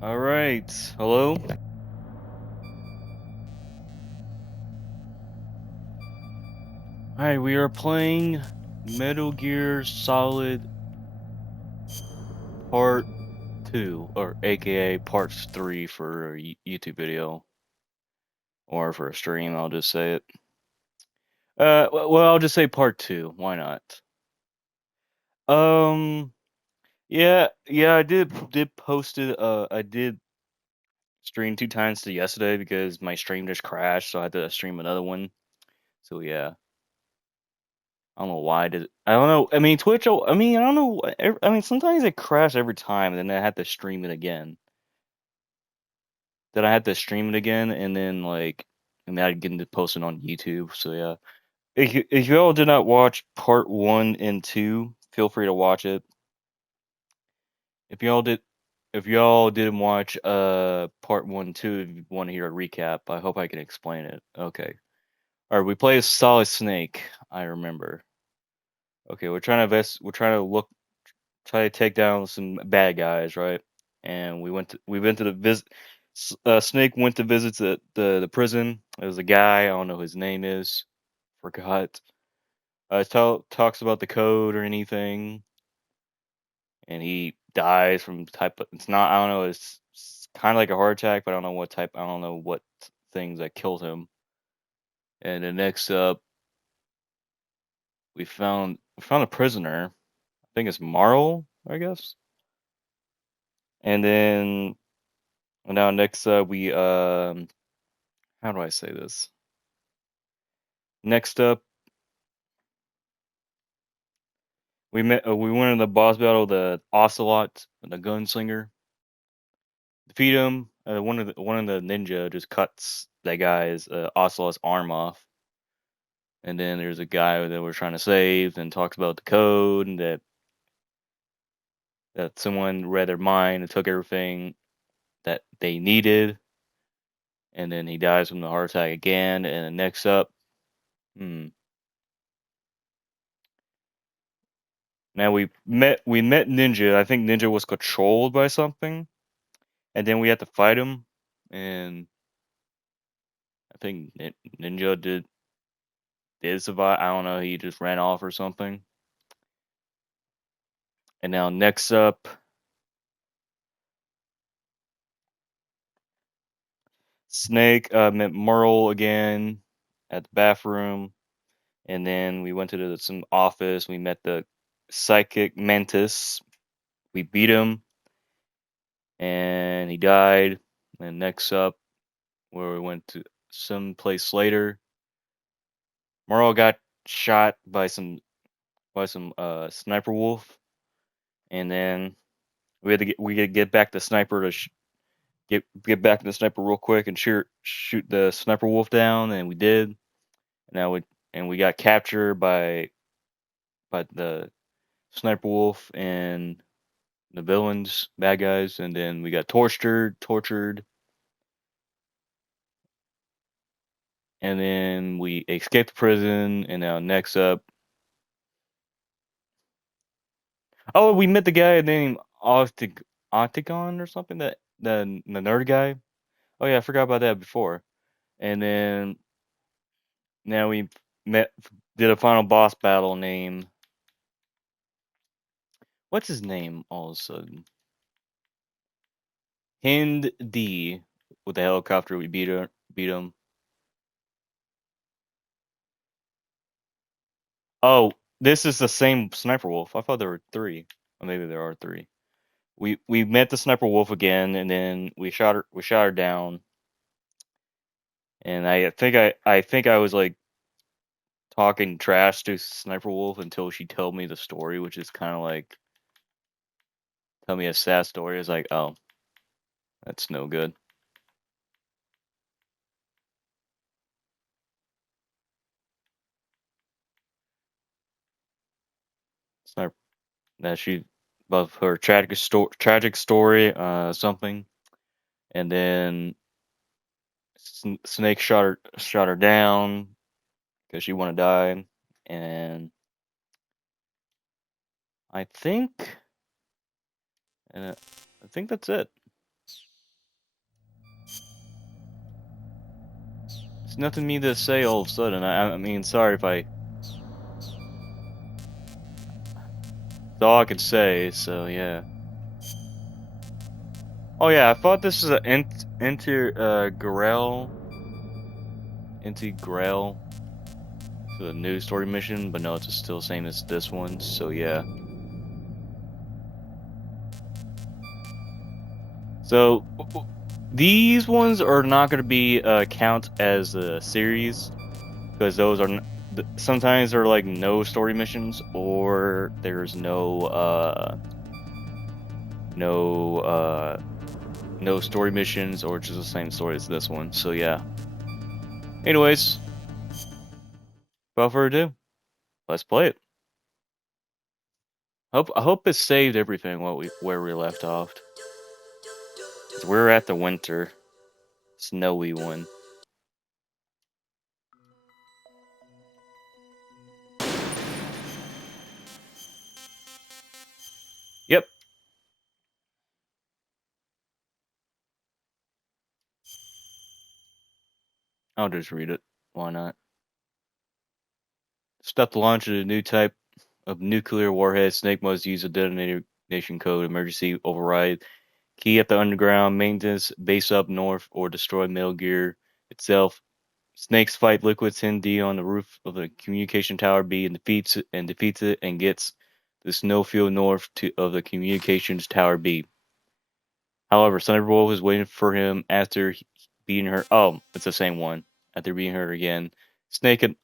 All right. Hello. All right, we are playing Metal Gear Solid Part 2, or aka Parts 3 for a YouTube video, or for a stream, I'll just say it. Well, I'll just say Part 2. Why not? Um, yeah, I did post it. I did stream 2 times to yesterday because my stream just crashed, so I had to stream another one. So yeah. I don't know why I don't know. I mean, Twitch. I mean, I don't know. I mean, sometimes it crashes every time, and then I have to stream it again. Then I had to stream it again, and then I'd get into posting on YouTube. So yeah, if you all did not watch part 1 and 2, feel free to watch it. If y'all did, if y'all didn't watch part 1 and 2, if you want to hear a recap, I hope I can explain it. Okay. All right, we play as Solid Snake. I remember. Okay, we're trying to try to take down some bad guys, right? And we went to the visit. Snake went to visit the prison. There was a guy, I don't know who his name is, forgot. Talks about the code or anything, and he dies from type. It's not. I don't know. It's kind of like a heart attack, but I don't know what type. I don't know what things that killed him. And then next up, we found a prisoner. I think it's Marl, I guess. And then now next up we how do I say this? Next up, we went in the boss battle, the Ocelot, the gunslinger. Defeat him. One of the ninja just cuts that guy's Ocelot's arm off. And then there's a guy that we're trying to save, and talks about the code, and that someone read their mind and took everything that they needed. And then he dies from the heart attack again. And then next up, hmm, now we met Ninja. I think Ninja was controlled by something, and then we had to fight him. And I think Ninja did survive. I don't know. He just ran off or something. And now next up, Snake met Merle again at the bathroom, and then we went to some office. We met the psychic Mantis. We beat him, and he died. And next up, where we went to some place later, Merle got shot by some sniper wolf, and then we had to get back the sniper to get back to the sniper real quick and shoot the sniper wolf down, and we did. And we got captured by the sniper wolf and the villains, bad guys, and then we got tortured, and then we escaped the prison. And now next up, oh, we met the guy named Octagon or something, that the nerd guy. Oh yeah, I forgot about that before. And then now we met did a final boss battle named, what's his name all of a sudden? Hind D, with the helicopter. We beat him. Oh, this is the same sniper wolf. I thought there were three. Or maybe there are three. We met the sniper wolf again, and then we shot her down. And I think I was like talking trash to Sniper Wolf until she told me the story, which is kind of like, tell me a sad story. It's like, oh, that's no good. Sniper that she about her tragic story, something, and then Snake shot her down because she wanted to die, and I think, and I think that's it. nothing me to say all of a sudden. I mean, sorry if I. That's all I could say. So yeah. Oh yeah, I thought this is an Integral for the new story mission, but no, it's still the same as this one. So yeah. So these ones are not going to be count as a series because those are sometimes they're like no story missions or there's no story missions or just the same story as this one. So yeah. Anyways, without further ado, let's play it. I hope it saved everything where we left off. We're at the winter, snowy one. Yep. I'll just read it. Why not? Stop the launch of a new type of nuclear warhead. Snake must use a detonation code emergency override key at the underground maintenance base up north or destroy Metal Gear itself. Snakes fight Liquid 10D on the roof of the communication tower B and defeats it and gets the snowfield north of the communications tower B. However, Sniper Wolf is waiting for him after beating her. Oh, it's the same one. After beating her again, Snake and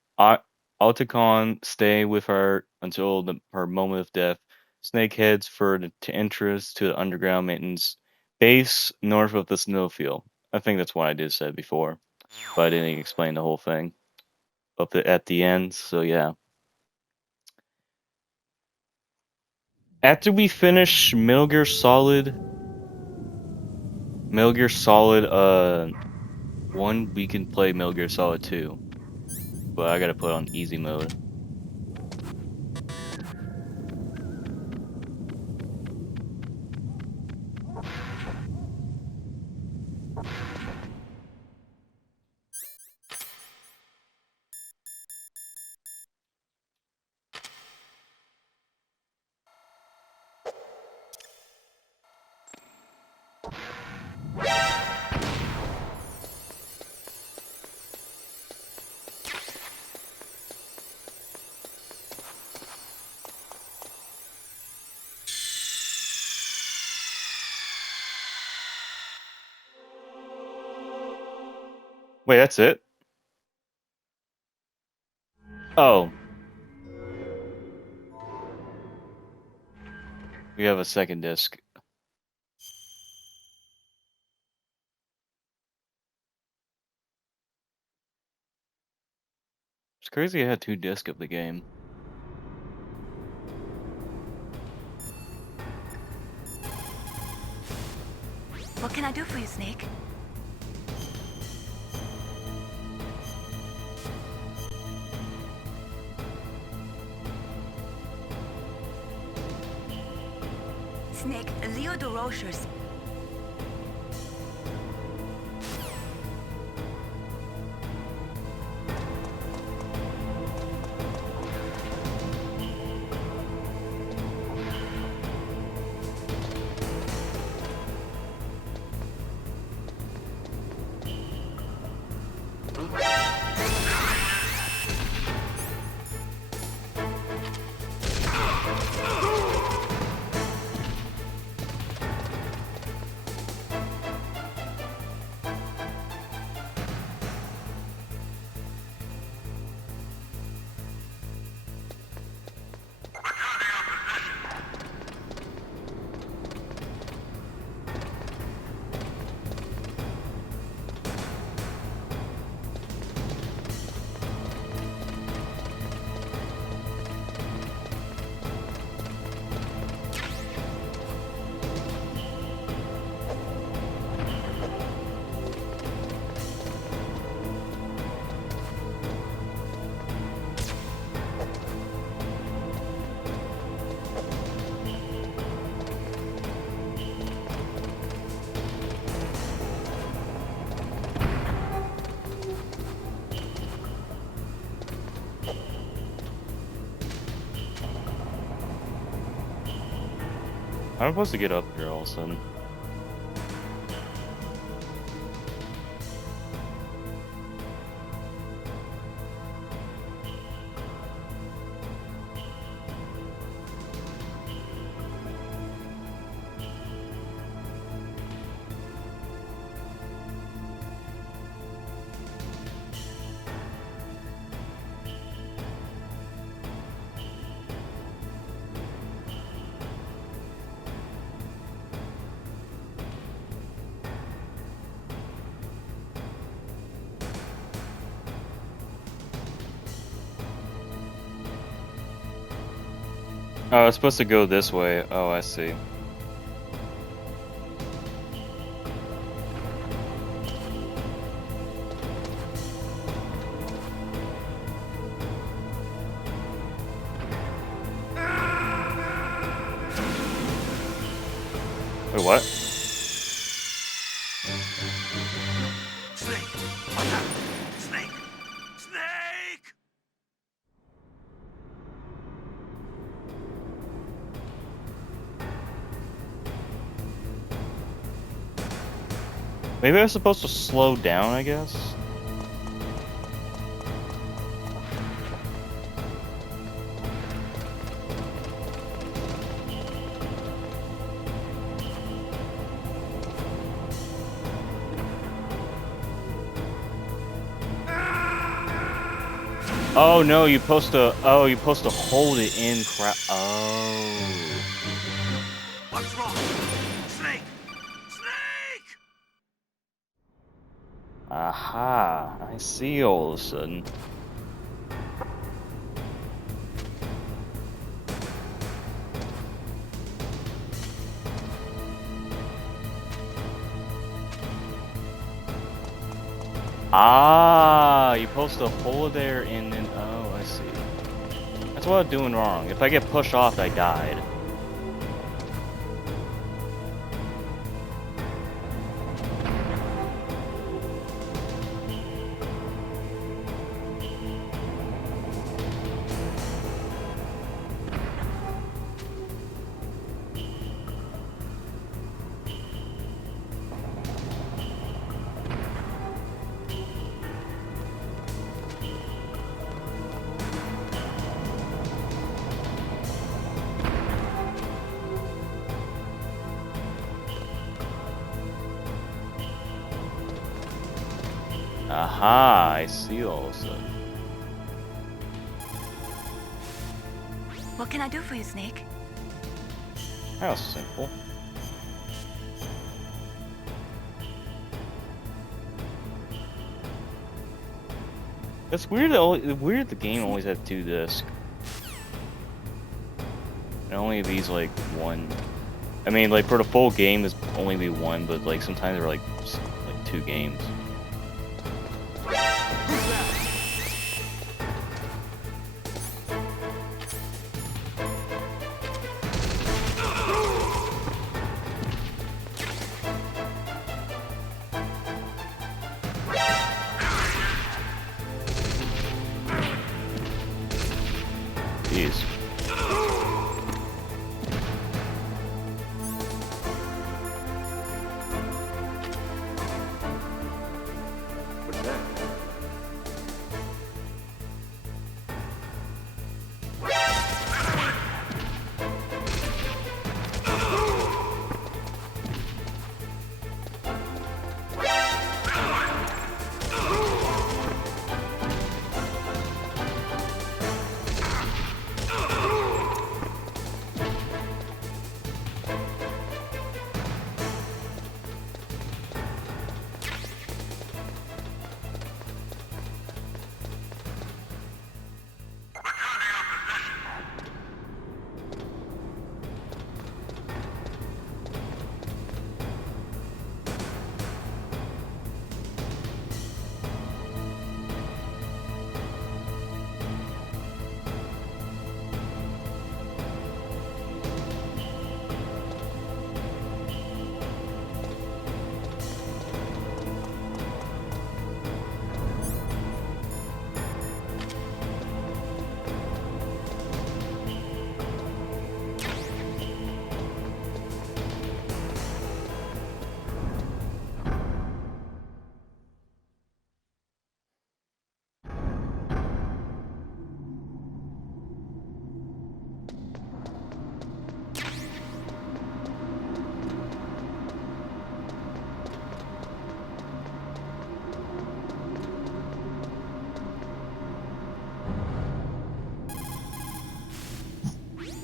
Alticon stay with her until her moment of death. Snake heads for the entrance to the underground maintenance base north of the snowfield. I think that's what I did say before, but I didn't explain the whole thing at the end. So yeah. After we finish Metal Gear Solid 1, we can play Metal Gear Solid 2. But I gotta put it on easy mode. Wait, that's it? Oh. We have a second disc. It's crazy I had 2 discs of the game. What can I do for you, Snake? Snake, Leo DeRocher's. I'm supposed to get up here all of a sudden. Oh, it's supposed to go this way. Oh, I see. Wait, what? Snake! What happened? Snake! Snake! Maybe I'm supposed to slow down, I guess? Oh no, you're supposed to. Oh, you're supposed to hold it in. Oh. What's wrong? Snake! Snake! Aha! I see all of a sudden. Ah, you're supposed to hold it there and then. Oh, I see. That's what I'm doing wrong. If I get pushed off, I died. Aha, I see all of a sudden. What can I do for you, Snake? That was simple. It's weird that the game always had 2 discs. And only these like 1. I mean, like for the full game is only be 1, but like sometimes they're like 2 games. Jeez. What's that?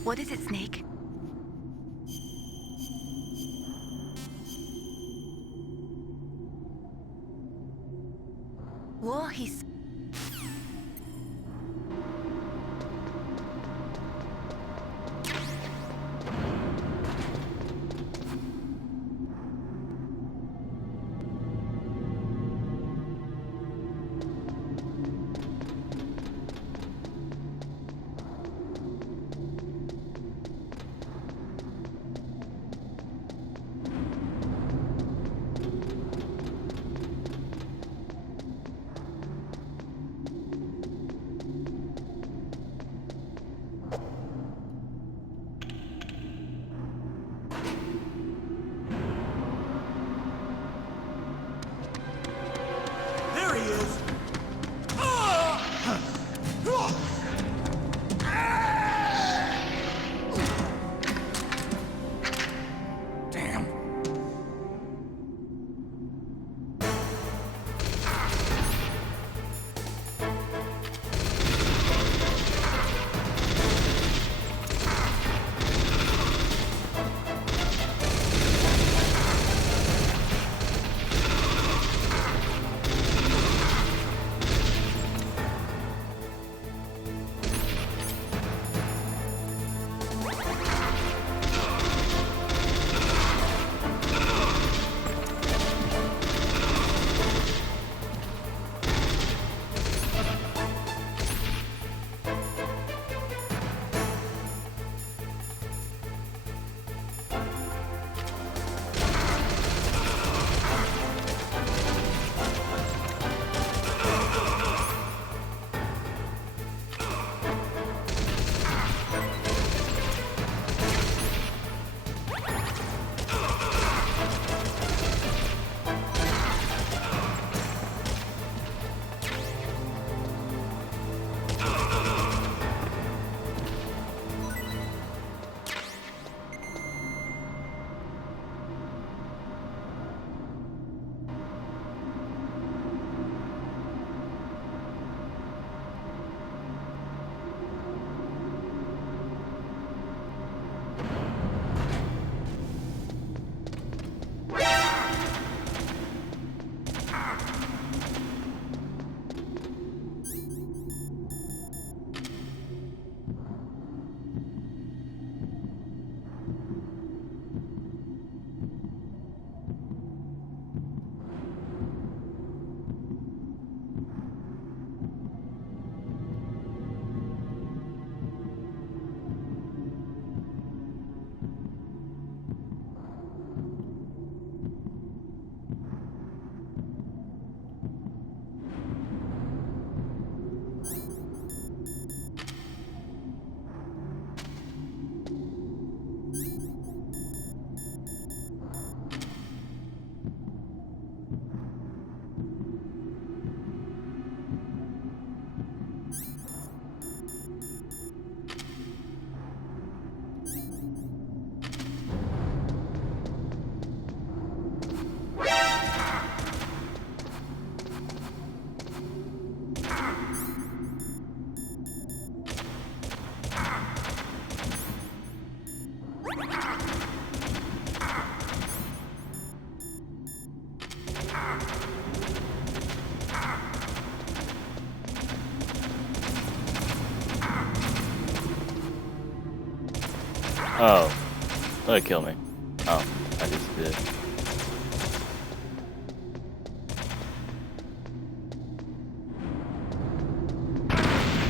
What is it, Snake? Whoa, he's... There he is! Damn. Oh. That'll kill me. Oh, I just did.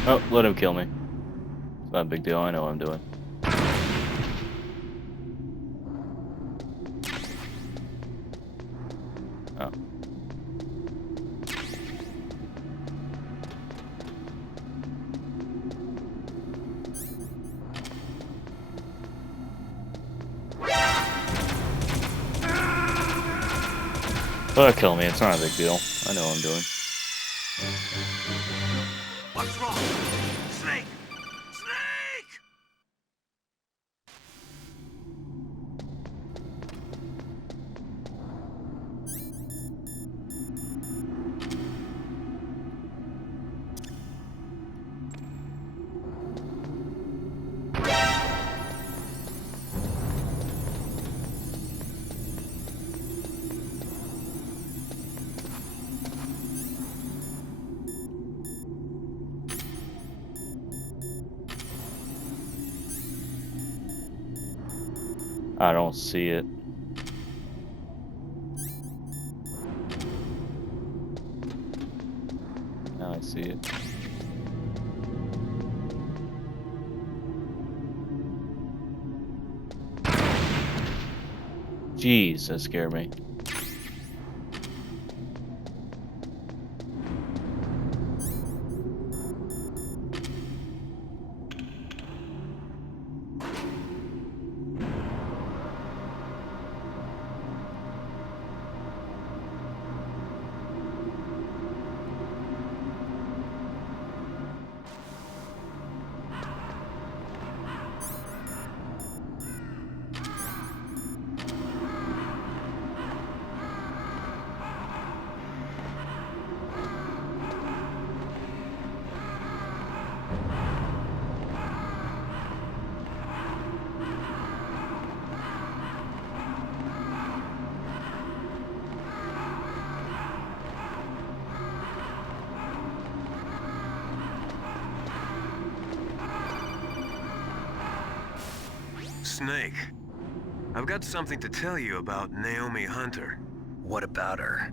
Oh, let him kill me. It's not a big deal, I know what I'm doing. Oh. Well, kill me, it's not a big deal. I know what I'm doing. What's wrong? Snake! Snake! I don't see it. Now I see it. Jeez, that scared me. Snake, I've got something to tell you about Naomi Hunter. What about her?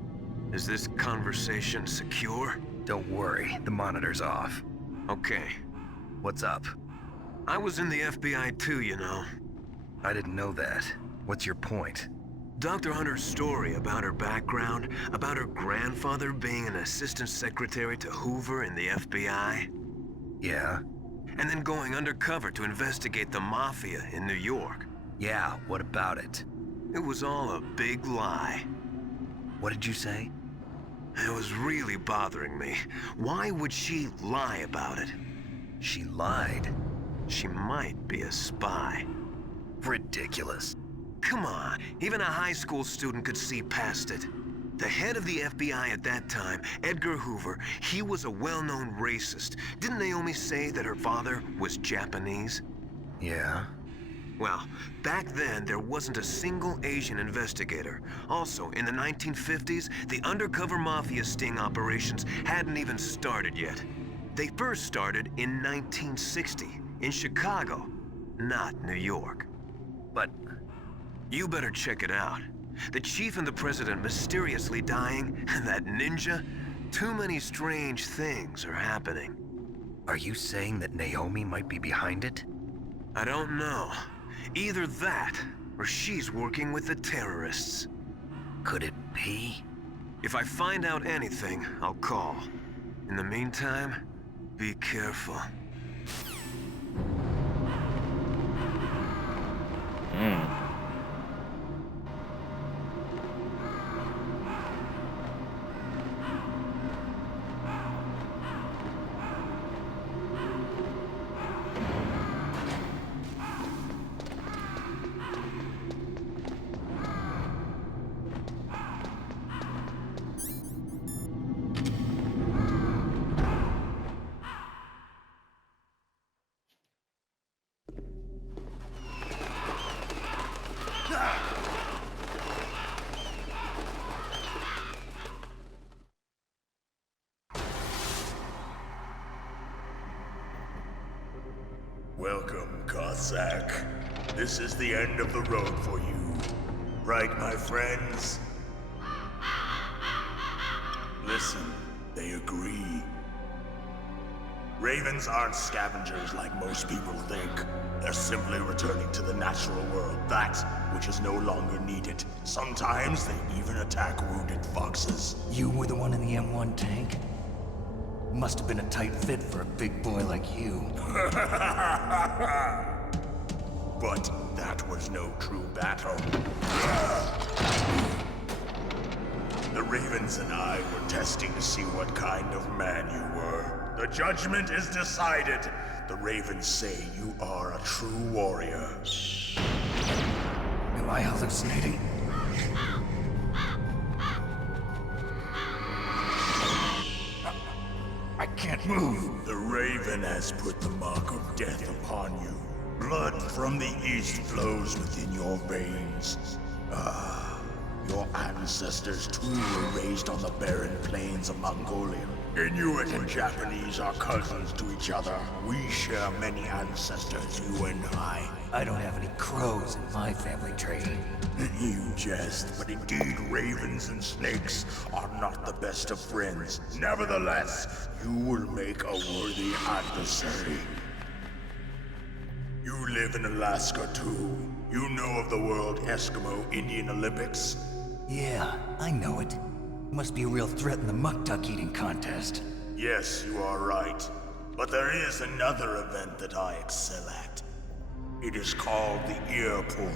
Is this conversation secure? Don't worry, the monitor's off. Okay. What's up? I was in the FBI too, you know. I didn't know that. What's your point? Dr. Hunter's story about her background, about her grandfather being an assistant secretary to Hoover in the FBI, Yeah? and then going undercover to investigate the Mafia in New York. Yeah, what about it? It was all a big lie. What did you say? It was really bothering me. Why would she lie about it? She lied. She might be a spy. Ridiculous. Come on, even a high school student could see past it. The head of the FBI at that time, Edgar Hoover, he was a well-known racist. Didn't Naomi say that her father was Japanese? Yeah? Well, back then, there wasn't a single Asian investigator. Also, in the 1950s, the undercover mafia sting operations hadn't even started yet. They first started in 1960, in Chicago, not New York. But You better check it out. The chief and the president mysteriously dying, and that ninja? Too many strange things are happening. are you saying that Naomi might be behind it? I don't know. Either that, or she's working with the terrorists. Could it be? If I find out anything, I'll call. In the meantime, be careful. Welcome, Cossack. This is the end of the road for you. Right, my friends? Listen, they agree. Ravens aren't scavengers like most people think. They're simply returning to the natural world, that which is no longer needed. Sometimes they even attack wounded foxes. You were the one in the M1 tank? Must have been a tight fit for a big boy like you. But that was no true battle. The Ravens and I were testing to see what kind of man you were. The judgment is decided. The Ravens say you are a true warrior. Am I hallucinating? I can't move. The Raven has put the mark of death upon you. Blood from the east flows within your veins. Ah, your ancestors too were raised on the barren plains of Mongolia. Inuit and Japanese are cousins to each other. We share many ancestors, you and I. I don't have any crows in my family tree. You jest, but indeed ravens and snakes are not the best of friends. Nevertheless, you will make a worthy adversary. You live in Alaska too. You know of the World Eskimo Indian Olympics? Yeah, I know it. Must be a real threat in the muck duck eating contest. Yes, you are right. But there is another event that I excel at. It is called the ear pull.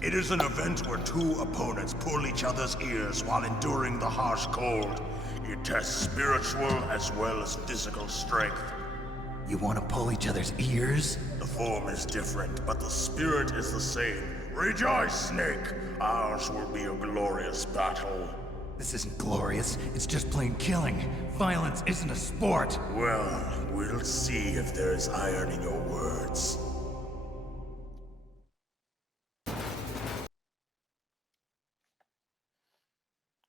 It is an event where two opponents pull each other's ears while enduring the harsh cold. It tests spiritual as well as physical strength. You want to pull each other's ears? The form is different, but the spirit is the same. Rejoice, Snake! Ours will be a glorious battle. This isn't glorious. It's just plain killing. Violence isn't a sport. Well, we'll see if there's iron in your words.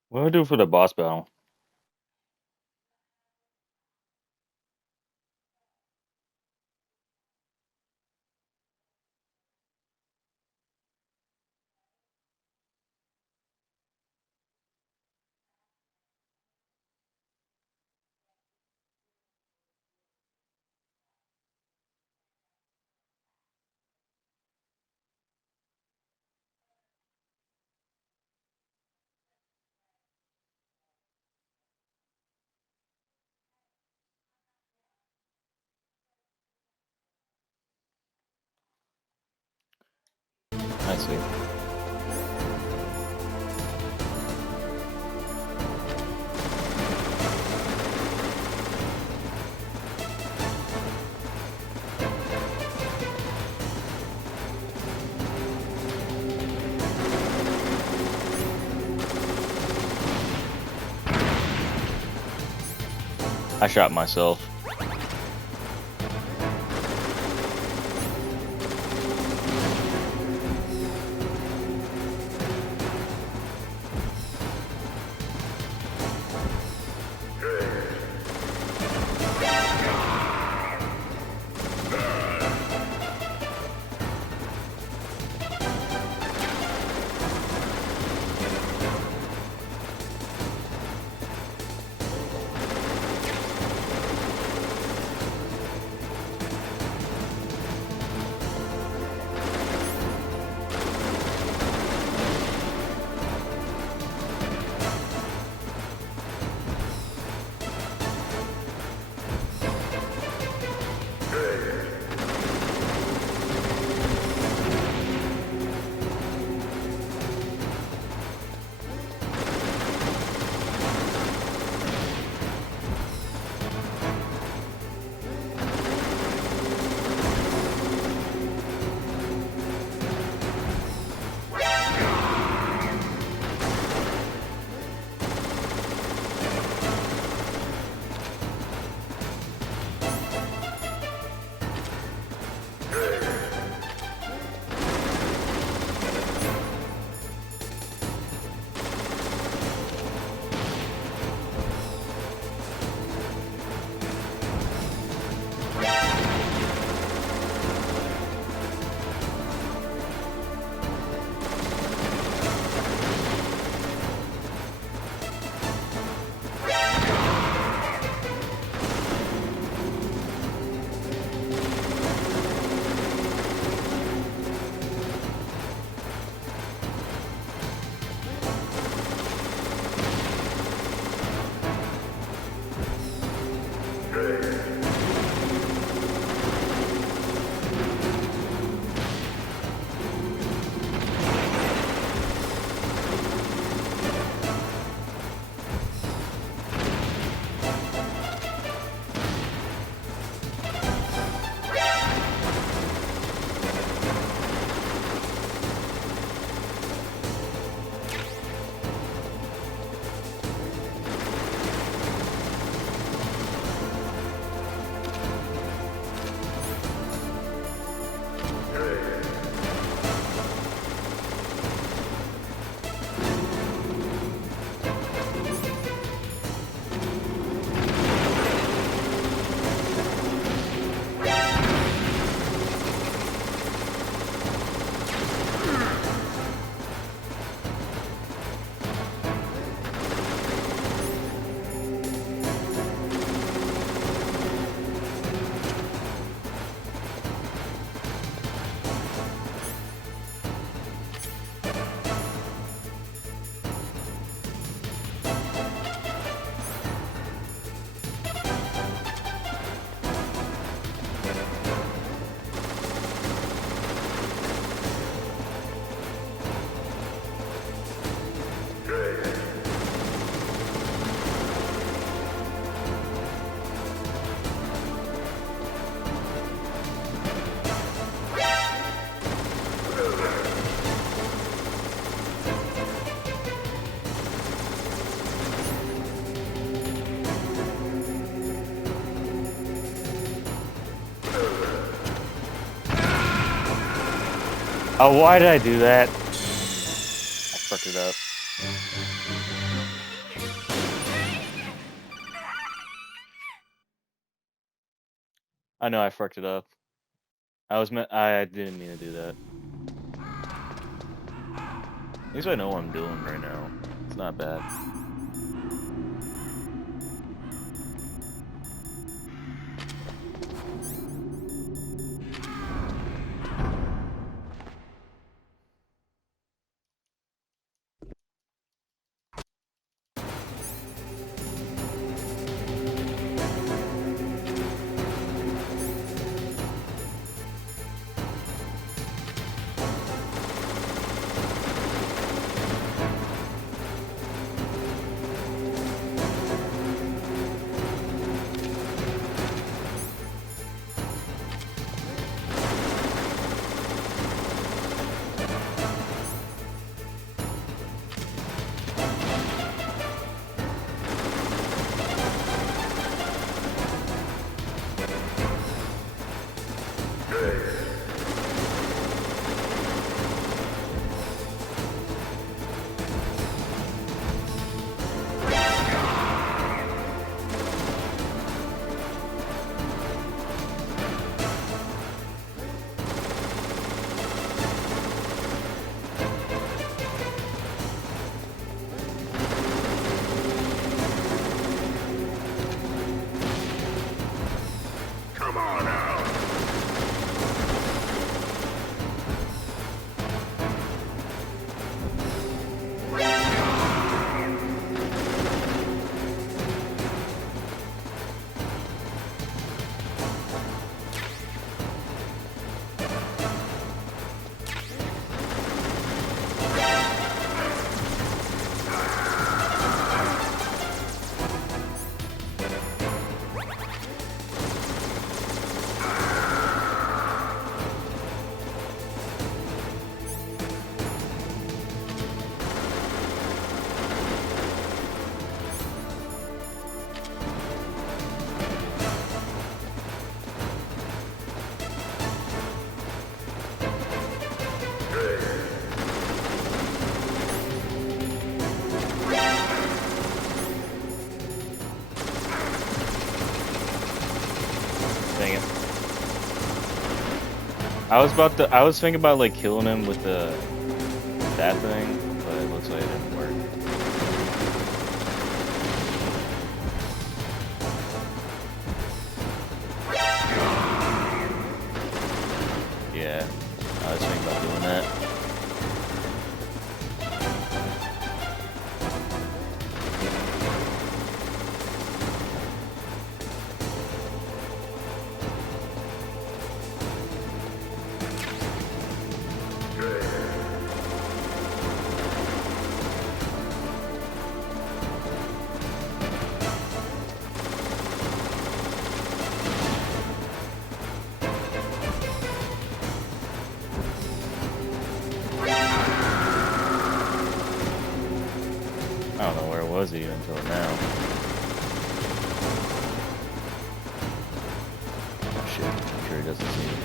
What do I do for the boss battle? I see. I shot myself. Oh, why did I do that? I fucked it up. I know I fucked it up. I didn't mean to do that. At least I know what I'm doing right now. It's not bad. Dang it. I was thinking about like killing him with that thing, but it looks like it didn't work. Yeah, I was thinking about doing that. I don't know where it was even until now. Oh shit, I'm sure he doesn't see it.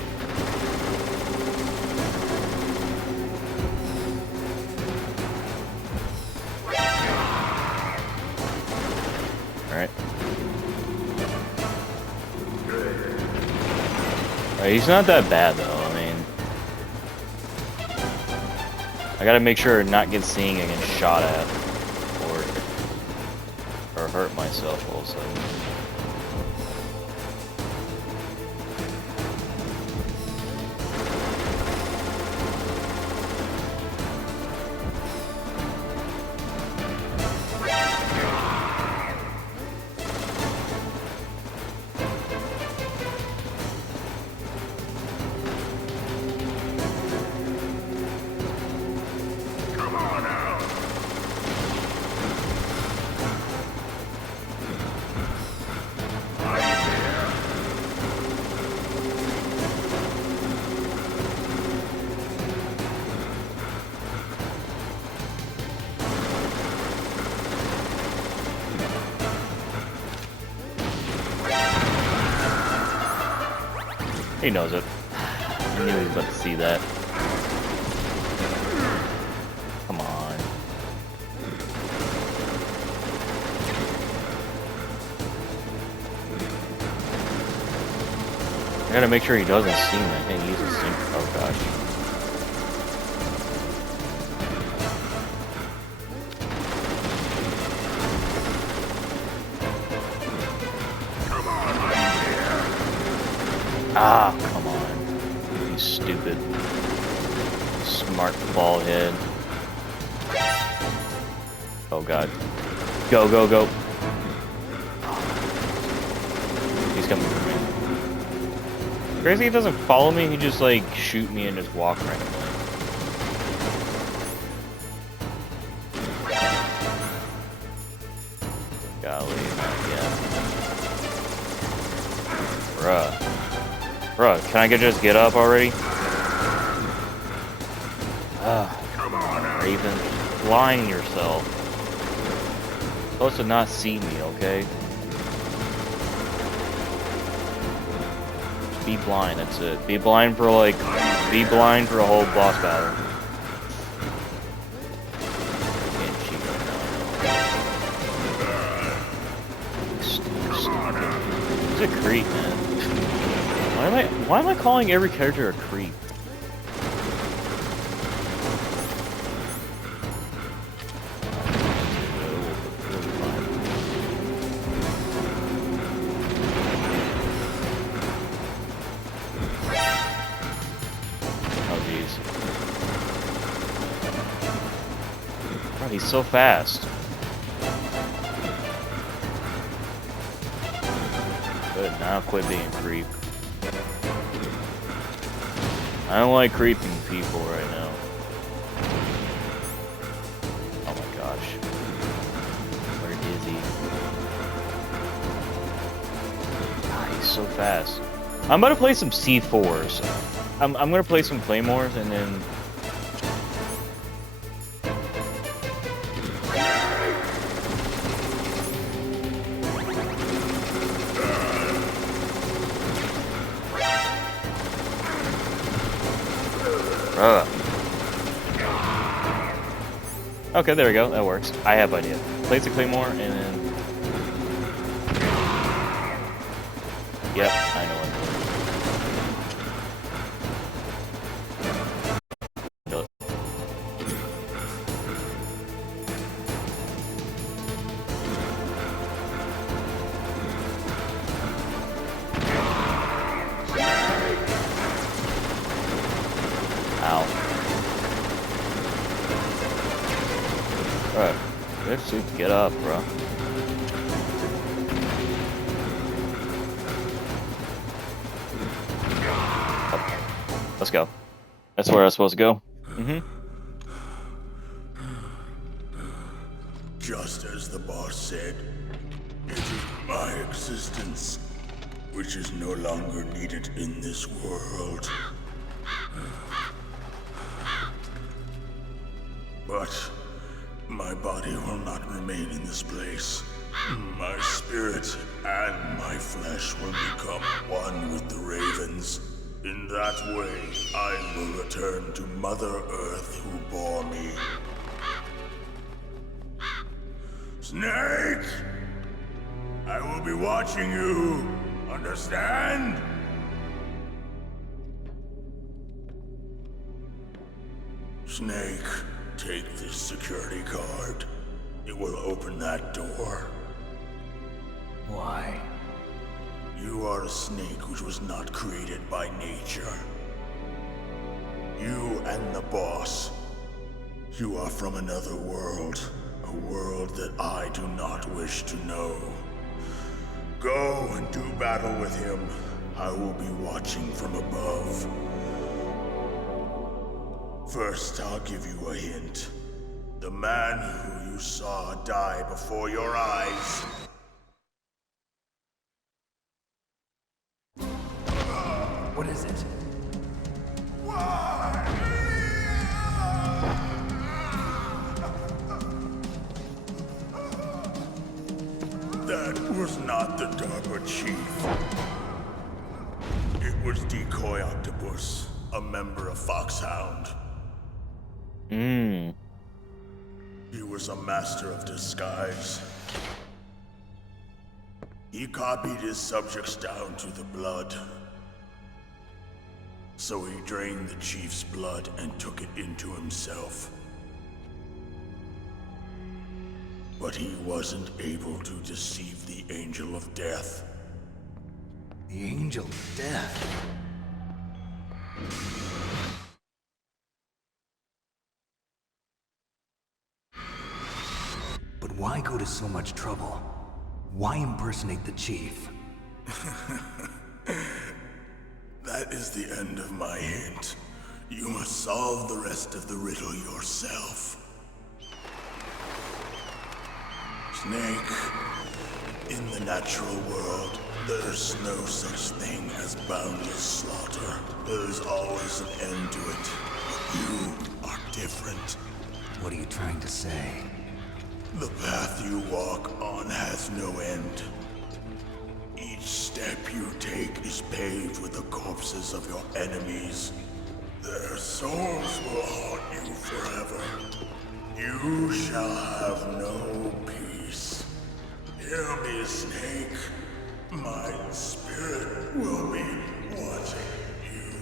Alright. He's not that bad though, I mean. I gotta make sure not get seen and get shot at. Or hurt myself also. He knows it. I knew he was about to see that. gotta make sure he doesn't see me. I think he's a sync. Oh gosh. Ah, come on. You stupid. Smart ball head. Oh god. Go, go, go. He's coming for me. Crazy he doesn't follow me, he just like shoot me and just walk randomly. Golly, yeah. Bruh, can I just get up already? Come on, Raven. Blind yourself. You're supposed to not see me, okay? Just be blind, that's it. Be blind for a whole boss battle. Can't cheat right now. Stupid. He's a creep, man. Why am I calling every character a creep? Oh jeez. God, he's so fast. Good, now quit being a creep. I don't like creeping people right now. Oh my gosh. Where is he? God, he's so fast. I'm about to play some C4s. I'm gonna play some Claymores and then... Okay, there we go. That works. I have idea. Place a Claymore and then... Yep, I know what. Do it. Ow. Alright, let's get up, bro. Oh. Let's go. That's where I was supposed to go. Just as the boss said, it is my existence which is no longer needed in this world. But my body will not remain in this place. My spirit and my flesh will become one with the ravens. In that way, I will return to Mother Earth who bore me. Snake! I will be watching you. Understand? Snake, take this security card. It will open that door. Why? You are a snake which was not created by nature. You and the boss. You are from another world. A world that I do not wish to know. Go and do battle with him. I will be watching from above. First, I'll give you a hint. The man who you saw die before your eyes. What is it? That was not the DARPA chief. It was Decoy Octopus, a member of Foxhound. He was a master of disguise. He copied his subjects down to the blood. So he drained the chief's blood and took it into himself. But he wasn't able to deceive the Angel of Death. The Angel of Death. But why go to so much trouble? Why impersonate the chief? That is the end of my hint. You must solve the rest of the riddle yourself. Snake, in the natural world, there's no such thing as boundless slaughter. There's always an end to it. But you are different. What are you trying to say? The path you walk on has no end. Each step you take is paved with the corpses of your enemies. Their souls will haunt you forever. You shall have no peace. Hear me, Snake. My spirit will be watching you.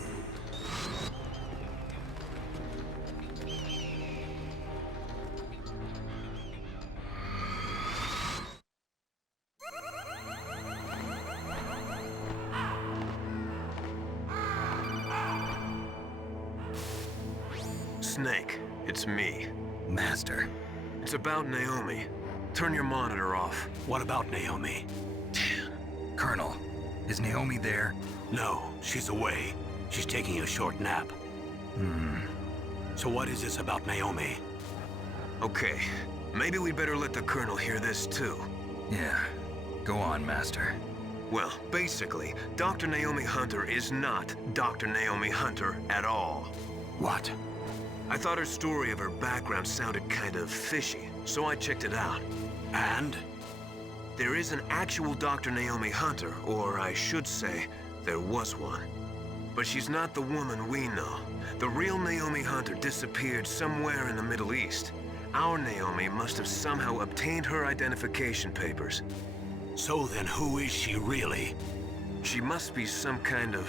Snake, it's me. Master. It's about Naomi. Turn your monitor off. What about Naomi? Colonel, is Naomi there? No, she's away. She's taking a short nap. So what is this about Naomi? Okay, maybe we'd better let the Colonel hear this too. Yeah. Go on, Master. Well, basically, Dr. Naomi Hunter is not Dr. Naomi Hunter at all. What? I thought her story of her background sounded kind of fishy, so I checked it out. And? There is an actual Dr. Naomi Hunter, or I should say, there was one. But she's not the woman we know. The real Naomi Hunter disappeared somewhere in the Middle East. Our Naomi must have somehow obtained her identification papers. So then who is she really? She must be some kind of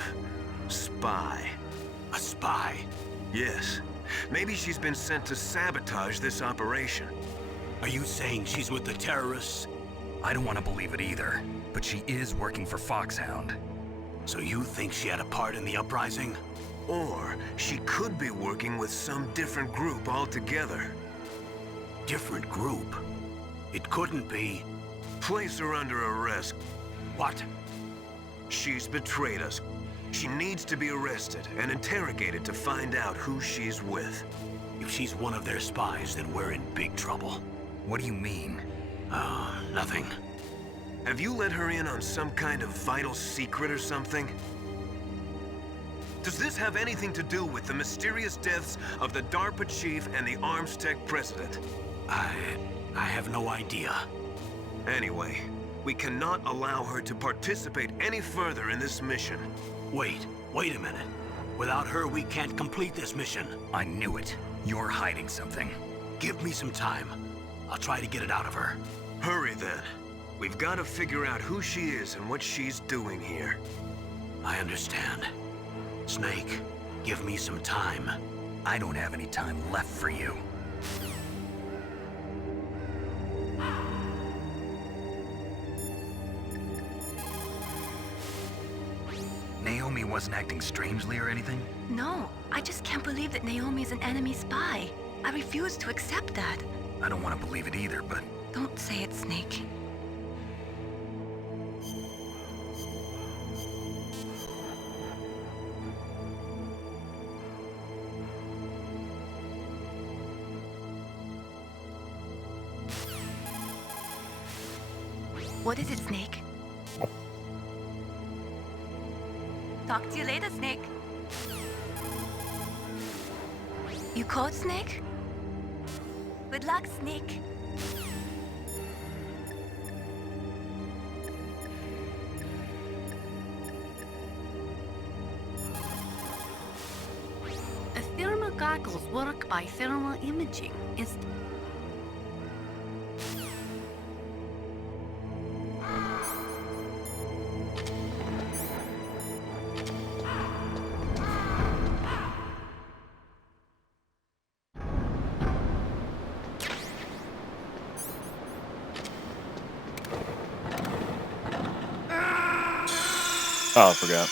spy. A spy? Yes. Maybe she's been sent to sabotage this operation. Are you saying she's with the terrorists? I don't want to believe it either, but she is working for Foxhound. So you think she had a part in the uprising? Or she could be working with some different group altogether. Different group? It couldn't be. Place her under arrest. What? She's betrayed us. She needs to be arrested and interrogated to find out who she's with. If she's one of their spies, then we're in big trouble. What do you mean? Nothing. Have you let her in on some kind of vital secret or something? Does this have anything to do with the mysterious deaths of the DARPA chief and the Armstech president? I have no idea. Anyway, we cannot allow her to participate any further in this mission. Wait a minute. Without her, we can't complete this mission. I knew it. You're hiding something. Give me some time. I'll try to get it out of her. Hurry then. We've got to figure out who she is and what she's doing here. I understand. Snake, give me some time. I don't have any time left for you. Naomi wasn't acting strangely or anything? No, I just can't believe that Naomi's an enemy spy. I refuse to accept that. I don't want to believe it either, but... Don't say it, Snake. What is it, Snake? Talk to you later, Snake. You caught Snake? Good luck, Snake. Thermal goggles work by thermal imaging. Oh, I forgot.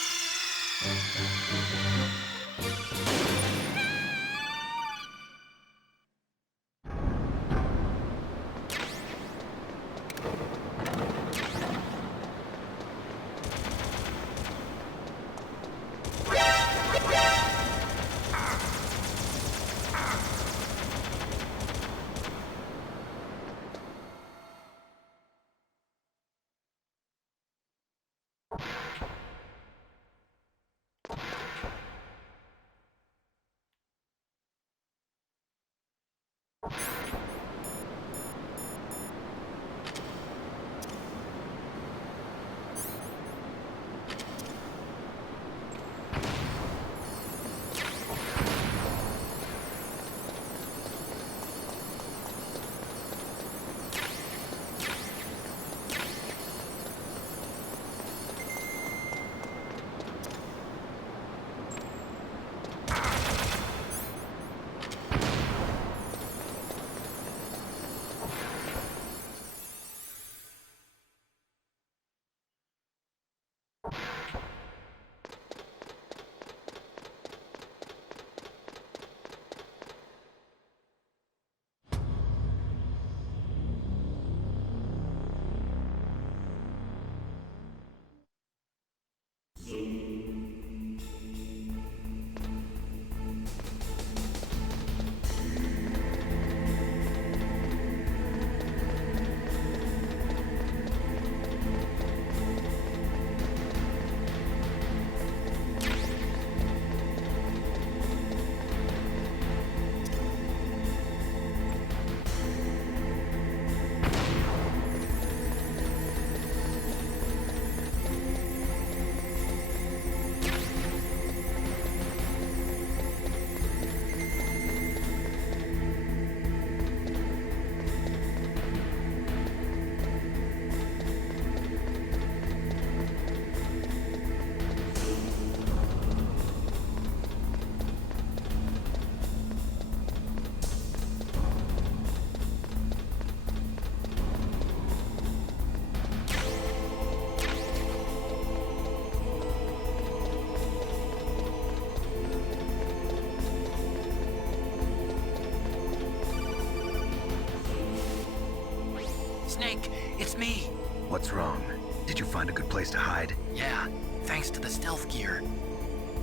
Snake, it's me. What's wrong? Did you find a good place to hide? Yeah, thanks to the stealth gear.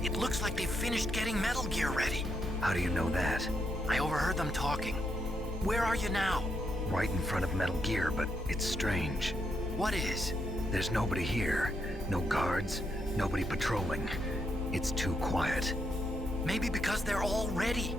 It looks like they've finished getting Metal Gear ready. How do you know that? I overheard them talking. Where are you now? Right in front of Metal Gear, but it's strange. What is? There's nobody here. No guards, nobody patrolling. It's too quiet. Maybe because they're all ready.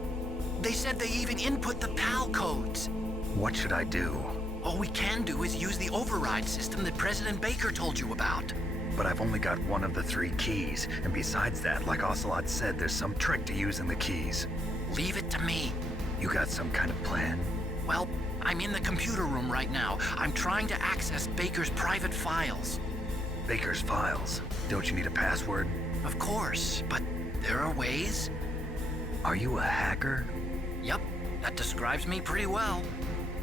They said they even input the PAL codes. What should I do? All we can do is use the override system that President Baker told you about. But I've only got one of the 3 keys, and besides that, like Ocelot said, there's some trick to using the keys. Leave it to me. You got some kind of plan? Well, I'm in the computer room right now. I'm trying to access Baker's private files. Baker's files? Don't you need a password? Of course, but there are ways. Are you a hacker? Yep, that describes me pretty well.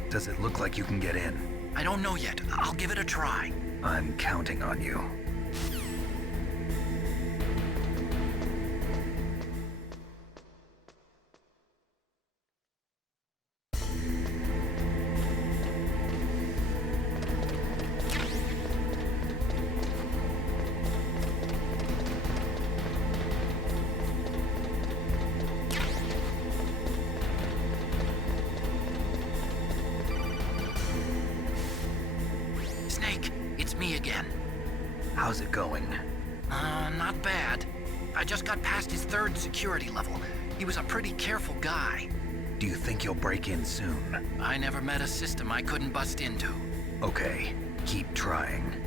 Does it look like you can get in? I don't know yet. I'll give it a try. I'm counting on you. Snake, it's me again. How's it going? Not bad. I just got past his 3rd security level. He was a pretty careful guy. Do you think you'll break in soon? I never met a system I couldn't bust into. Okay, keep trying.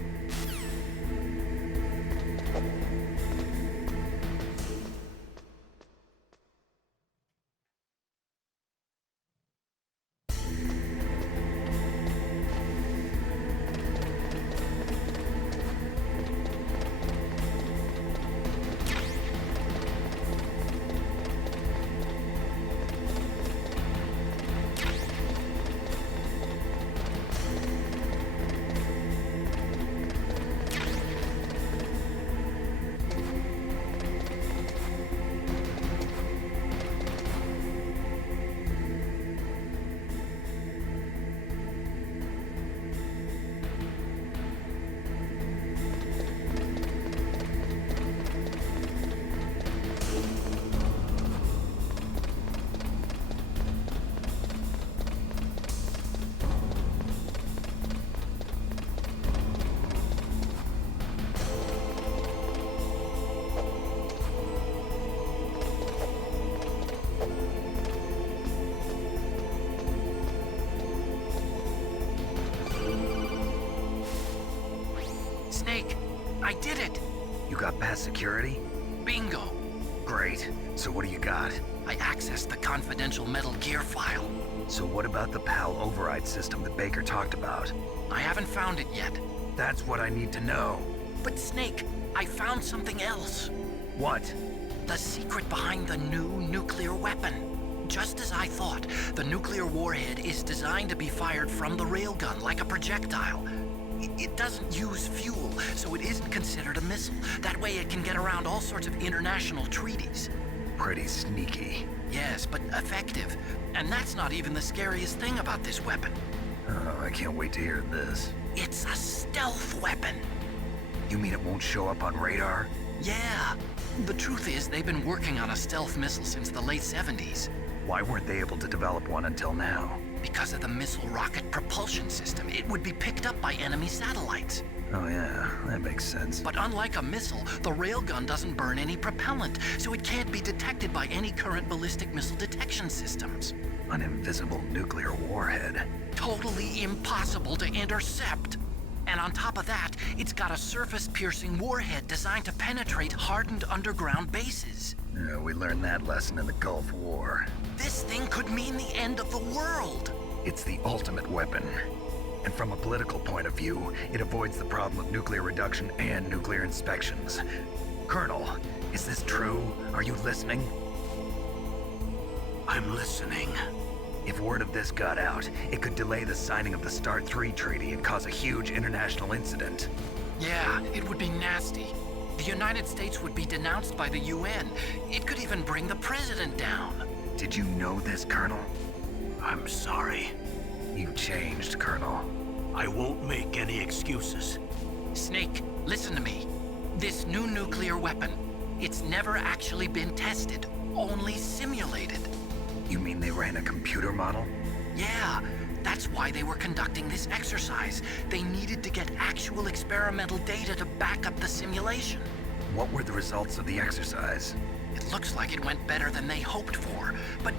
I did it! You got past security? Bingo! Great. So what do you got? I accessed the confidential Metal Gear file. So what about the PAL override system that Baker talked about? I haven't found it yet. That's what I need to know. But Snake, I found something else. What? The secret behind the new nuclear weapon. Just as I thought, the nuclear warhead is designed to be fired from the railgun like a projectile. It doesn't use fuel, so it isn't considered a missile. That way it can get around all sorts of international treaties. Pretty sneaky. Yes, but effective. And that's not even the scariest thing about this weapon. Oh, I can't wait to hear this. It's a stealth weapon. You mean it won't show up on radar? Yeah. The truth is, they've been working on a stealth missile since the late 70s. Why weren't they able to develop one until now? Because of the missile rocket propulsion system, it would be picked up by enemy satellites. Oh yeah, that makes sense. But unlike a missile, the railgun doesn't burn any propellant, so it can't be detected by any current ballistic missile detection systems. An invisible nuclear warhead. Totally impossible to intercept. And on top of that, it's got a surface-piercing warhead designed to penetrate hardened underground bases. Yeah, we learned that lesson in the Gulf War. This thing could mean the end of the world. It's the ultimate weapon. And from a political point of view, it avoids the problem of nuclear reduction and nuclear inspections. Colonel, is this true? Are you listening? I'm listening. If word of this got out, it could delay the signing of the START 3 treaty and cause a huge international incident. Yeah, it would be nasty. The United States would be denounced by the UN. It could even bring the president down. Did you know this, Colonel? I'm sorry. You changed, Colonel. I won't make any excuses. Snake, listen to me. This new nuclear weapon, it's never actually been tested, only simulated. You mean they ran a computer model? Yeah, that's why they were conducting this exercise. They needed to get actual experimental data to back up the simulation. What were the results of the exercise? It looks like it went better than they hoped for, but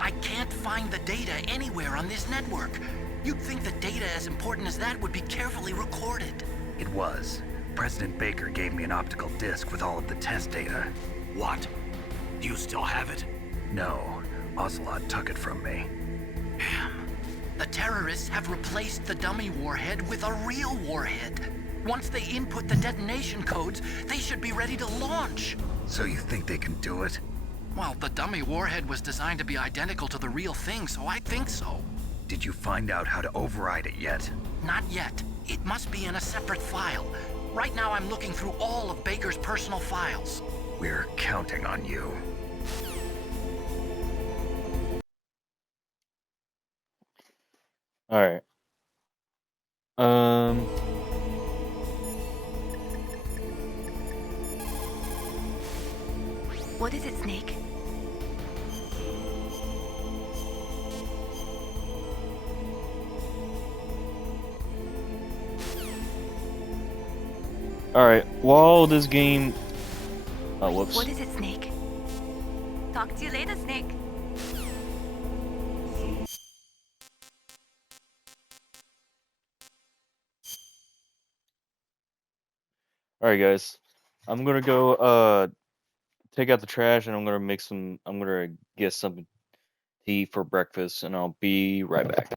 I can't find the data anywhere on this network. You'd think the data as important as that would be carefully recorded. It was. President Baker gave me an optical disc with all of the test data. What? Do you still have it? No. Ocelot took it from me. Damn. The terrorists have replaced the dummy warhead with a real warhead. Once they input the detonation codes, they should be ready to launch. So you think they can do it? Well, the dummy warhead was designed to be identical to the real thing, so I think so. Did you find out how to override it yet? Not yet. It must be in a separate file. Right now I'm looking through all of Baker's personal files. We're counting on you. All right. What is it, Snake? All right. While this game, oh whoops. What is it, Snake? Talk to you later, Snake. All right, guys. I'm gonna go take out the trash and I'm gonna get something to eat for breakfast and I'll be right back.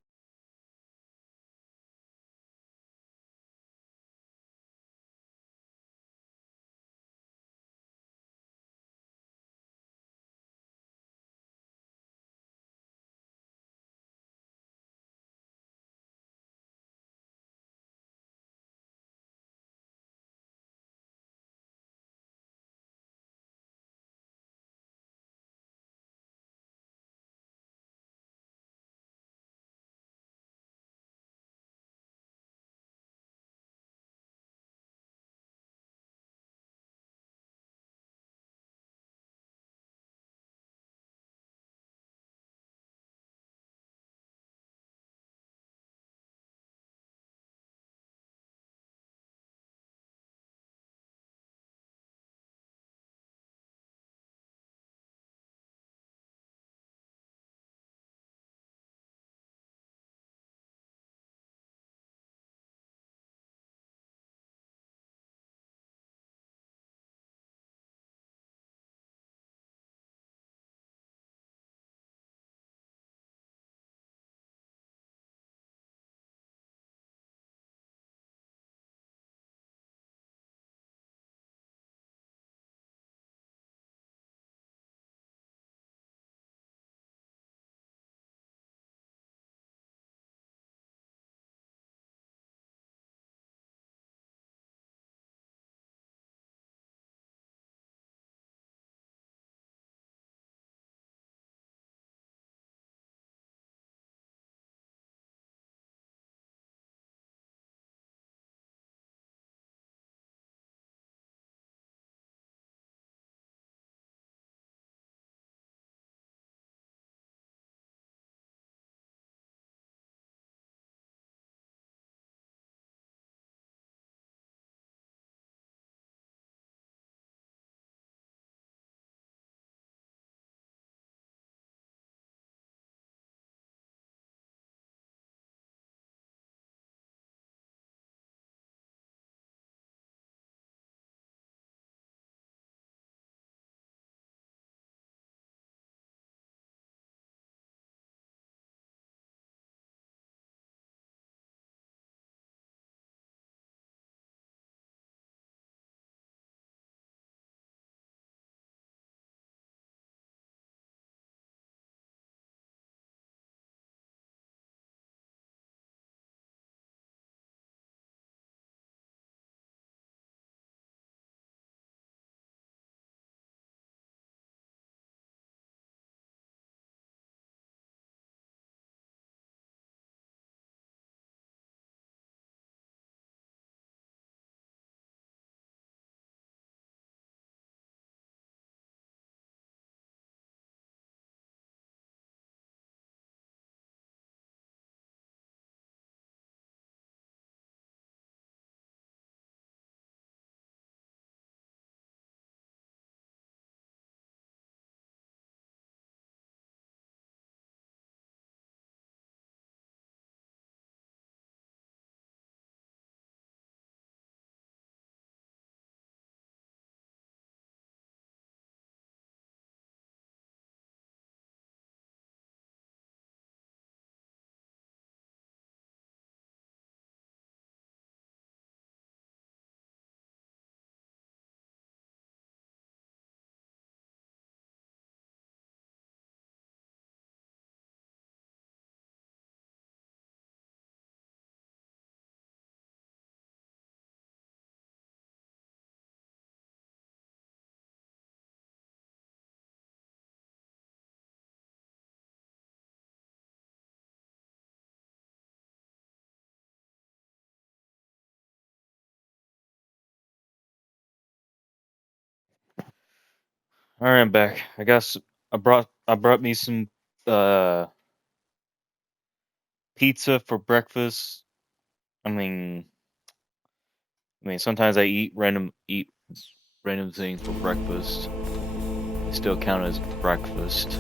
All right, I'm back. I brought me some pizza for breakfast. I mean sometimes I eat random things for breakfast. They still count as breakfast.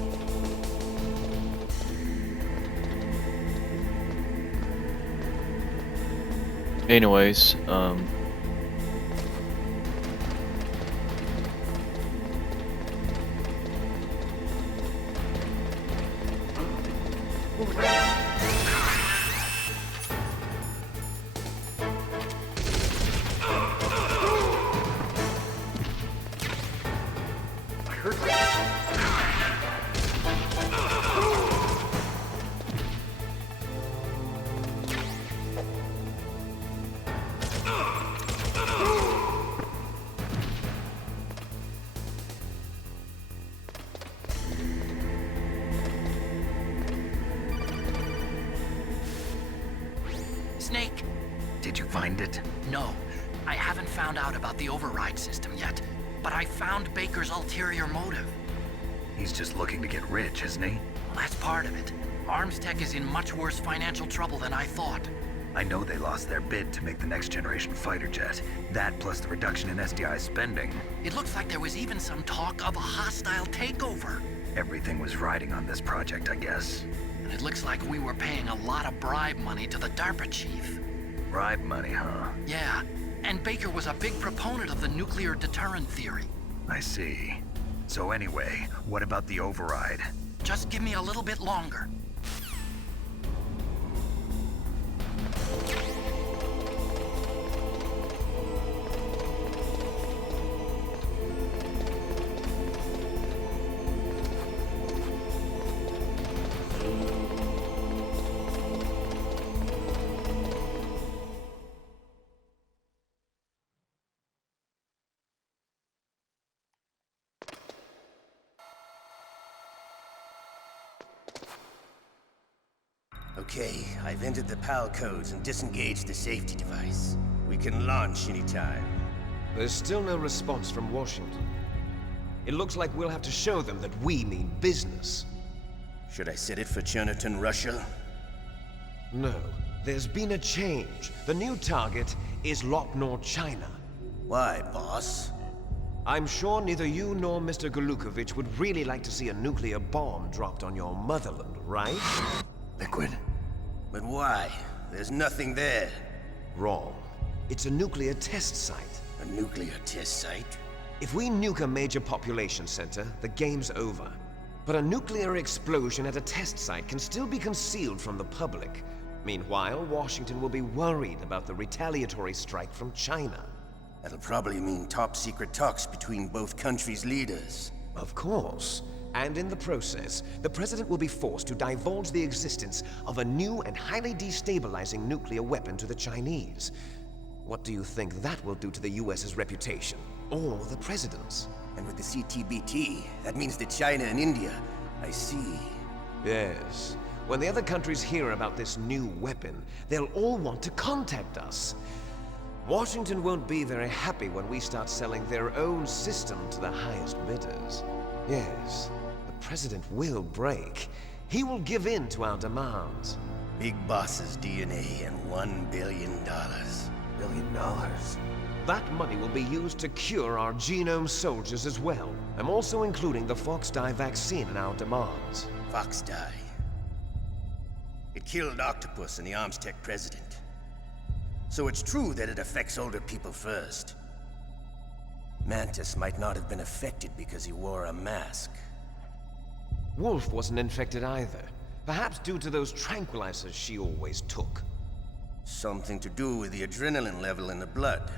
Anyways, Snake! Did you find it? No, I haven't found out about the override system yet, but I found Baker's ulterior motive. He's just looking to get rich, isn't he? Well, that's part of it. Armstech is in much worse financial trouble than I thought. I know they lost their bid to make the next generation fighter jet. That plus the reduction in SDI spending. It looks like there was even some talk of a hostile takeover. Everything was riding on this project, I guess. And it looks like we were paying a lot of bribe money to the DARPA chief. Bribe money, huh? Yeah, and Baker was a big proponent of the nuclear deterrent theory. I see. So anyway, what about the override? Just give me a little bit longer. Okay, I've entered the PAL codes and disengaged the safety device. We can launch anytime. There's still no response from Washington. It looks like we'll have to show them that we mean business. Should I set it for Chernobyl, Russia? No. There's been a change. The new target is Lopnor, China. Why, boss? I'm sure neither you nor Mr. Golukovich would really like to see a nuclear bomb dropped on your motherland, right? Liquid. But why? There's nothing there. Wrong. It's a nuclear test site. A nuclear test site? If we nuke a major population center, the game's over. But a nuclear explosion at a test site can still be concealed from the public. Meanwhile, Washington will be worried about the retaliatory strike from China. That'll probably mean top-secret talks between both countries' leaders. Of course. And in the process, the President will be forced to divulge the existence of a new and highly destabilizing nuclear weapon to the Chinese. What do you think that will do to the US's reputation? Or the President's? And with the CTBT, that means that China and India... I see. Yes. When the other countries hear about this new weapon, they'll all want to contact us. Washington won't be very happy when we start selling their own system to the highest bidders. Yes. The President will break. He will give in to our demands. Big Boss's DNA and $1 billion. $1 billion? That money will be used to cure our genome soldiers as well. I'm also including the Foxdie vaccine in our demands. Foxdie? It killed Octopus and the Armstech president. So it's true that it affects older people first. Mantis might not have been affected because he wore a mask. Wolf wasn't infected either. Perhaps due to those tranquilizers she always took. Something to do with the adrenaline level in the blood.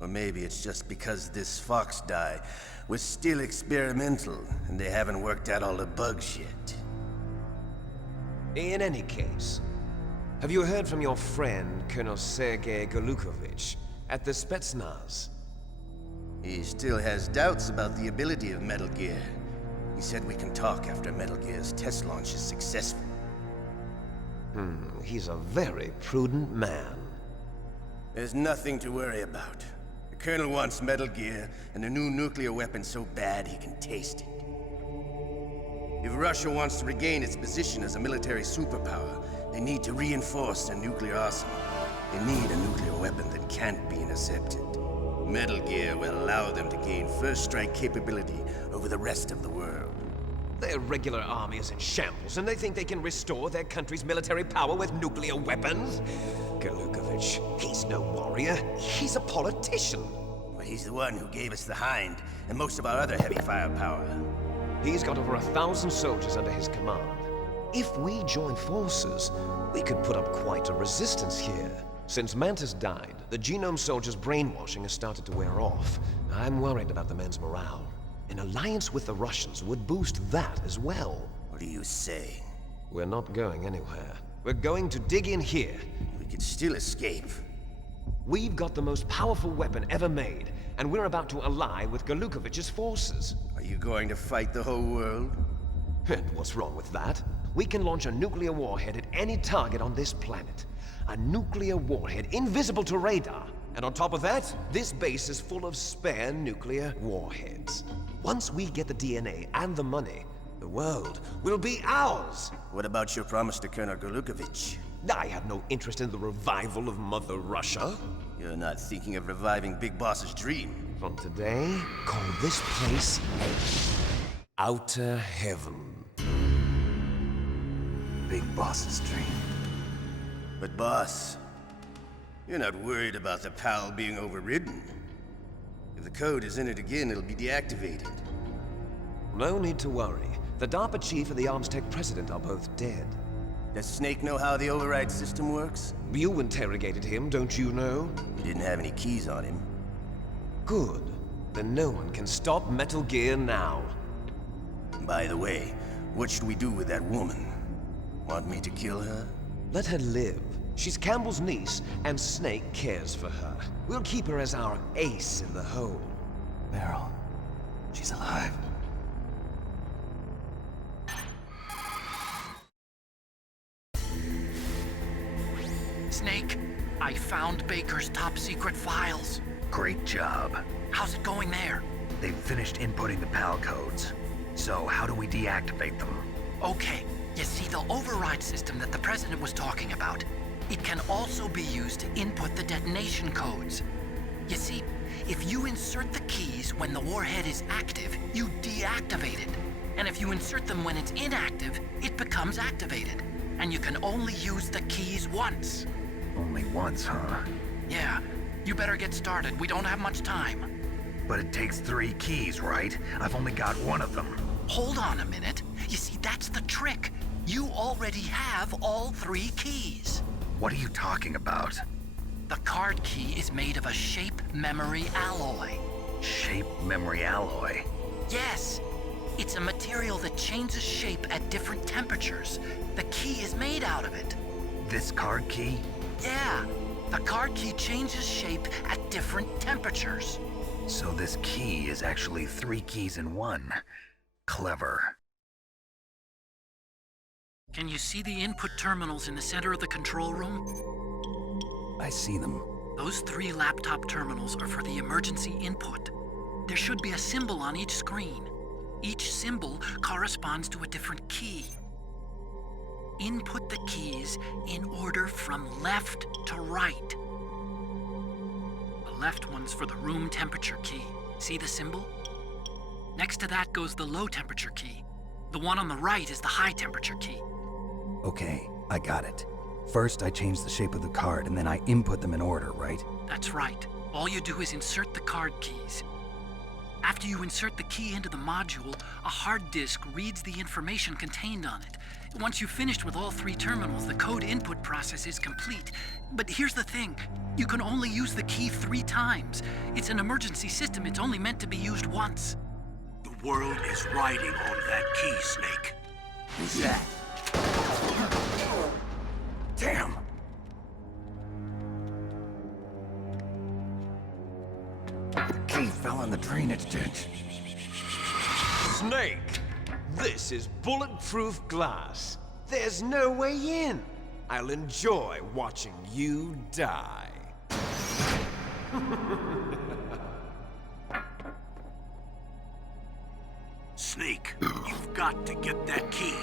Or maybe it's just because this Foxdie was still experimental and they haven't worked out all the bugs yet. In any case, have you heard from your friend, Colonel Sergei Golukovich, at the Spetsnaz? He still has doubts about the ability of Metal Gear. He said we can talk after Metal Gear's test launch is successful. He's a very prudent man. There's nothing to worry about. The Colonel wants Metal Gear and a new nuclear weapon so bad he can taste it. If Russia wants to regain its position as a military superpower, they need to reinforce their nuclear arsenal. They need a nuclear weapon that can't be intercepted. Metal Gear will allow them to gain first strike capability over the rest of the world. Their regular army is in shambles, and they think they can restore their country's military power with nuclear weapons? Galukovich, he's no warrior. He's a politician. Well, he's the one who gave us the Hind and most of our other heavy firepower. He's got over 1,000 soldiers under his command. If we join forces, we could put up quite a resistance here. Since Mantis died, the Genome Soldiers' brainwashing has started to wear off. I'm worried about the men's morale. An alliance with the Russians would boost that as well. What are you saying? We're not going anywhere. We're going to dig in here. We could still escape. We've got the most powerful weapon ever made, and we're about to ally with Galukovich's forces. Are you going to fight the whole world? And what's wrong with that? We can launch a nuclear warhead at any target on this planet. A nuclear warhead invisible to radar. And on top of that, this base is full of spare nuclear warheads. Once we get the DNA and the money, the world will be ours! What about your promise to Colonel Galukovich? I have no interest in the revival of Mother Russia. You're not thinking of reviving Big Boss's dream. From today, call this place Outer Heaven. Big Boss's dream. But boss, you're not worried about the PAL being overridden. If the code is entered again, it'll be deactivated. No need to worry. The DARPA chief and the ArmsTech president are both dead. Does Snake know how the override system works? You interrogated him, don't you know? He didn't have any keys on him. Good. Then no one can stop Metal Gear now. By the way, what should we do with that woman? Want me to kill her? Let her live. She's Campbell's niece, and Snake cares for her. We'll keep her as our ace in the hole. Meryl, she's alive. Snake, I found Baker's top-secret files. Great job. How's it going there? They've finished inputting the PAL codes. So how do we deactivate them? Okay, you see the override system that the President was talking about? It can also be used to input the detonation codes. You see, if you insert the keys when the warhead is active, you deactivate it. And if you insert them when it's inactive, it becomes activated. And you can only use the keys once. Only once, huh? Yeah, you better get started. We don't have much time. But it takes 3 keys, right? I've only got 1 of them. Hold on a minute. You see, that's the trick. You already have all 3 keys. What are you talking about? The card key is made of a shape memory alloy. Shape memory alloy? Yes. It's a material that changes shape at different temperatures. The key is made out of it. This card key? Yeah. The card key changes shape at different temperatures. So this key is actually 3 keys in 1. Clever. Can you see the input terminals in the center of the control room? I see them. Those 3 laptop terminals are for the emergency input. There should be a symbol on each screen. Each symbol corresponds to a different key. Input the keys in order from left to right. The left one's for the room temperature key. See the symbol? Next to that goes the low temperature key. The one on the right is the high temperature key. Okay, I got it. First, I change the shape of the card, and then I input them in order, right? That's right. All you do is insert the card keys. After you insert the key into the module, a hard disk reads the information contained on it. Once you've finished with all 3 terminals, the code input process is complete. But here's the thing. You can only use the key 3 times. It's an emergency system. It's only meant to be used once. The world is riding on that key, Snake. Who's that? Damn! The key fell in the drainage ditch. Snake! This is bulletproof glass. There's no way in. I'll enjoy watching you die. Sneak, you've got to get that key.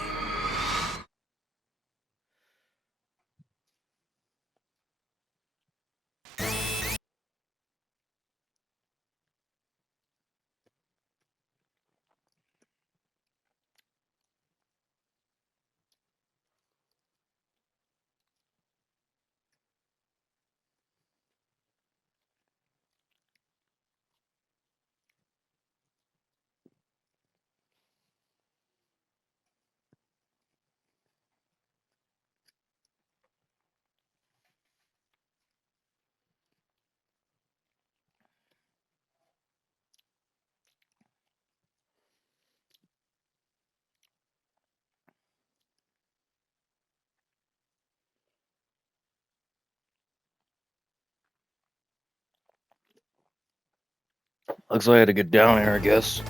Looks like I had to get down here, I guess.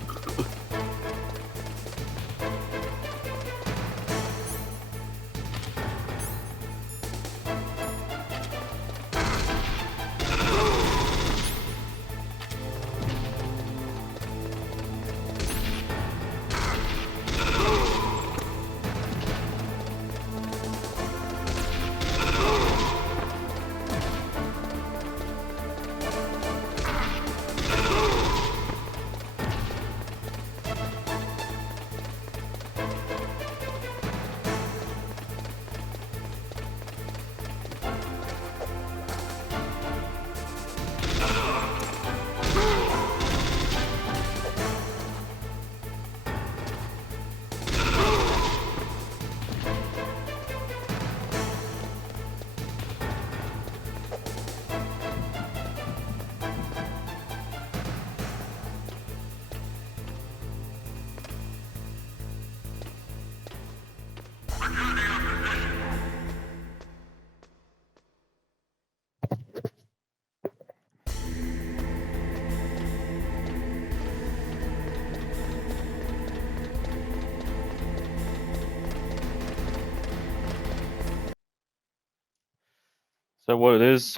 Is that what it is?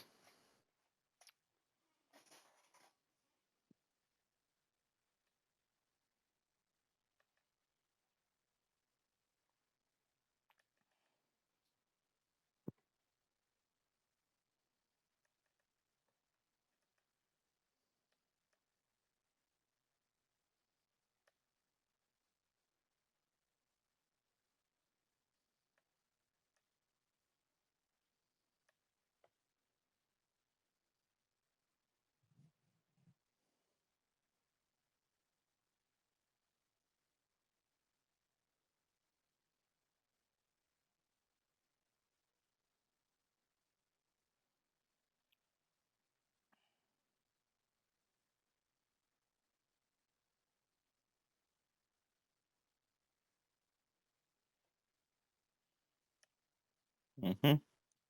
Mm-hmm.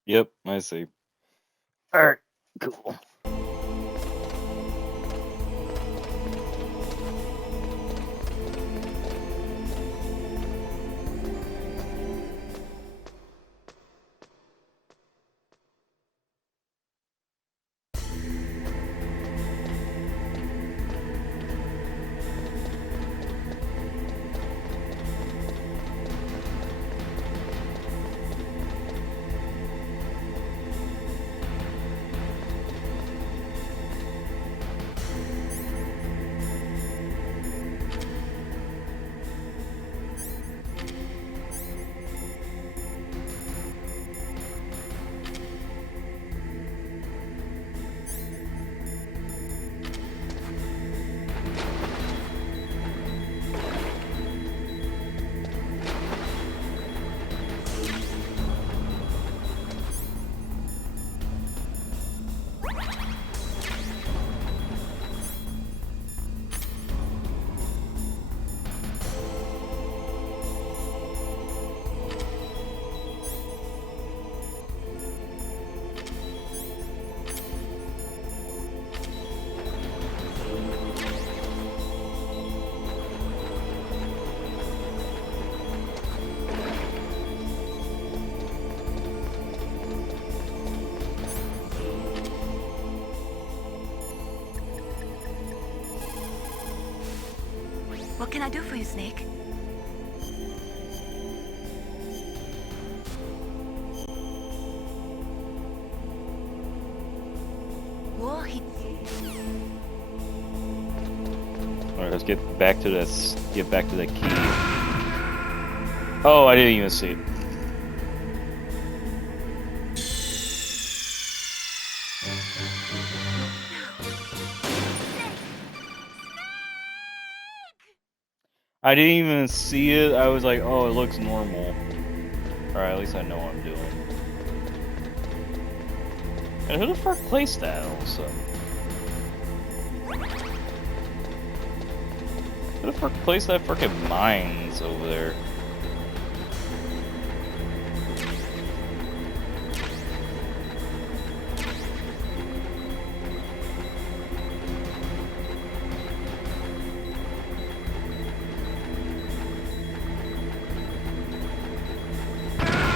Yep, I see. Alright, cool. What can I do for you, Snake? Alright, let's get back to this. Get back to the key. Oh, I didn't even see it. I didn't even see it. I was like, oh, it looks normal. Alright, at least I know what I'm doing. And who the fuck placed that all of a sudden? Who the fuck placed that freaking mines over there?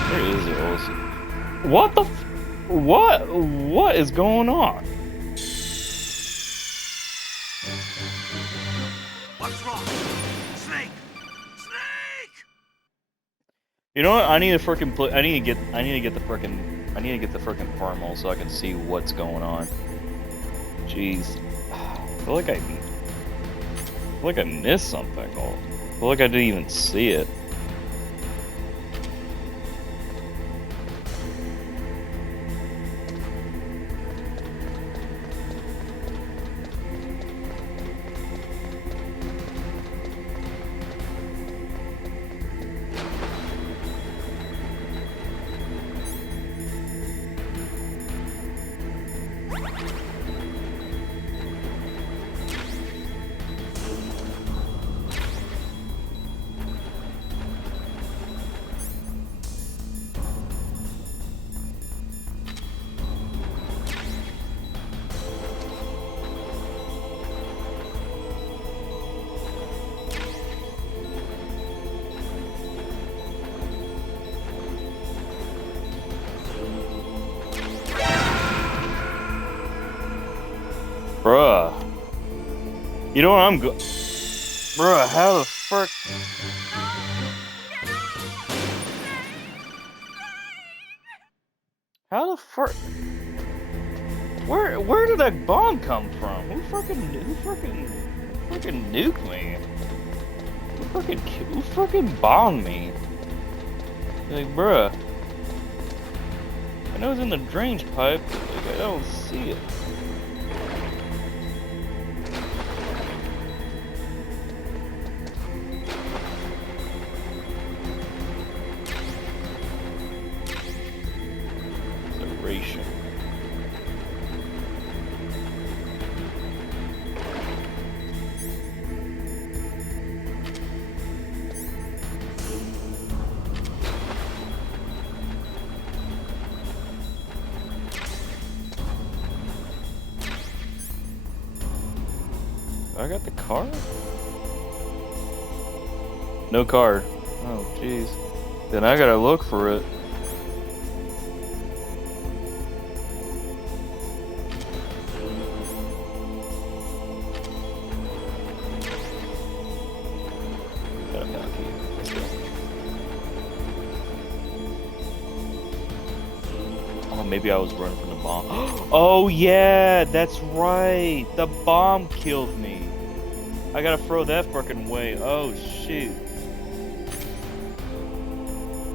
Where is it also? What the what is going on? What's wrong? Snake! Snake! You know what? I need to freaking play. I need to get the freaking thermal so I can see what's going on. Jeez, I feel like I missed something. I feel like I didn't even see it. Bruh. You know what I'm go- Bruh, how the frick? How the frick? Where did that bomb come from? Who freaking nuked me? Who freaking bombed me? Like, bruh. I know it's in the drainage pipe, but like, I don't see it. I got the card? No card. Oh, jeez. Then I gotta look for it. Got a pound key. Let's go. Oh, maybe I was running from the bomb. Oh, yeah, that's right. The bomb killed me. I gotta throw that fucking way. Oh, shoot.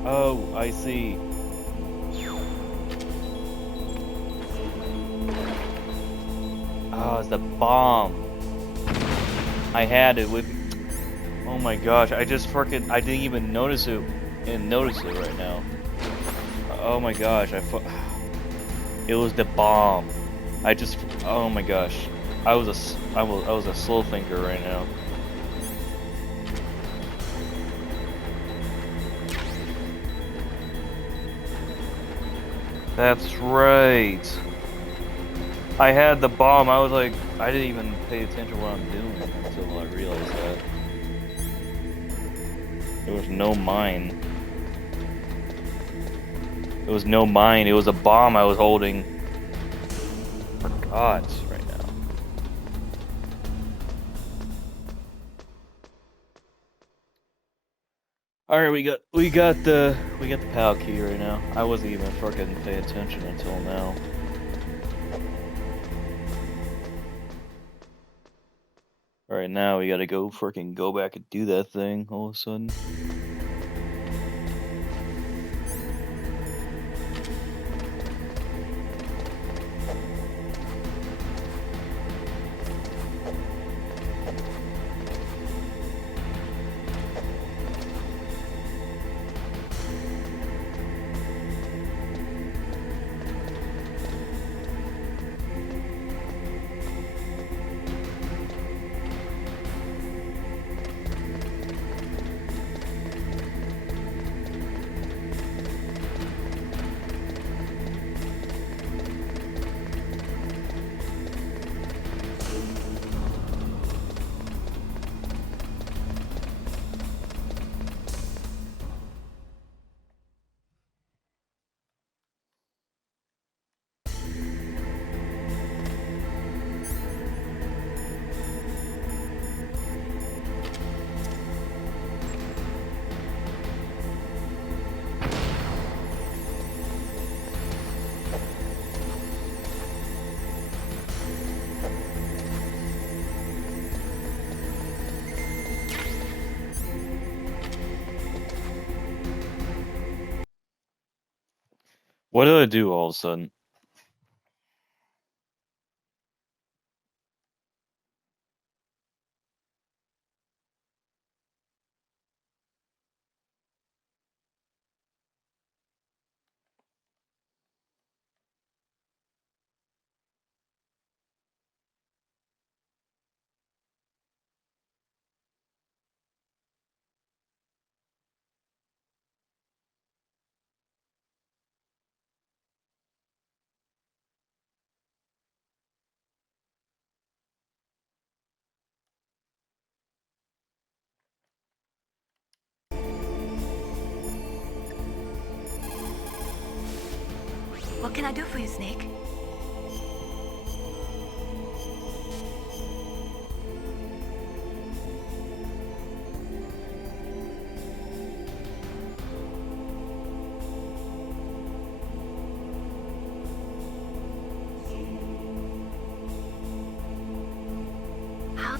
Oh, I see. Oh, it's the bomb. I had it with me. Oh my gosh, I didn't even notice it right now. Oh my gosh, it was the bomb. Oh my gosh. I was a slow thinker right now. That's right. I had the bomb. I was like, I didn't even pay attention to what I'm doing until I realized that. There was no mine. There was no mine. It was a bomb I was holding. For God's right now. All right, we got the PAL key right now. I wasn't even fucking paying attention until now. All right, now we gotta go back and do that thing all of a sudden. What did I do all of a sudden? What can I do for you, Snake? How?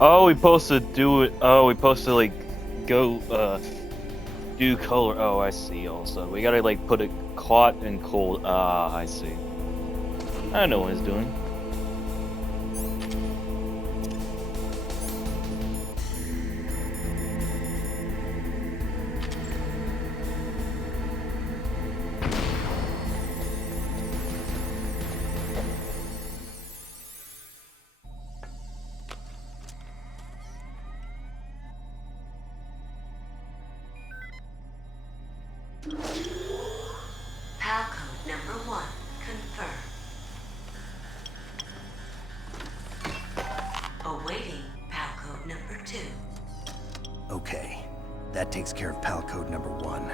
Oh, we supposed to do it. Oh, we supposed to like go do color. Oh, I see. Also, we gotta like put it hot and cold. Ah, I see. I know what he's doing. PAL code number 1 confirmed. Awaiting PAL code number 2. Okay, that takes care of PAL code number 1.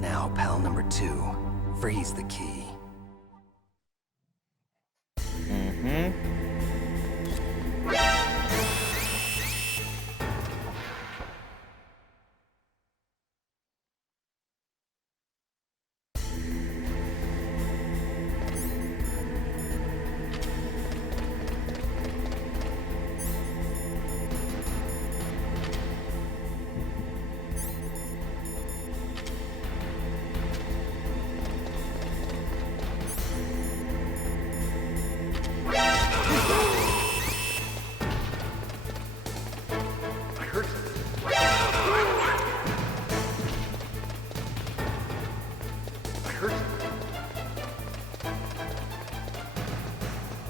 Now, PAL number 2, freeze the key.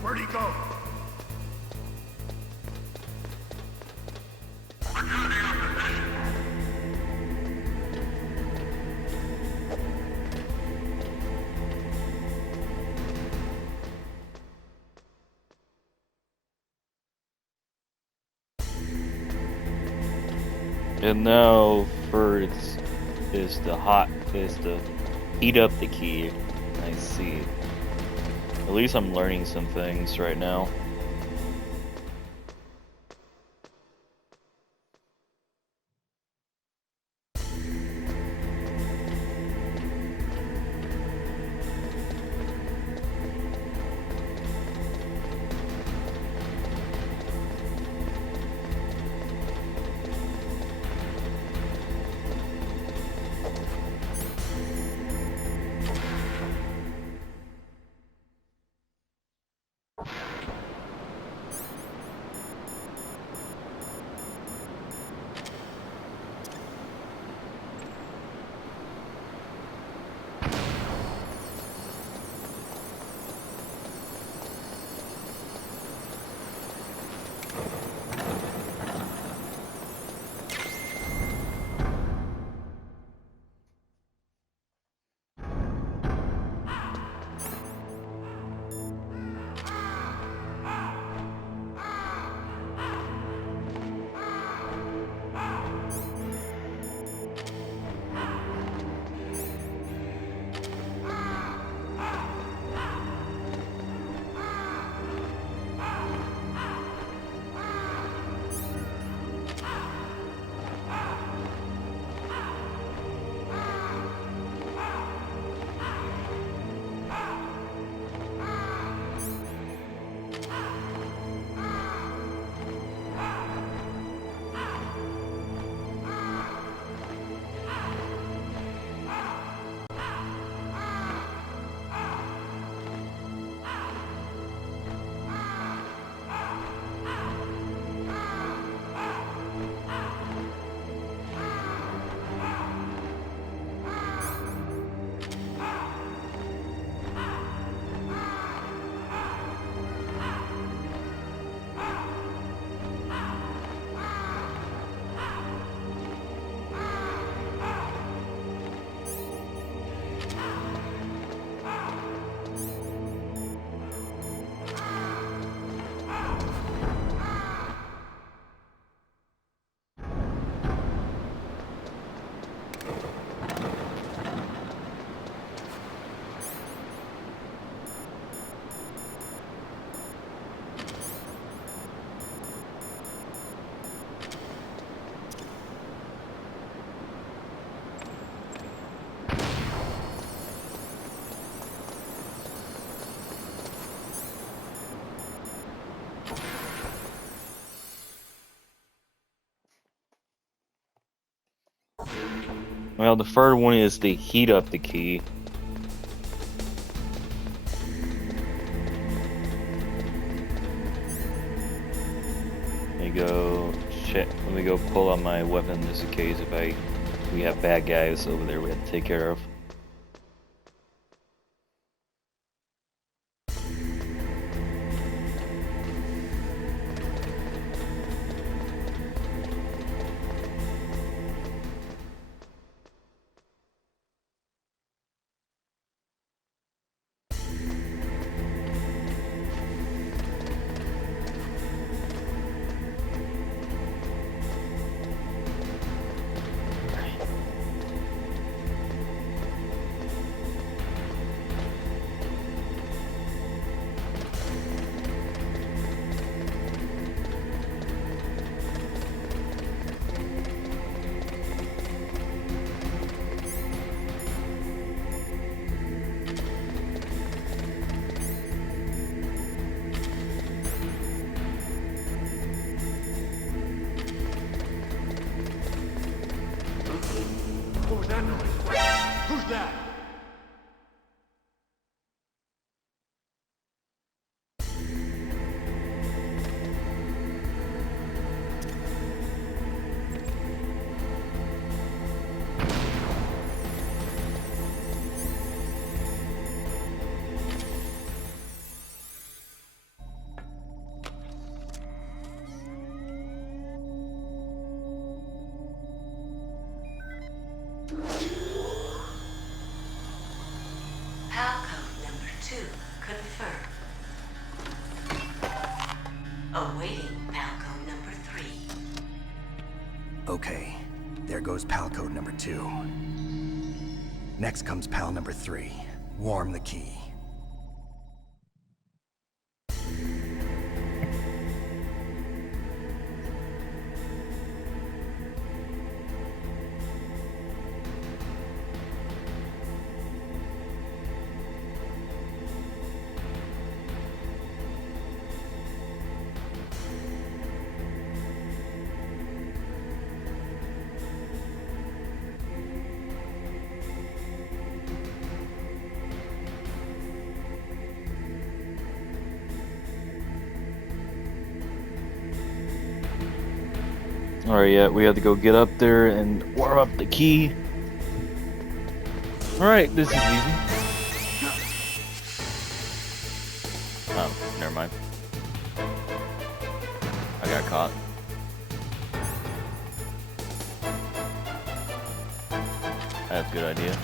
Where'd he go? And now for is the heat up the key. I see. At least I'm learning some things right now. Well, the third one is to heat up the key. Let me go check. Let me go pull out my weapon just in case we have bad guys over there we have to take care of. 2 confirmed. Awaiting Palcode number 3. Okay, there goes pal code number 2. Next comes pal number 3. Warm the key. Alright, yeah, we have to go get up there and warm up the key. Alright, this is easy. Oh, never mind. I got caught. That's a good idea.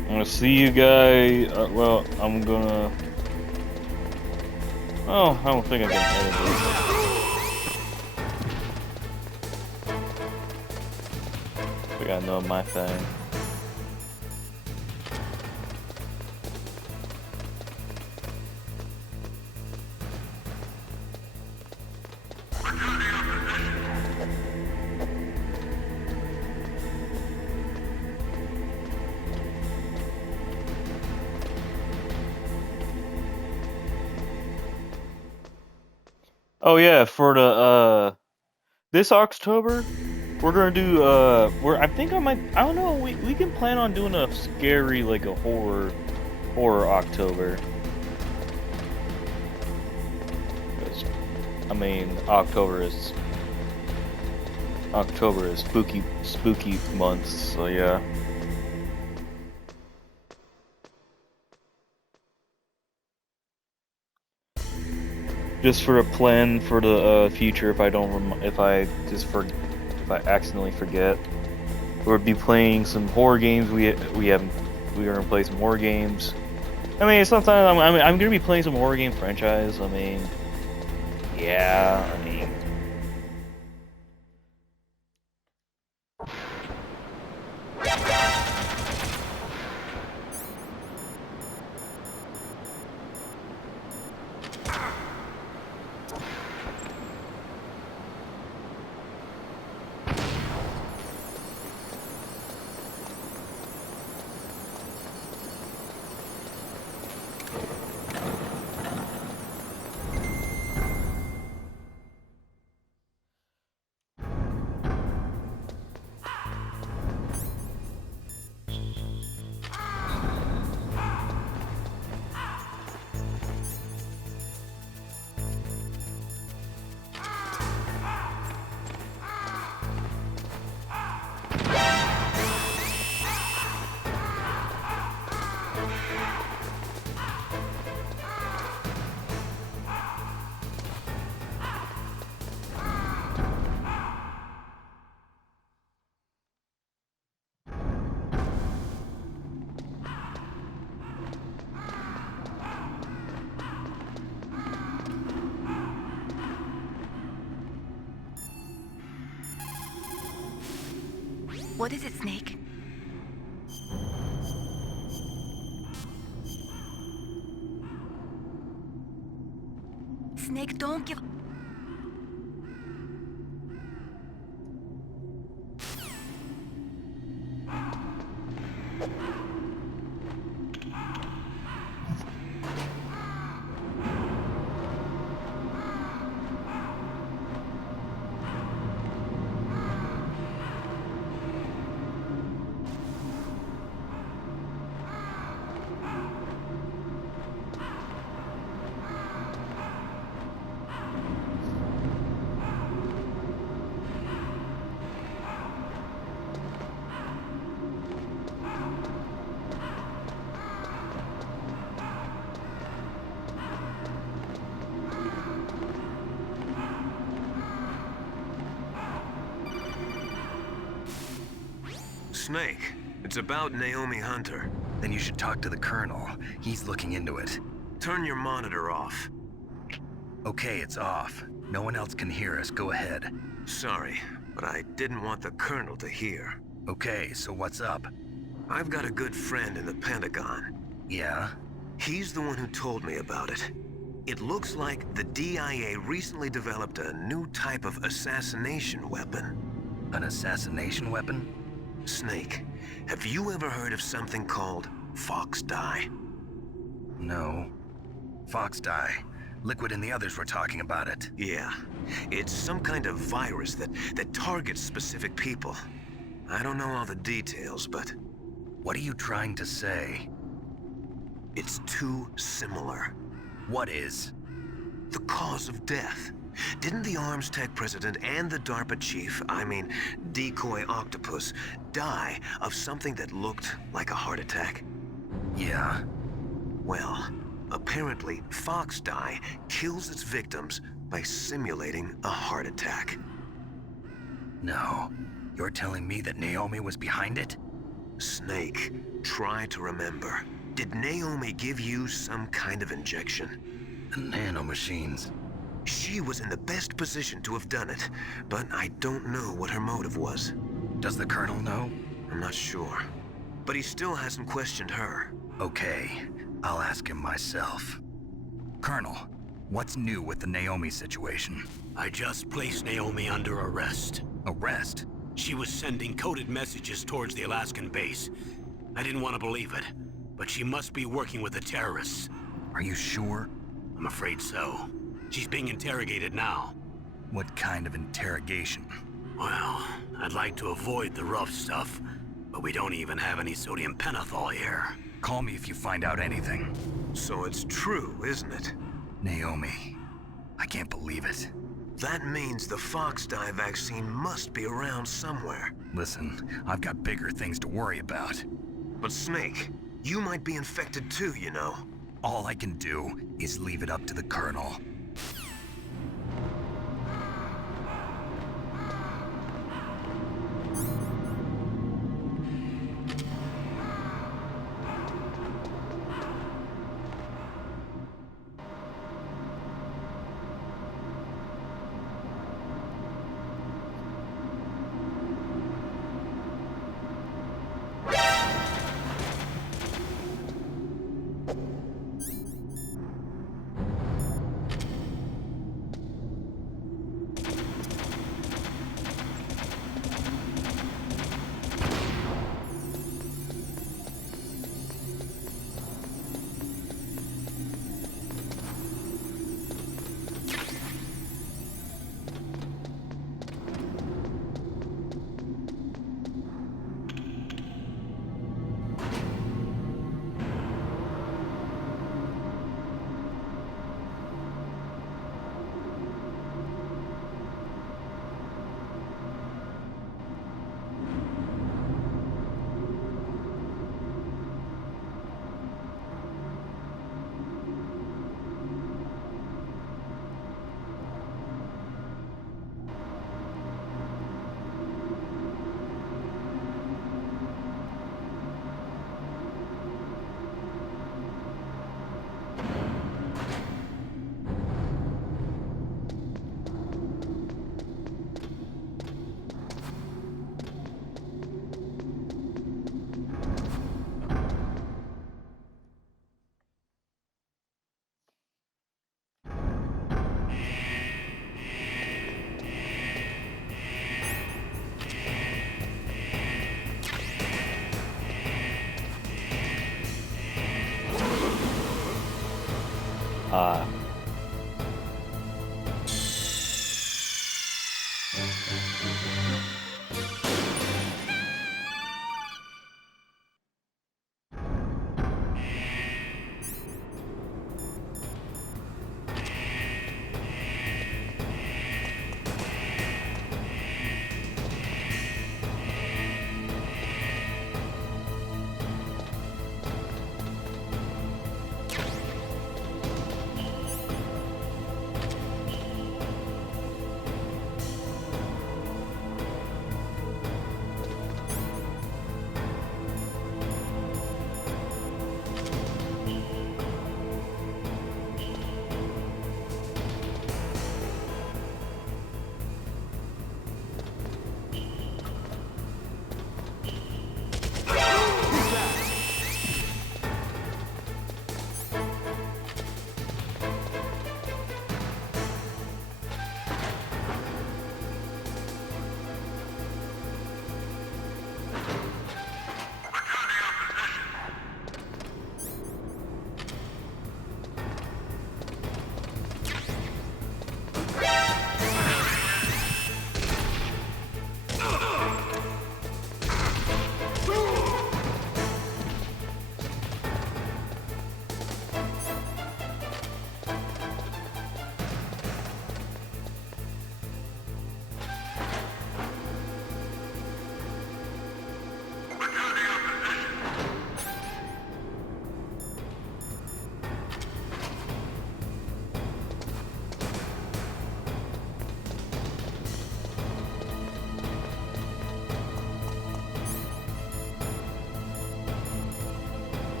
I'm gonna see you guys. Well, I'm gonna. Oh, I don't think I can edit this. I gotta know my thing. Oh yeah, for the this October, we're gonna do I think I don't know, we can plan on doing a scary, like a horror October. 'Cause, I mean, October is spooky months, so yeah. Just for a plan for the future, if I accidentally forget, we'll be playing some horror games. We're gonna play some horror games. I mean, sometimes I'm gonna be playing some horror game franchise. I mean, yeah. I mean, What is it, Snake? Snake, don't give... Snake, it's about Naomi Hunter. Then you should talk to the Colonel. He's looking into it. Turn your monitor off. Okay, it's off. No one else can hear us. Go ahead. Sorry, but I didn't want the Colonel to hear. Okay, so what's up? I've got a good friend in the Pentagon. Yeah? He's the one who told me about it. It looks like the DIA recently developed a new type of assassination weapon. An assassination weapon? Snake, have you ever heard of something called Fox Dye? No. Fox Dye. Liquid and the others were talking about it. Yeah. It's some kind of virus that targets specific people. I don't know all the details, but... What are you trying to say? It's too similar. What is? The cause of death. Didn't the Arms Tech president and the DARPA chief, Decoy Octopus, die of something that looked like a heart attack? Yeah. Well, apparently Fox Dye kills its victims by simulating a heart attack. No. You're telling me that Naomi was behind it? Snake, try to remember. Did Naomi give you some kind of injection? Nanomachines. She was in the best position to have done it, but I don't know what her motive was. Does the Colonel know? I'm not sure. But he still hasn't questioned her. Okay, I'll ask him myself. Colonel, what's new with the Naomi situation? I just placed Naomi under arrest. Arrest? She was sending coded messages towards the Alaskan base. I didn't want to believe it, but she must be working with the terrorists. Are you sure? I'm afraid so. She's being interrogated now. What kind of interrogation? Well, I'd like to avoid the rough stuff, but we don't even have any sodium pentothal here. Call me if you find out anything. So it's true, isn't it? Naomi, I can't believe it. That means the Fox Dye vaccine must be around somewhere. Listen, I've got bigger things to worry about. But Snake, you might be infected too, you know. All I can do is leave it up to the Colonel.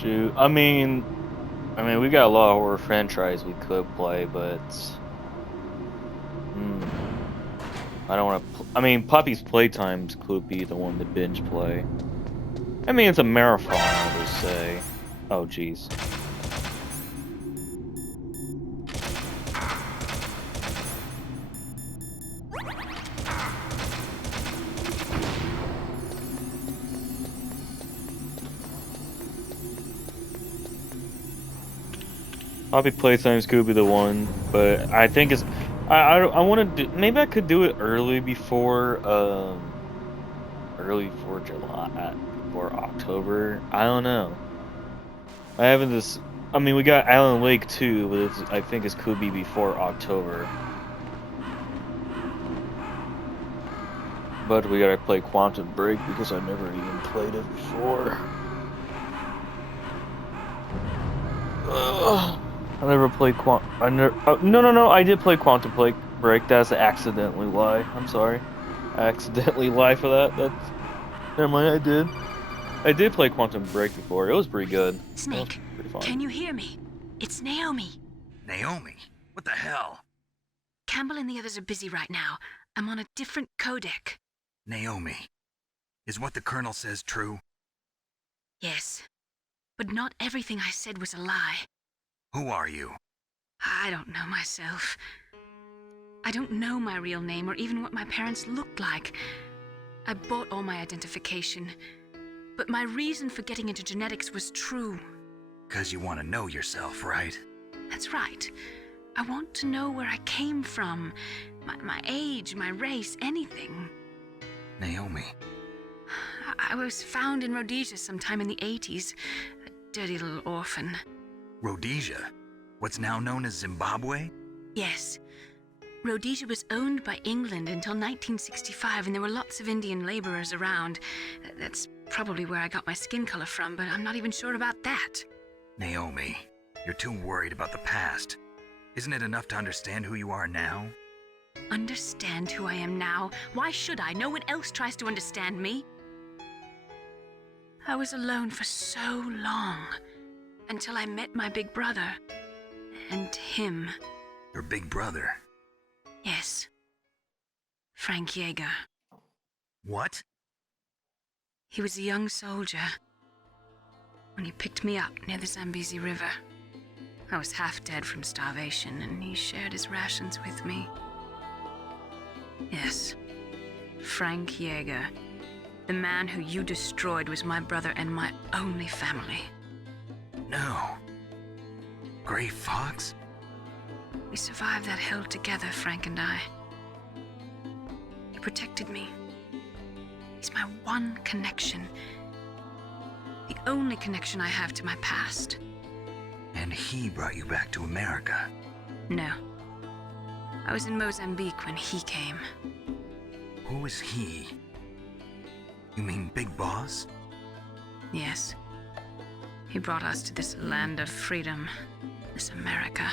Shoot, I mean, we got a lot of horror franchise we could play, but I don't want to. I mean, Poppy's Playtimes could be the one to binge play. I mean, it's a marathon, I would say. Oh, jeez. Poppy Playtimes could be the one, but I think it's. I want to do. Maybe I could do it early before July, before October. I don't know. I haven't this. I mean, we got Island Lake too, but I think it could be before October. But we gotta play Quantum Break because I never even played it before. I never played no, I did play Quantum Break. That's an accidentally lie. I'm sorry. I accidentally lie for that. Never mind, I did play Quantum Break before. It was pretty good. Snake, pretty fun. Can you hear me? It's Naomi. Naomi? What the hell? Campbell and the others are busy right now. I'm on a different codec. Naomi, is what the Colonel says true? Yes, but not everything I said was a lie. Who are you? I don't know myself. I don't know my real name or even what my parents looked like. I bought all my identification, but my reason for getting into genetics was true. 'Cause you want to know yourself, right? That's right. I want to know where I came from, my age, my race, anything. Naomi. I was found in Rhodesia sometime in the 80s, a dirty little orphan. Rhodesia? What's now known as Zimbabwe? Yes. Rhodesia was owned by England until 1965, and there were lots of Indian laborers around. That's probably where I got my skin color from, but I'm not even sure about that. Naomi, you're too worried about the past. Isn't it enough to understand who you are now? Understand who I am now? Why should I? No one else tries to understand me. I was alone for so long, until I met my big brother. And him. Your big brother? Yes. Frank Yeager. What? He was a young soldier when he picked me up near the Zambezi River. I was half dead from starvation, and he shared his rations with me. Yes, Frank Yeager. The man who you destroyed was my brother and my only family. No. Gray Fox? We survived that hell together, Frank and I. He protected me. He's my one connection. The only connection I have to my past. And he brought you back to America? No. I was in Mozambique when he came. Who is he? You mean Big Boss? Yes. He brought us to this land of freedom, this America.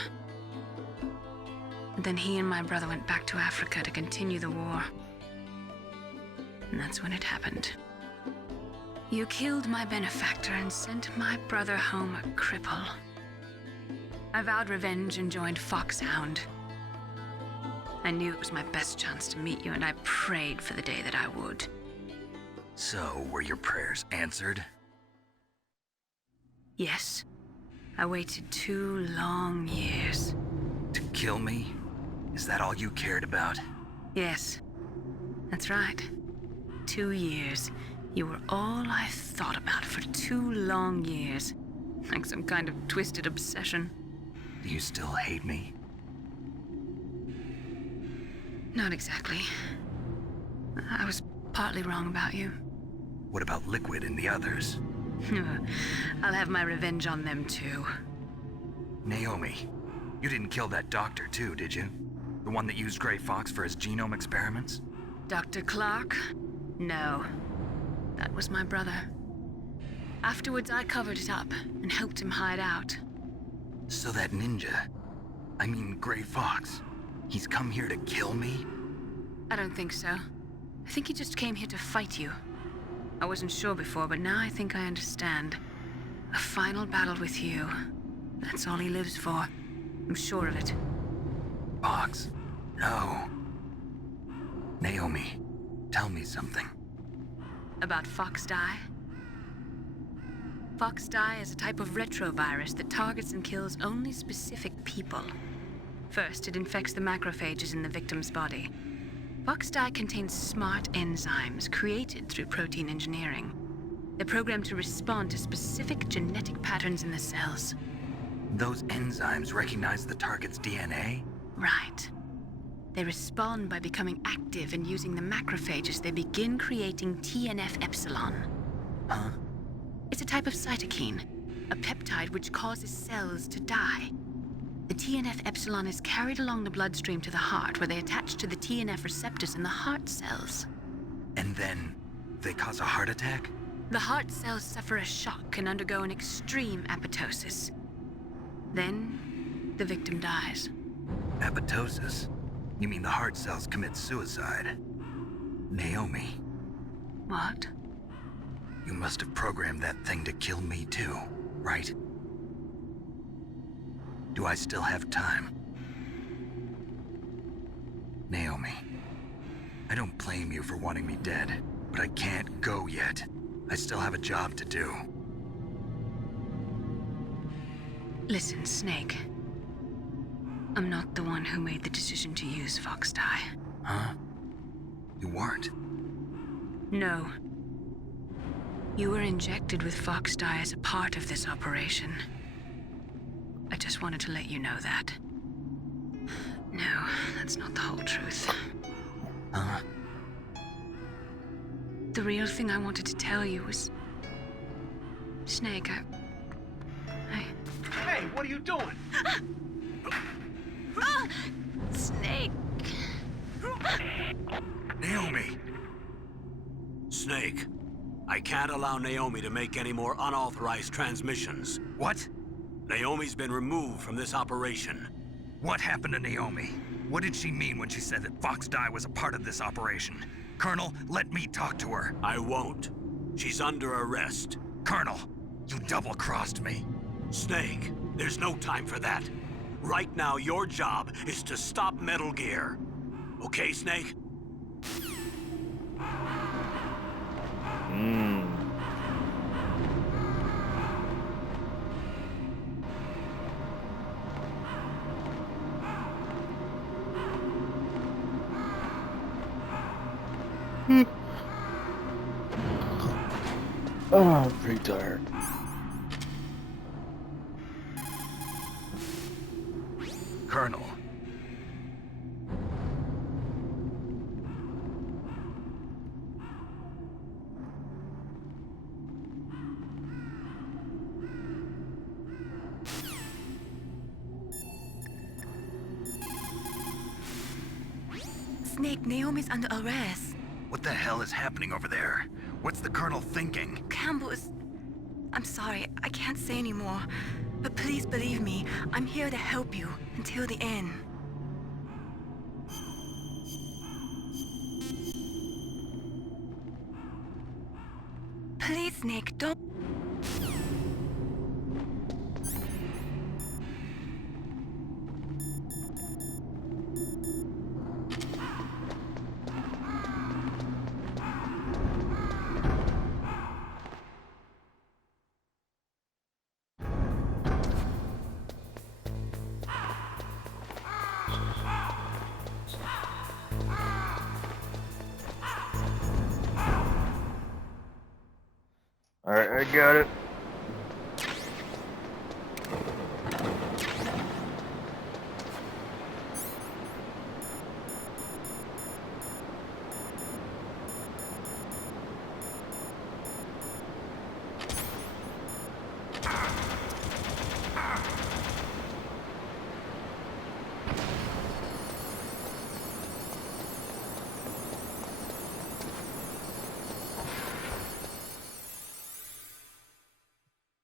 And then he and my brother went back to Africa to continue the war. And that's when it happened. You killed my benefactor and sent my brother home a cripple. I vowed revenge and joined Foxhound. I knew it was my best chance to meet you, and I prayed for the day that I would. So, were your prayers answered? Yes. I waited 2 long years. To kill me? Is that all you cared about? Yes. That's right. 2 years. You were all I thought about for 2 long years. Like some kind of twisted obsession. Do you still hate me? Not exactly. I was partly wrong about you. What about Liquid and the others? I'll have my revenge on them too. Naomi, you didn't kill that doctor too, did you? The one that used Gray Fox for his genome experiments? Dr. Clark? No. That was my brother. Afterwards, I covered it up and helped him hide out. So that ninja, I mean Gray Fox, he's come here to kill me? I don't think so. I think he just came here to fight you. I wasn't sure before, but now I think I understand. A final battle with you. That's all he lives for. I'm sure of it. Fox, no. Naomi, tell me something. About Fox Die? Fox Die is a type of retrovirus that targets and kills only specific people. First, it infects the macrophages in the victim's body. Fox Die contains smart enzymes created through protein engineering. They're programmed to respond to specific genetic patterns in the cells. Those enzymes recognize the target's DNA? Right. They respond by becoming active and using the macrophages. They begin creating TNF-epsilon. Huh? It's a type of cytokine, a peptide which causes cells to die. The TNF-epsilon is carried along the bloodstream to the heart, where they attach to the TNF receptors in the heart cells. And then they cause a heart attack? The heart cells suffer a shock and undergo an extreme apoptosis. Then, the victim dies. Apoptosis? You mean the heart cells commit suicide? Naomi. What? You must have programmed that thing to kill me too, right? Do I still have time? Naomi, I don't blame you for wanting me dead, but I can't go yet. I still have a job to do. Listen, Snake. I'm not the one who made the decision to use Fox Die. Huh? You weren't? No. You were injected with Fox Die as a part of this operation. I just wanted to let you know that. No, that's not the whole truth. Huh? The real thing I wanted to tell you was... Snake, Hey, what are you doing? Snake! Naomi! Snake, I can't allow Naomi to make any more unauthorized transmissions. What? Naomi's been removed from this operation. What happened to Naomi? What did she mean when she said that Fox Die was a part of this operation? Colonel, let me talk to her. I won't. She's under arrest. Colonel, you double-crossed me. Snake, there's no time for that. Right now, your job is to stop Metal Gear. Okay, Snake? Oh, I'm pretty tired. Colonel. Snake, Naomi's under arrest. What the hell is happening over there? What's the Colonel thinking? Campbell is... I'm sorry, I can't say anymore. But please believe me, I'm here to help you until the end. Please, Snake, don't... Alright, I got it.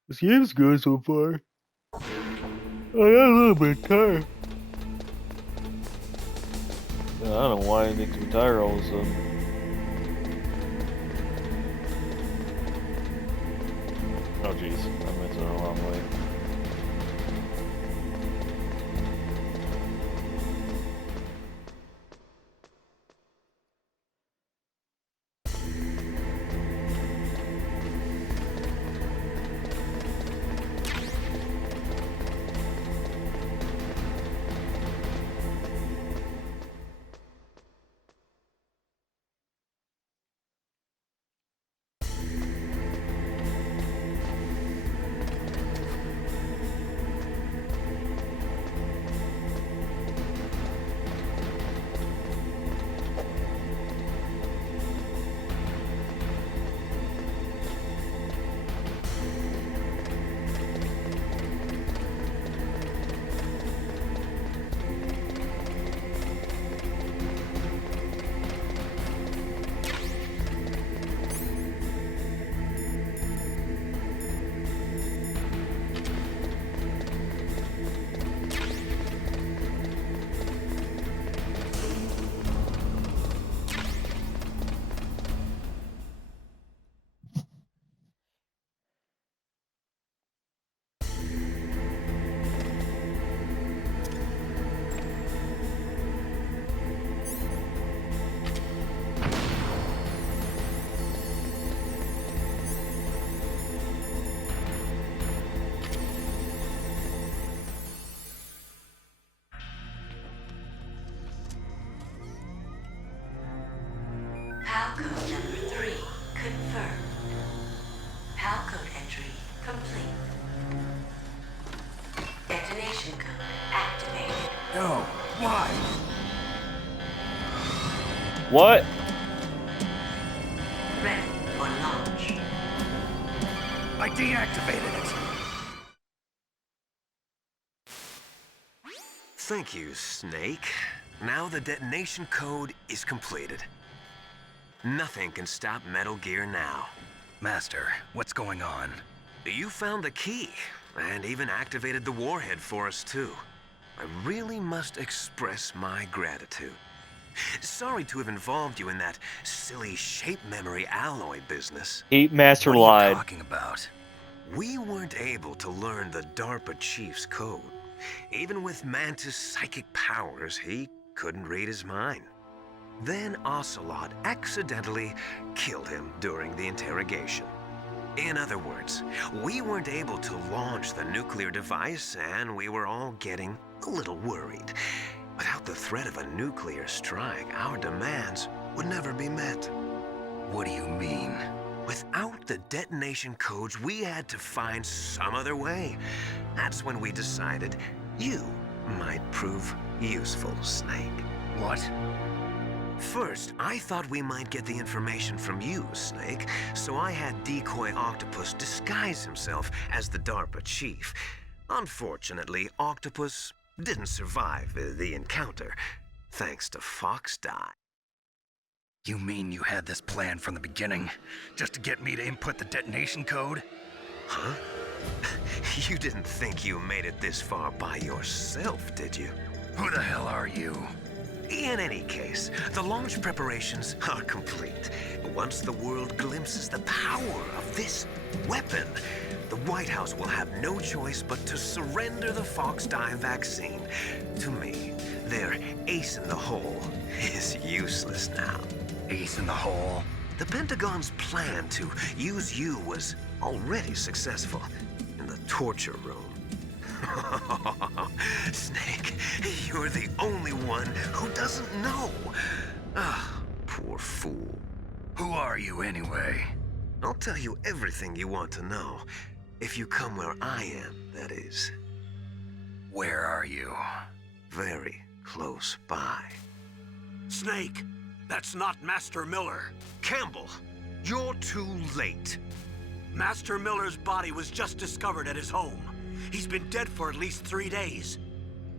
This game's good so far. I got a little bit tired. I don't know why it makes me tired all of a sudden. Oh jeez, I went the wrong way. PAL code number 3 confirmed. PAL code entry complete. Detonation code activated. No, why? What? Ready for launch. I deactivated it. Thank you, Snake. Now the detonation code is completed. Nothing can stop Metal Gear now. Master, what's going on? You found the key, and even activated the warhead for us, too. I really must express my gratitude. Sorry to have involved you in that silly shape memory alloy business. Heat Master What are lied. you talking about? We weren't able to learn the DARPA chief's code. Even with Mantis' psychic powers, he couldn't read his mind. Then Ocelot accidentally killed him during the interrogation. In other words, we weren't able to launch the nuclear device, and we were all getting a little worried. Without the threat of a nuclear strike, our demands would never be met. What do you mean? Without the detonation codes, we had to find some other way. That's when we decided you might prove useful, Snake. What? First, I thought we might get the information from you, Snake, so I had Decoy Octopus disguise himself as the DARPA chief. Unfortunately, Octopus didn't survive the encounter, thanks to Fox Die. You mean you had this plan from the beginning, just to get me to input the detonation code? Huh? You didn't think you made it this far by yourself, did you? Who the hell are you? In any case, the launch preparations are complete. Once the world glimpses the power of this weapon, the White House will have no choice but to surrender the Fox Die vaccine to me. Their ace in the hole is useless now. Ace in the hole? The Pentagon's plan to use you was already successful in the torture room. Snake, you're the only one who doesn't know. Ah, poor fool. Who are you anyway? I'll tell you everything you want to know. If you come where I am, that is. Where are you? Very close by. Snake, that's not Master Miller. Campbell, you're too late. Master Miller's body was just discovered at his home. He's been dead for at least 3 days.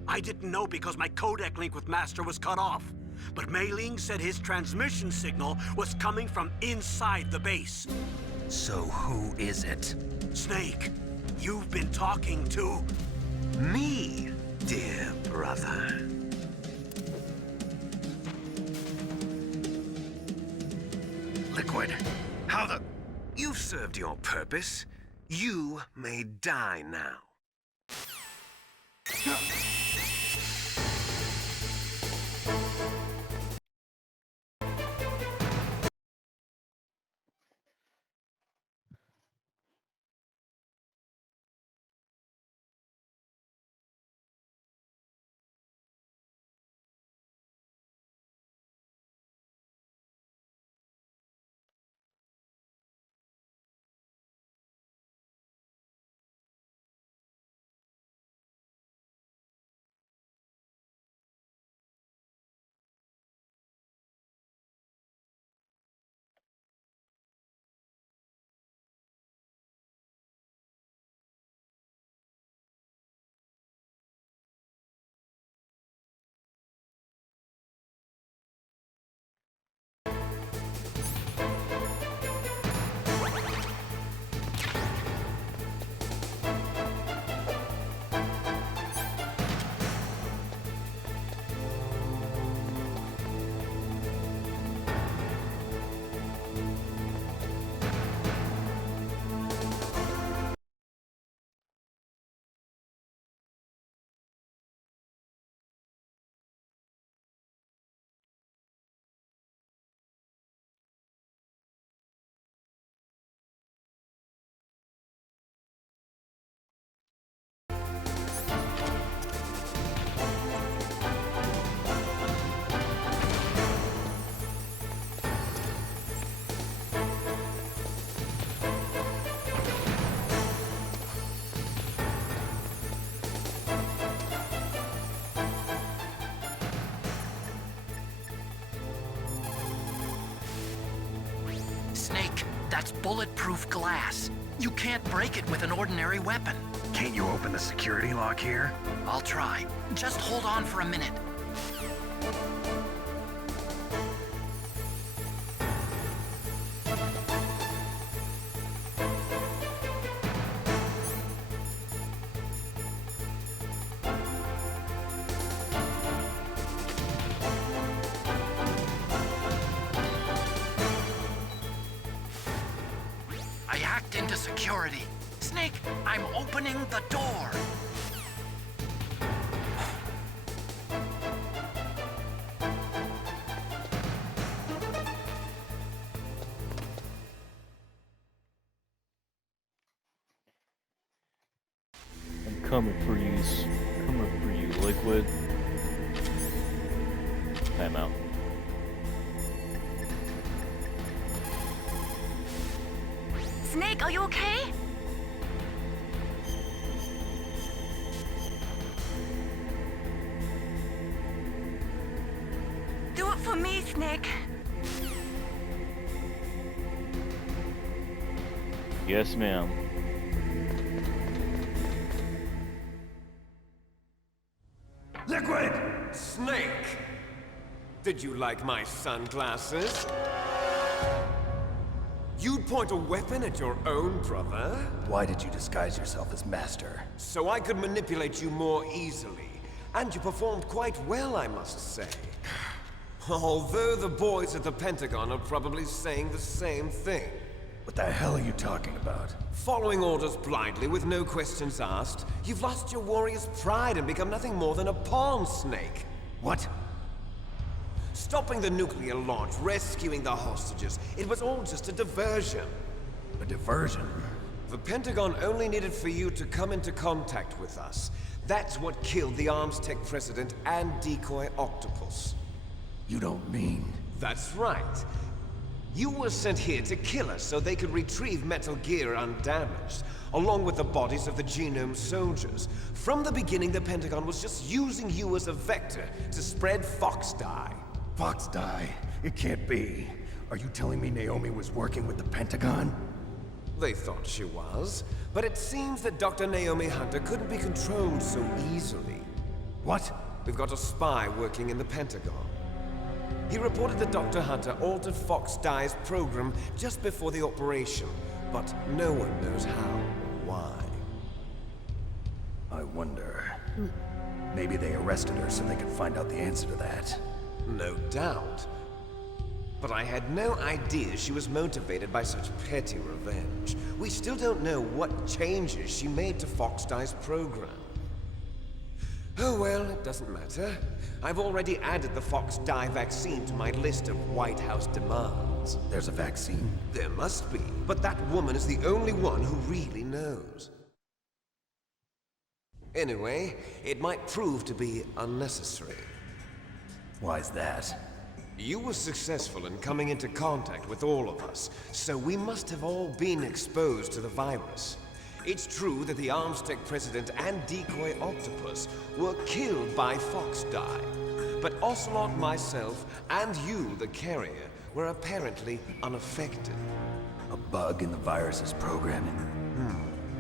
I didn't know because my codec link with Master was cut off. But Mei Ling said his transmission signal was coming from inside the base. So who is it? Snake, you've been talking to... Me, dear brother. Liquid, how the... You've served your purpose. You may die now. Snake, that's bulletproof glass. You can't break it with an ordinary weapon. Can't you open the security lock here? I'll try. Just hold on for a minute. I hacked into security. Snake, I'm opening the door. I'm coming for you, Liquid. Time out. Snake, are you okay? Do it for me, Snake. Yes, ma'am. Liquid! Snake! Did you like my sunglasses? You'd point a weapon at your own brother? Why did you disguise yourself as Master? So I could manipulate you more easily. And you performed quite well, I must say. Although the boys at the Pentagon are probably saying the same thing. What the hell are you talking about? Following orders blindly with no questions asked, you've lost your warrior's pride and become nothing more than a pawn, Snake. What? Stopping the nuclear launch, rescuing the hostages, it was all just a diversion. A diversion? The Pentagon only needed for you to come into contact with us. That's what killed the ArmsTech president and decoy Octopus. You don't mean... That's right. You were sent here to kill us so they could retrieve Metal Gear undamaged, along with the bodies of the Genome soldiers. From the beginning, the Pentagon was just using you as a vector to spread Fox Die. Fox Die? It can't be. Are you telling me Naomi was working with the Pentagon? They thought she was, but it seems that Dr. Naomi Hunter couldn't be controlled so easily. What? We've got a spy working in the Pentagon. He reported that Dr. Hunter altered Fox Die's program just before the operation, but no one knows how or why. I wonder... Maybe they arrested her so they could find out the answer to that. No doubt. But I had no idea she was motivated by such petty revenge. We still don't know what changes she made to Fox-Die's program. Oh well, it doesn't matter. I've already added the Fox-Die vaccine to my list of White House demands. There's a vaccine? There must be, but that woman is the only one who really knows. Anyway, it might prove to be unnecessary. Why's that? You were successful in coming into contact with all of us, so we must have all been exposed to the virus. It's true that the Armstech President and Decoy Octopus were killed by Fox-Die, but Ocelot, myself, and you, the carrier, were apparently unaffected. A bug in the virus's programming?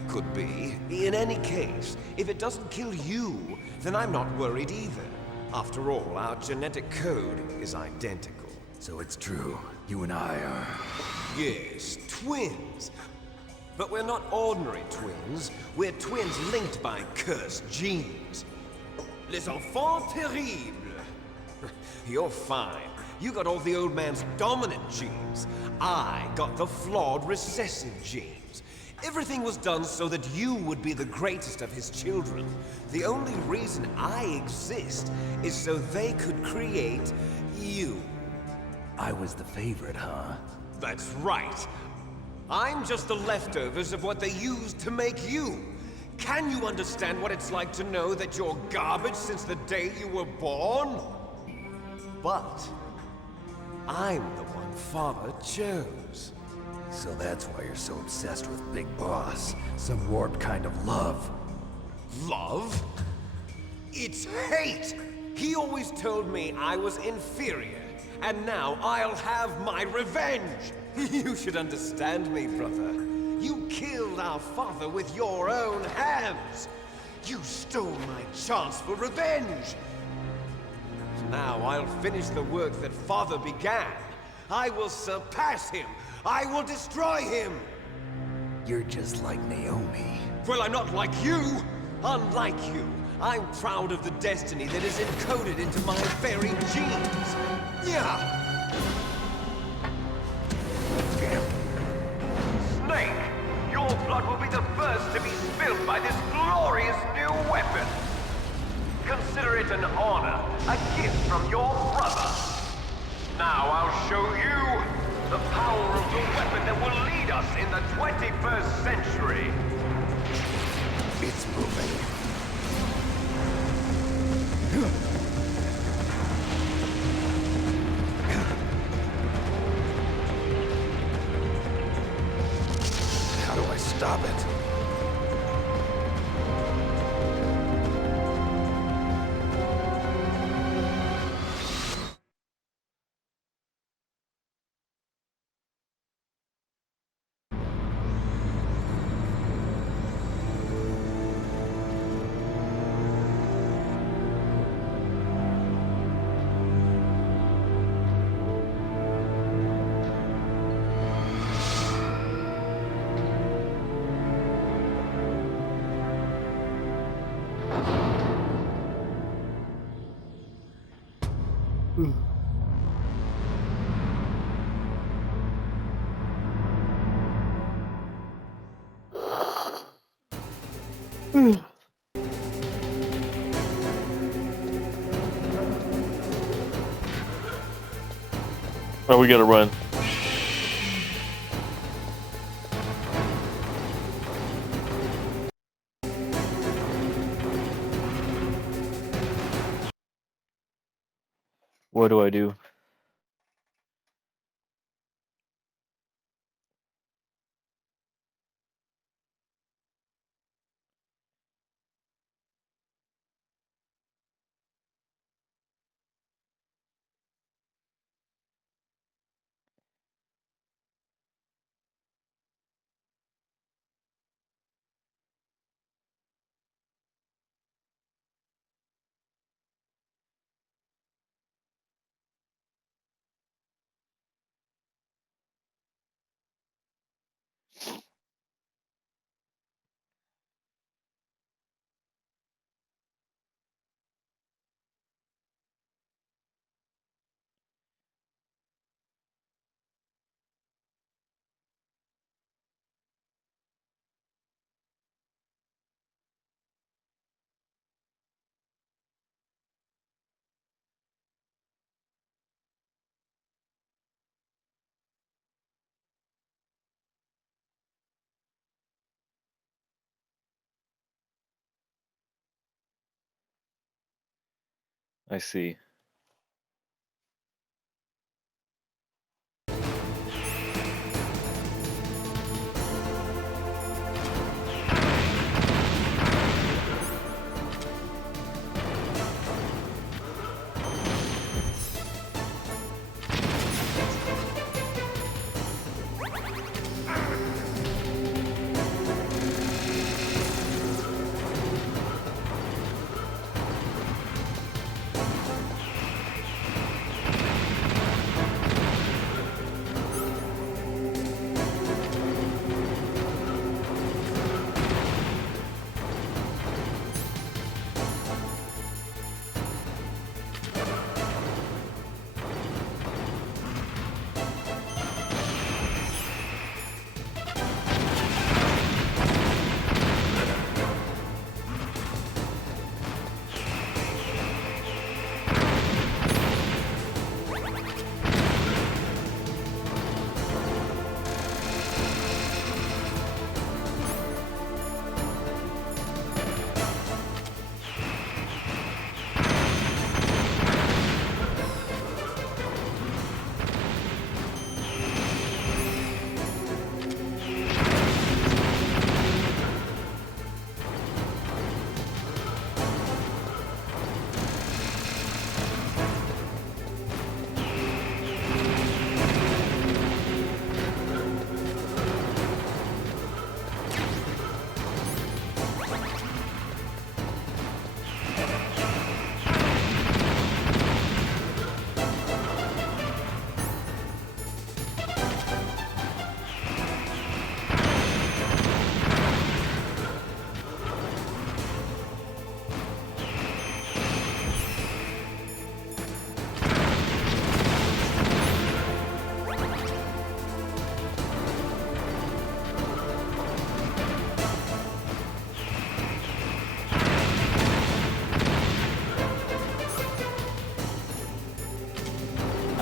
Could be. In any case, if it doesn't kill you, then I'm not worried either. After all, our genetic code is identical. So it's true. You and I are... Yes, twins. But we're not ordinary twins. We're twins linked by cursed genes. Les enfants terribles. You're fine. You got all the old man's dominant genes. I got the flawed recessive genes. Everything was done so that you would be the greatest of his children. The only reason I exist is so they could create you. I was the favorite, huh? That's right. I'm just the leftovers of what they used to make you. Can you understand what it's like to know that you're garbage since the day you were born? But I'm the one Father chose. So that's why you're so obsessed with Big Boss. Some warped kind of love. Love? It's hate! He always told me I was inferior, and now I'll have my revenge! You should understand me, brother. You killed our father with your own hands! You stole my chance for revenge! Now I'll finish the work that Father began. I will surpass him! I will destroy him! You're just like Naomi. Well, I'm not like you! Unlike you, I'm proud of the destiny that is encoded into my very genes! Yeah! Snake, your blood will be the first to be spilled by this glorious new weapon. Consider it an honor, a gift from your brother. Now I'll show you the power of the weapon that will lead us in the 21st century. It's moving. How do I stop it? Oh, we gotta run. What do I do? I see.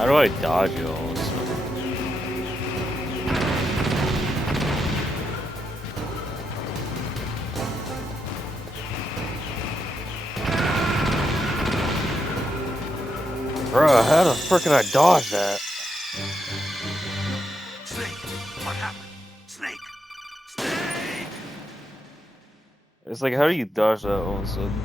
How do I dodge it all of a sudden? Bruh, how the frick can I dodge that? Snake, what happened? Snake! Snake! It's like, how do you dodge that all of a sudden?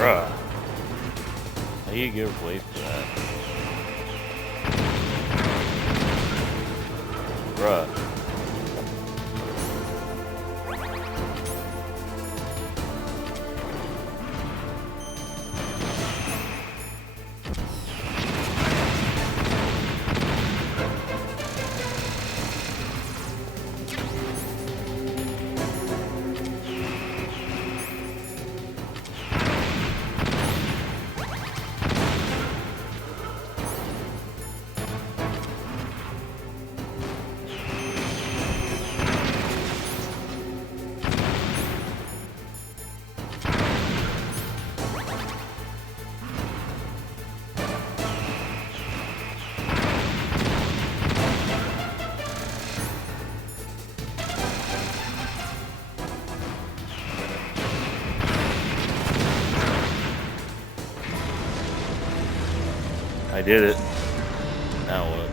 Bruh. How do you get away from that? Bruh. I did it. Now what?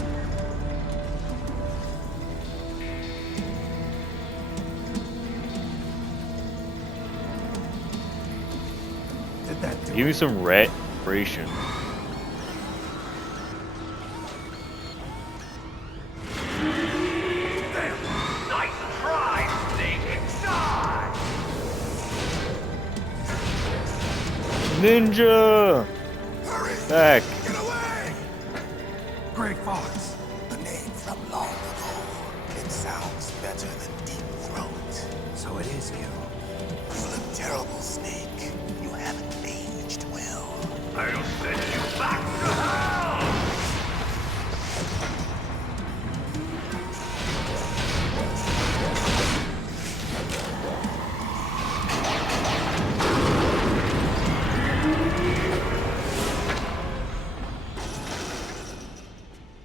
Did that do Give me some ration. Nice try, Snake! Die! Ninja! Back. Grey Fox. A name from long ago. It sounds better than Deep Throat. So it is you. You look terrible, Snake. You haven't aged well. I'll send you back to hell!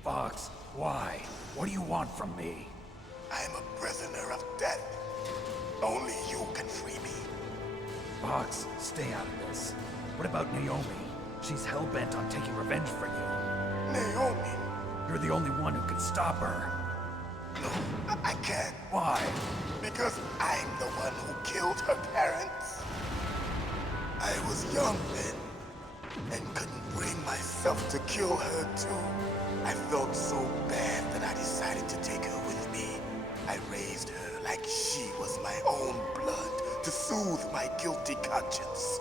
Fox, why? What do you want from me? I am a prisoner of death. Only you can free me. Fox, stay out of this. What about Naomi? She's hell-bent on taking revenge for you. Naomi? You're the only one who can stop her. No, I can't. Why? Because I'm the one who killed her parents. I was young then, and couldn't bring myself to kill her too. I felt so bad that I decided to take her with me. I raised her like she was my own blood to soothe my guilty conscience.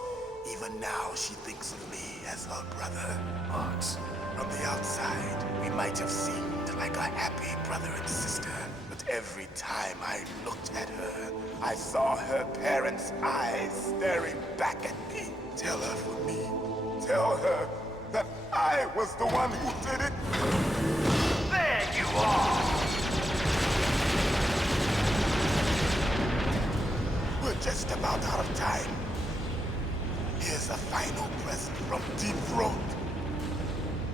Even now, she thinks of me as her brother. Fox. From the outside, we might have seemed like a happy brother and sister. But every time I looked at her, I saw her parents' eyes staring back at me. Tell her for me. Tell her that I was the one who did it. There you are! We're just about out of time. Here's a final present from Deep Throat.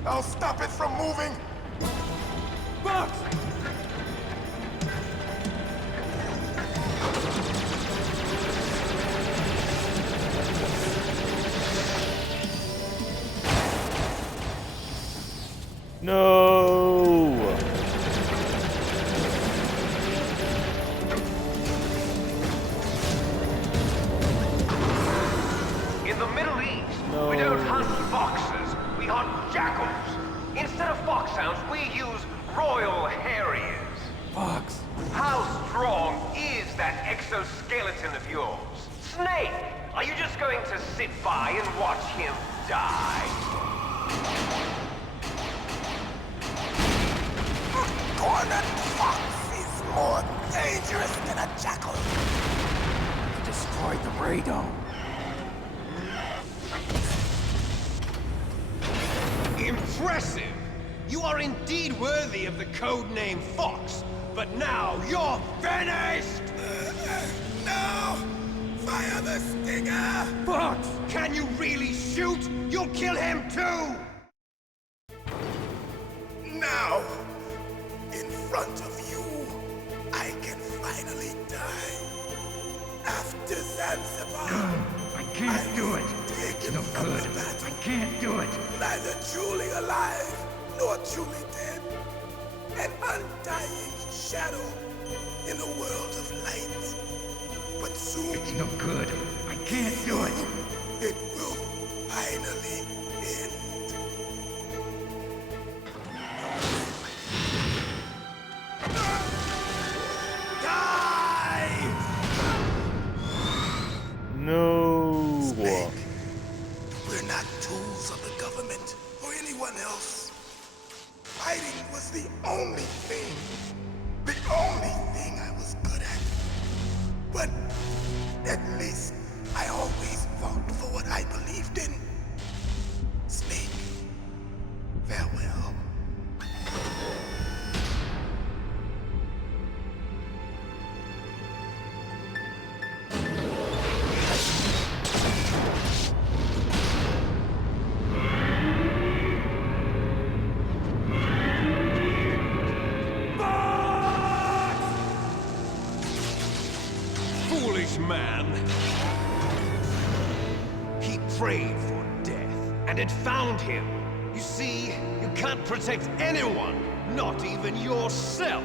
I'll stop it from moving. Fox! No! In the Middle East, No. we don't hunt foxes, we hunt jackals. Instead of foxhounds, we use Royal Harriers. Fox! How strong is that exoskeleton of yours? Snake, are you just going to sit by and watch him die? Cornered fox is more dangerous than a jackal. You destroyed the radome. Impressive! You are indeed worthy of the codename Fox, but now you're finished! No! Fire the stinger! Fox! Can you really shoot? You'll kill him too! Now, in front of you, I can finally die. After Zanzibar, I can't do it. taken No from good. the battle, I can't do it. neither truly alive nor truly dead. An undying shadow in a world of light. But soon, It's no good. I can't do it. it will finally end. Die! No! Snake, we're not tools of the government or anyone else. Fighting was the only thing I was good at. But at least I always fought for what I believed in. Snake, farewell. Foolish man! He prayed for death, and it found him. You see, you can't protect anyone, not even yourself.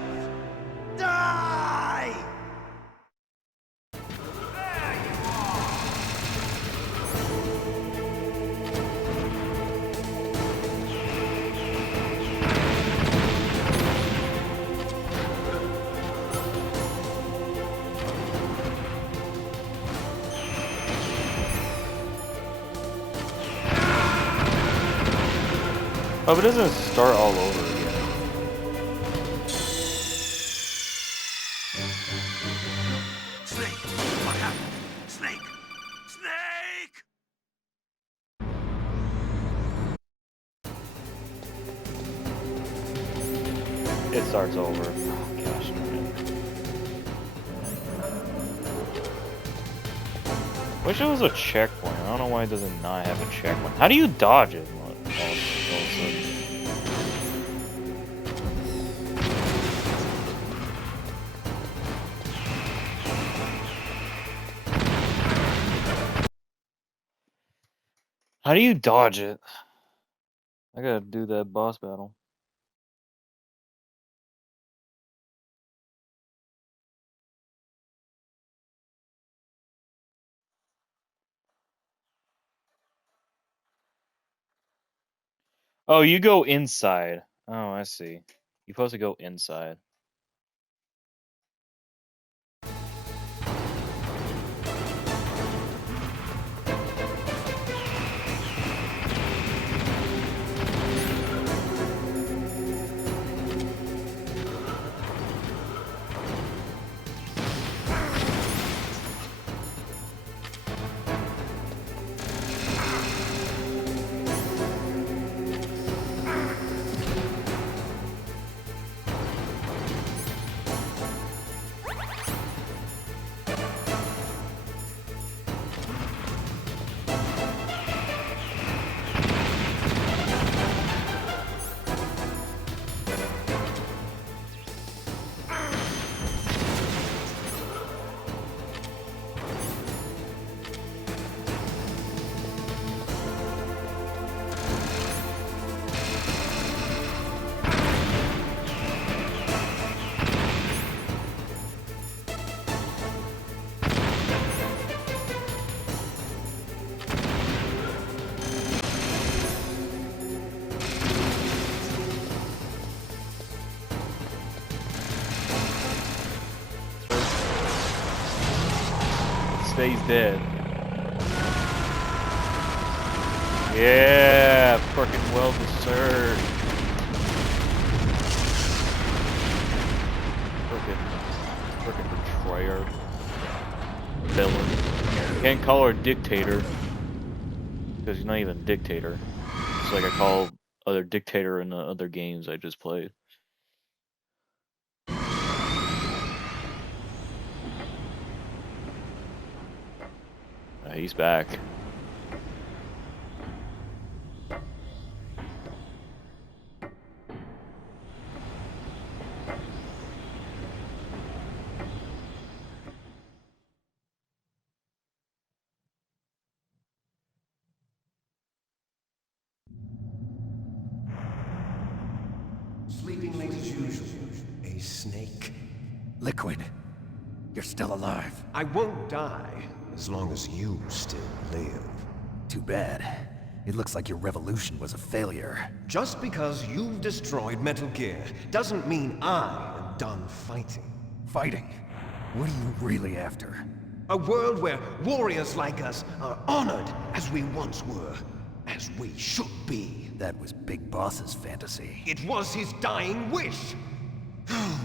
Die! Oh, but it doesn't start all over again. Snake! What happened? Snake! Snake! It starts over. Oh, gosh, man. Wish it was a checkpoint. I don't know why it doesn't not have a checkpoint. How do you dodge it? All of a sudden? How do you dodge it? I gotta do that boss battle. Oh, you go inside. Oh, I see. You're supposed to go inside. Stays dead. Yeah, fucking well deserved. Frickin' betrayer. Villain. Can't call her a dictator. Because he's not even a dictator. It's like I call other dictator in the other games I just played. He's back. Sleeping late as usual. A snake. Liquid, you're still alive. I won't die as long as you still live. Too bad. It looks like your revolution was a failure. Just because you've destroyed Metal Gear doesn't mean I am done fighting. Fighting? What are you really after? A world where warriors like us are honored as we once were, as we should be. That was Big Boss's fantasy. It was his dying wish.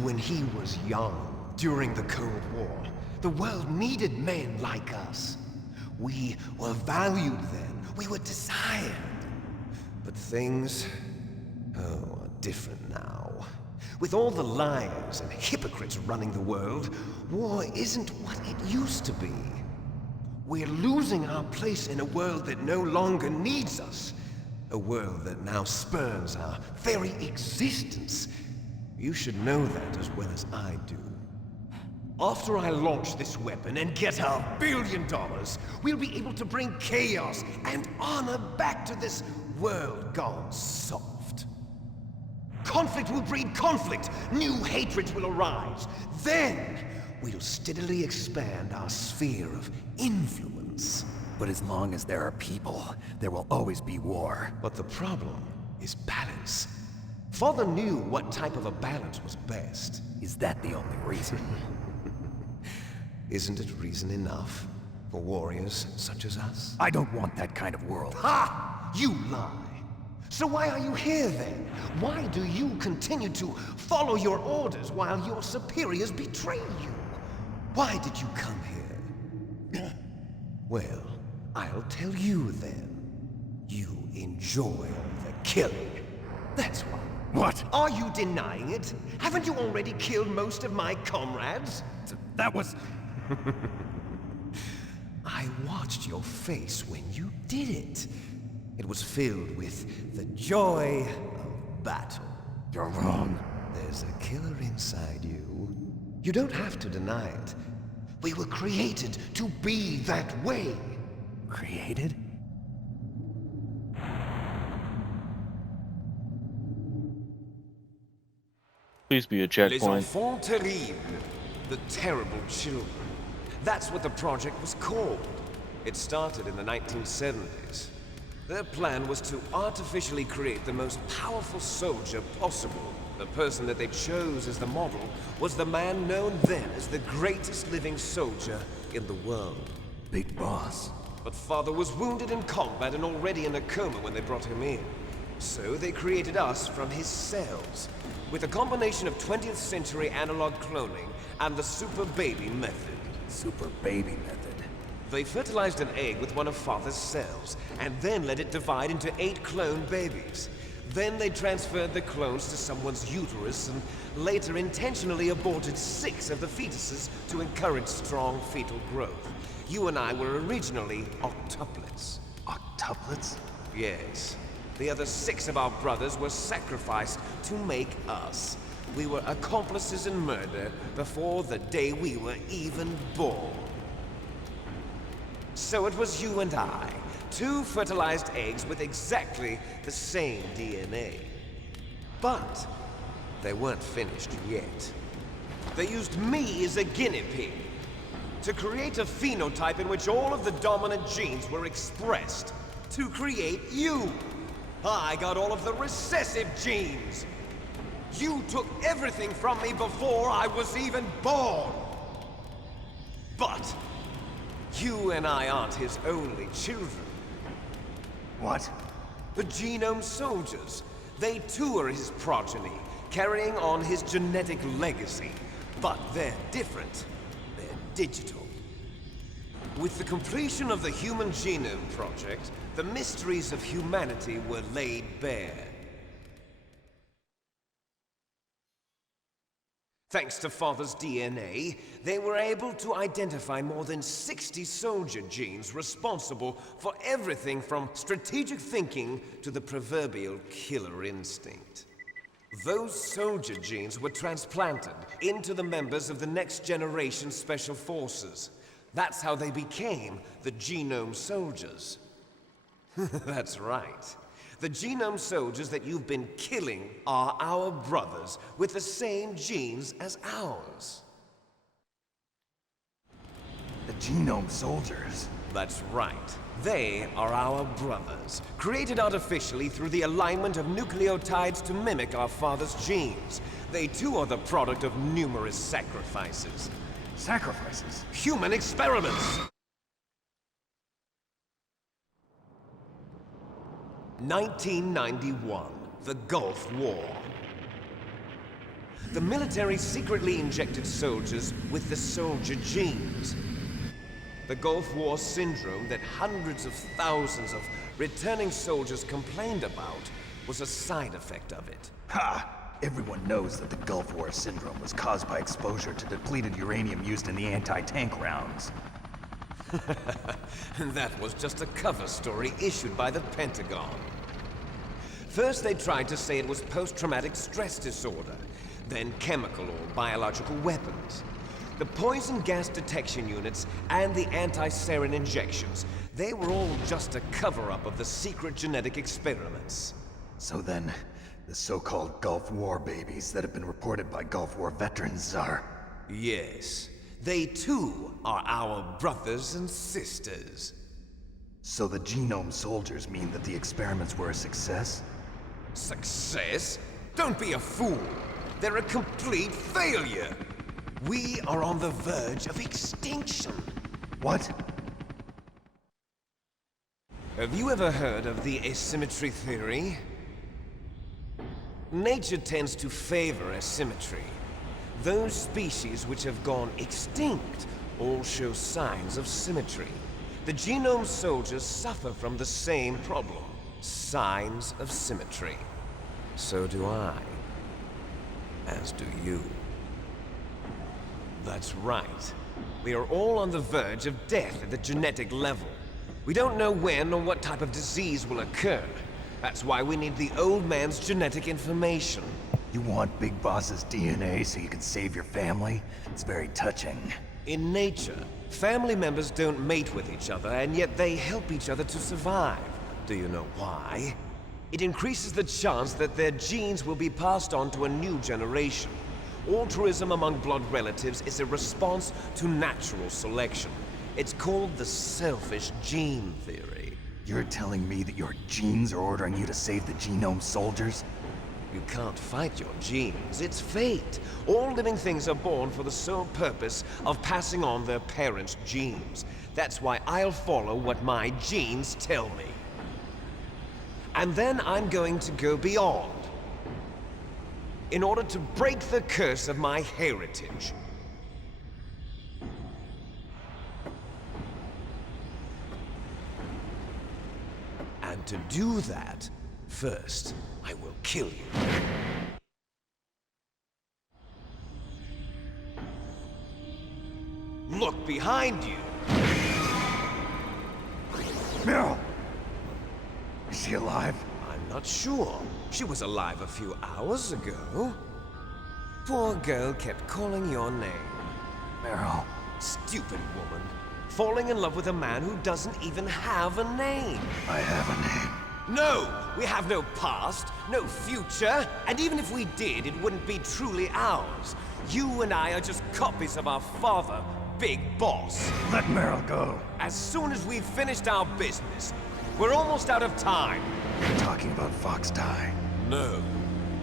When he was young, during the Cold War, the world needed men like us. We were valued then. We were desired. But things, are different now. With all the liars and hypocrites running the world, war isn't what it used to be. We're losing our place in a world that no longer needs us. A world that now spurns our very existence. You should know that as well as I do. After I launch this weapon and get $1 billion, we'll be able to bring chaos and honor back to this world gone soft. Conflict will breed conflict. New hatreds will arise. Then we'll steadily expand our sphere of influence. But as long as there are people, there will always be war. But the problem is balance. Father knew what type of a balance was best. Is that the only reason? Isn't it reason enough for warriors such as us? I don't want that kind of world. Ha! You lie! So why are you here then? Why do you continue to follow your orders while your superiors betray you? Why did you come here? Well, I'll tell you then. You enjoy the killing. That's why. What? Are you denying it? Haven't you already killed most of my comrades? That was... I watched your face when you did it. It was filled with the joy of battle. You're wrong. There's a killer inside you. You don't have to deny it. We were created to be that way. Created? Please be a Les checkpoint. enfants terribles. The terrible children. That's what the project was called. It started in the 1970s. Their plan was to artificially create the most powerful soldier possible. The person that they chose as the model was the man known then as the greatest living soldier in the world. Big Boss. But Father was wounded in combat and already in a coma when they brought him in. So they created us from his cells, with a combination of 20th century analog cloning and the super baby method. Super baby method. They fertilized an egg with one of Father's cells, and then let it divide into 8 clone babies. Then they transferred the clones to someone's uterus, and later intentionally aborted 6 of the fetuses to encourage strong fetal growth. You and I were originally octuplets. Octuplets? Yes. The other 6 of our brothers were sacrificed to make us. We were accomplices in murder before the day we were even born. So it was you and I, 2 fertilized eggs with exactly the same DNA. But they weren't finished yet. They used me as a guinea pig to create a phenotype in which all of the dominant genes were expressed. To create you. I got all of the recessive genes. You took everything from me before I was even born. But you and I aren't his only children. What? The Genome Soldiers. They too are his progeny, carrying on his genetic legacy. But they're different. They're digital. With the completion of the Human Genome Project, the mysteries of humanity were laid bare. Thanks to Father's DNA, they were able to identify more than 60 soldier genes responsible for everything from strategic thinking to the proverbial killer instinct. Those soldier genes were transplanted into the members of the next generation Special Forces. That's how they became the Genome Soldiers. That's right. The Genome Soldiers that you've been killing are our brothers with the same genes as ours. The Genome Soldiers? That's right. They are our brothers, created artificially through the alignment of nucleotides to mimic our father's genes. They too are the product of numerous sacrifices. Sacrifices? Human experiments! 1991, the Gulf War. The military secretly injected soldiers with the soldier genes. The Gulf War syndrome that hundreds of thousands of returning soldiers complained about was a side effect of it. Ha! Everyone knows that the Gulf War syndrome was caused by exposure to depleted uranium used in the anti-tank rounds. That was just a cover story issued by the Pentagon. First they tried to say it was post-traumatic stress disorder, then chemical or biological weapons. The poison gas detection units and the anti-sarin injections, they were all just a cover-up of the secret genetic experiments. So then, the so-called Gulf War babies that have been reported by Gulf War veterans are... Yes. They too are our brothers and sisters. So the genome soldiers mean that the experiments were a success? Success? Don't be a fool. They're a complete failure. We are on the verge of extinction. What? Have you ever heard of the asymmetry theory? Nature tends to favor asymmetry. Those species which have gone extinct all show signs of symmetry. The genome soldiers suffer from the same problem. Signs of symmetry. So do I. As do you. That's right. We are all on the verge of death at the genetic level. We don't know when or what type of disease will occur. That's why we need the old man's genetic information. You want Big Boss's DNA so you can save your family? It's very touching. In nature, family members don't mate with each other, and yet they help each other to survive. Do you know why? It increases the chance that their genes will be passed on to a new generation. Altruism among blood relatives is a response to natural selection. It's called the selfish gene theory. You're telling me that your genes are ordering you to save the genome soldiers? You can't fight your genes. It's fate. All living things are born for the sole purpose of passing on their parents' genes. That's why I'll follow what my genes tell me. And then I'm going to go beyond. In order to break the curse of my heritage. And to do that, first, I will kill you. Look behind you! Meryl! Is she alive? I'm not sure. She was alive a few hours ago. Poor girl kept calling your name. Meryl. Stupid woman. Falling in love with a man who doesn't even have a name. I have a name. No! We have no past, no future, and even if we did, it wouldn't be truly ours. You and I are just copies of our father, Big Boss. Let Meryl go. As soon as we've finished our business, we're almost out of time. You're talking about Fox Die. No.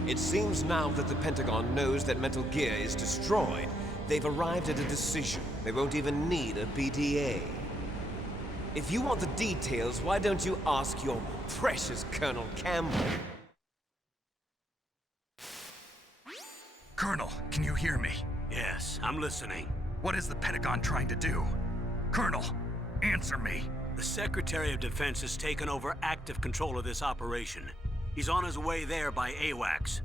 It seems now that the Pentagon knows that Metal Gear is destroyed, they've arrived at a decision. They won't even need a BDA. If you want the details, why don't you ask your precious Colonel Campbell? Colonel, can you hear me? Yes, I'm listening. What is the Pentagon trying to do? Colonel, answer me. The Secretary of Defense has taken over active control of this operation. He's on his way there by AWACS.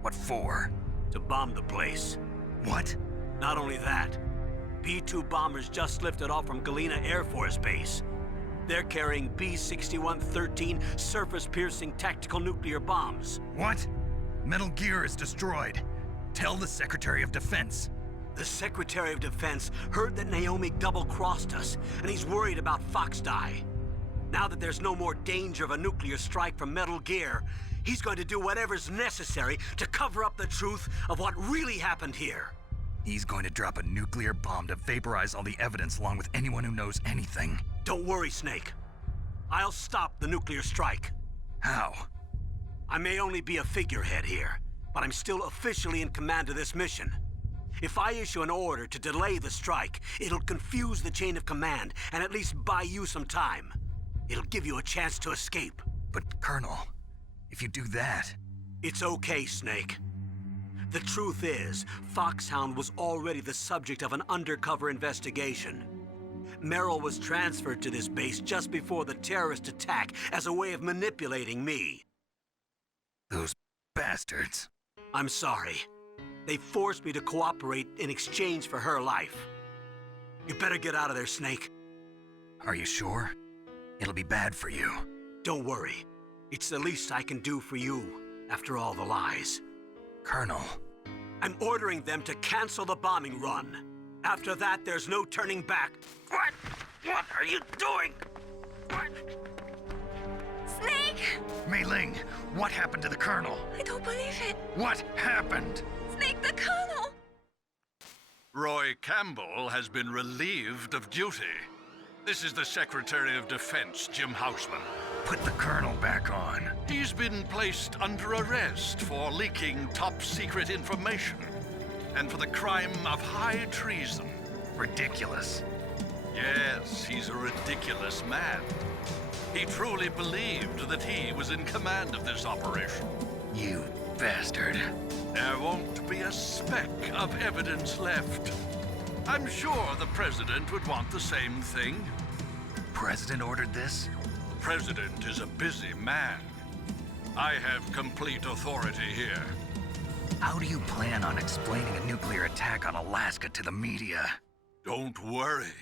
What for? To bomb the place. What? Not only that, B-2 bombers just lifted off from Galena Air Force Base. They're carrying B-6113 surface-piercing tactical nuclear bombs. What? Metal Gear is destroyed. Tell the Secretary of Defense. The Secretary of Defense heard that Naomi double-crossed us, and he's worried about Fox Die. Now that there's no more danger of a nuclear strike from Metal Gear, he's going to do whatever's necessary to cover up the truth of what really happened here. He's going to drop a nuclear bomb to vaporize all the evidence along with anyone who knows anything. Don't worry, Snake. I'll stop the nuclear strike. How? I may only be a figurehead here, but I'm still officially in command of this mission. If I issue an order to delay the strike, it'll confuse the chain of command and at least buy you some time. It'll give you a chance to escape. But, Colonel, if you do that... It's okay, Snake. The truth is, Foxhound was already the subject of an undercover investigation. Meryl was transferred to this base just before the terrorist attack as a way of manipulating me. Those bastards. I'm sorry. They forced me to cooperate in exchange for her life. You better get out of there, Snake. Are you sure? It'll be bad for you. Don't worry. It's the least I can do for you, after all the lies. Colonel. I'm ordering them to cancel the bombing run. After that, there's no turning back. What? What are you doing? What? Snake! Mei Ling, what happened to the Colonel? I don't believe it. What happened? Snake the Colonel! Roy Campbell has been relieved of duty. This is the Secretary of Defense, Jim Houseman. Put the Colonel back on. He's been placed under arrest for leaking top-secret information and for the crime of high treason. Ridiculous. Yes, he's a ridiculous man. He truly believed that he was in command of this operation. You bastard. There won't be a speck of evidence left. I'm sure the President would want the same thing. President ordered this? The President is a busy man. I have complete authority here. How do you plan on explaining a nuclear attack on Alaska to the media? Don't worry.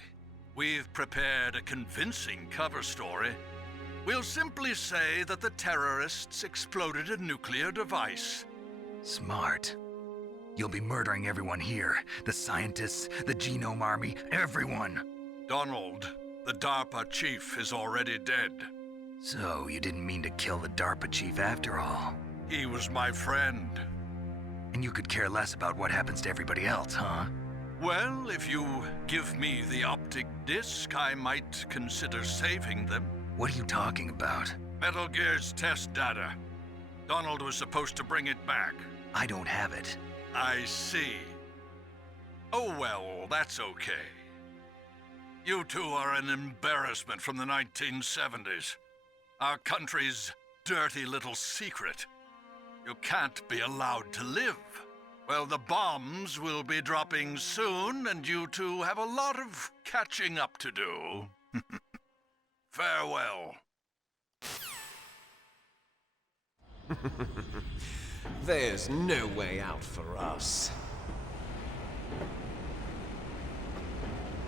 We've prepared a convincing cover story. We'll simply say that the terrorists exploded a nuclear device. Smart. You'll be murdering everyone here. The scientists, the Genome Army, everyone. Donald, the DARPA chief, is already dead. So, you didn't mean to kill the DARPA chief after all? He was my friend. And you could care less about what happens to everybody else, huh? Well, if you give me the optic disc, I might consider saving them. What are you talking about? Metal Gear's test data. Donald was supposed to bring it back. I don't have it. I see. Oh well, that's okay. You two are an embarrassment from the 1970s. Our country's dirty little secret. You can't be allowed to live. Well, the bombs will be dropping soon, and you two have a lot of catching up to do. Farewell. There's no way out for us.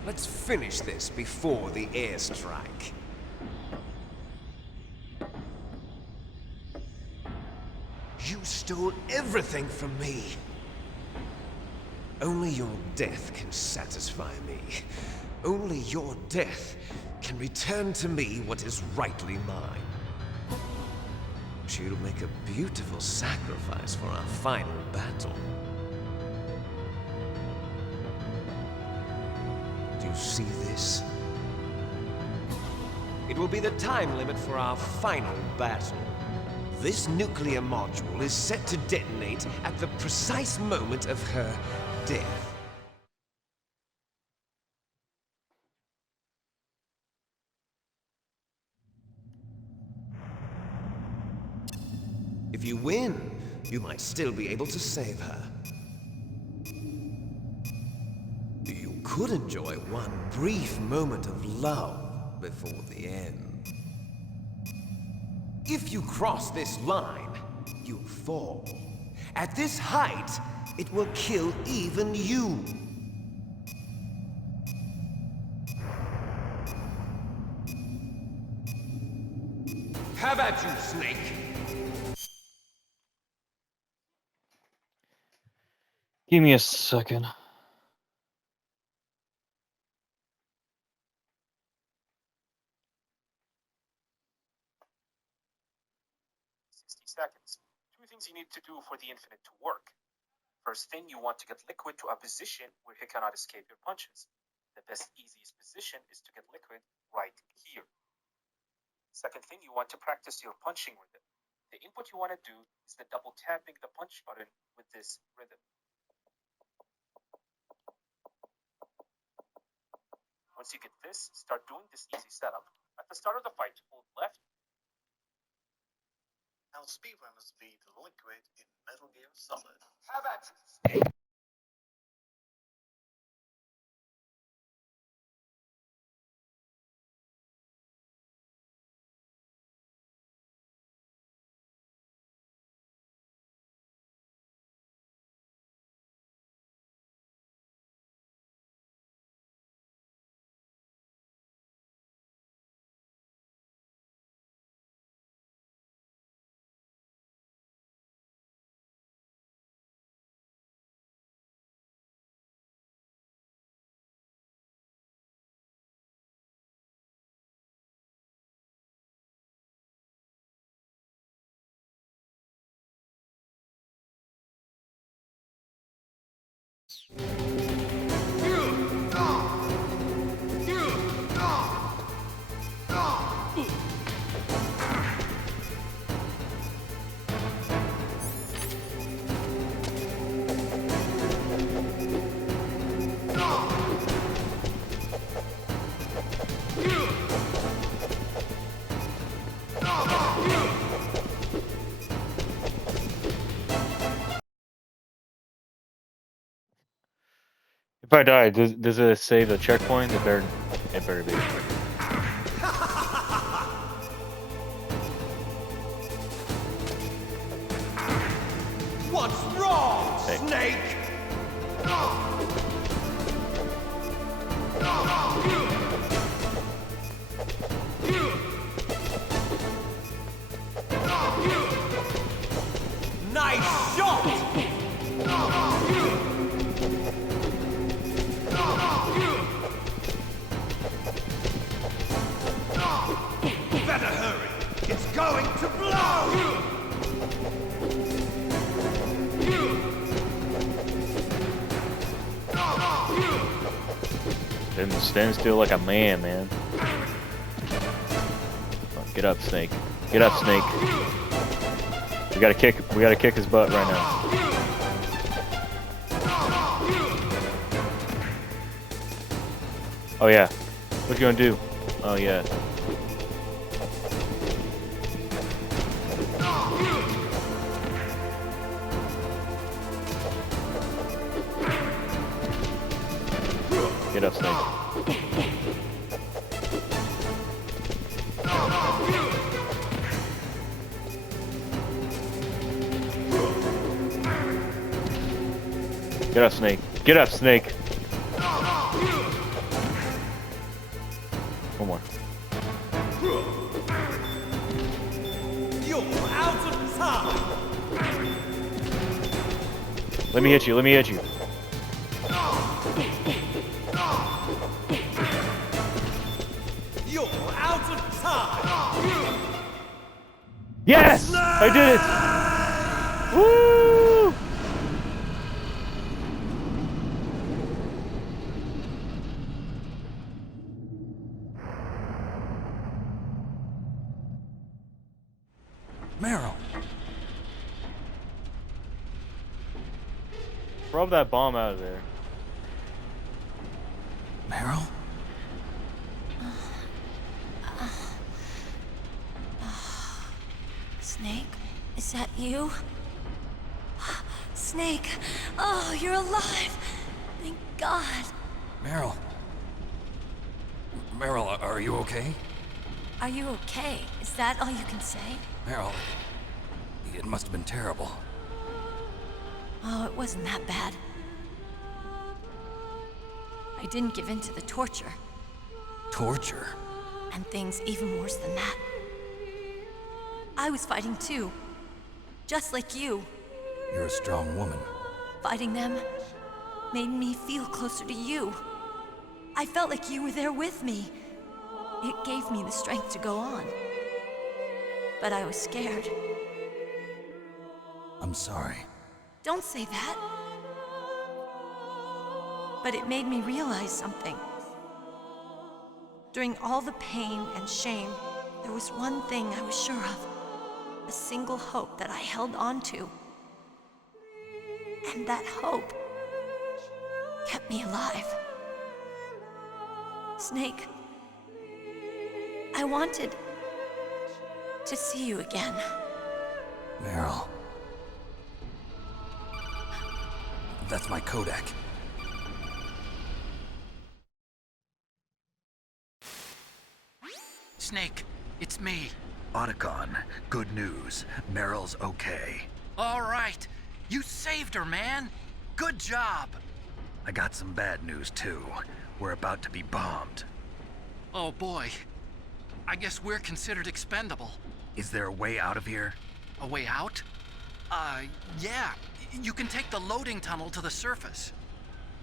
Let's finish this before the airstrike. You stole everything from me. Only your death can satisfy me. Only your death can return to me what is rightly mine. She'll make a beautiful sacrifice for our final battle. Do you see this? It will be the time limit for our final battle. This nuclear module is set to detonate at the precise moment of her death. If you win, you might still be able to save her. You could enjoy one brief moment of love before the end. If you cross this line, you'll fall. At this height, it will kill even you. How about you, Snake? Give me a second. Seconds. Two things you need to do for the infinite to work. First thing, you want to get Liquid to a position where he cannot escape your punches. The best, easiest position is to get Liquid right here. Second thing, you want to practice your punching rhythm. The input you want to do is the double tapping the punch button with this rhythm. Once you get this, start doing this easy setup. At the start of the fight, hold left. Now speedrunners beat Liquid in Metal Gear Solid. How about you? I die, does it say the checkpoint? It better be. What's wrong, Hey. Snake? Nice shot! Better hurry! It's going to blow! Stand still like a man, man. Get up, Snake. Get up, Snake. We gotta kick his butt right now. Oh yeah. What you gonna do? Oh yeah. Get up, Snake. Get up, Snake. Get up, Snake. One more. You're out of time! Let me hit you. Let me hit you. You're out of time! Yes! I did it! Woo! Meryl. Rub that bomb out of there. Meryl? Snake, is that you? Snake, oh, you're alive. Thank God. Meryl. Meryl, are you okay? Are you okay? Is that all you can say? Meryl, it must have been terrible. Oh, it wasn't that bad. I didn't give in to the torture. Torture? And things even worse than that. I was fighting too. Just like you. You're a strong woman. Fighting them made me feel closer to you. I felt like you were there with me. It gave me the strength to go on. But I was scared. I'm sorry. Don't say that. But it made me realize something. During all the pain and shame, there was one thing I was sure of. A single hope that I held on to. And that hope kept me alive. Snake, I wanted to see you again. Meryl. That's my Kodak. Snake, it's me. Otacon, good news. Meryl's okay. All right. You saved her, man. Good job. I got some bad news, too. We're about to be bombed. Oh, boy. I guess we're considered expendable. Is there a way out of here? A way out? Yeah. You can take the loading tunnel to the surface.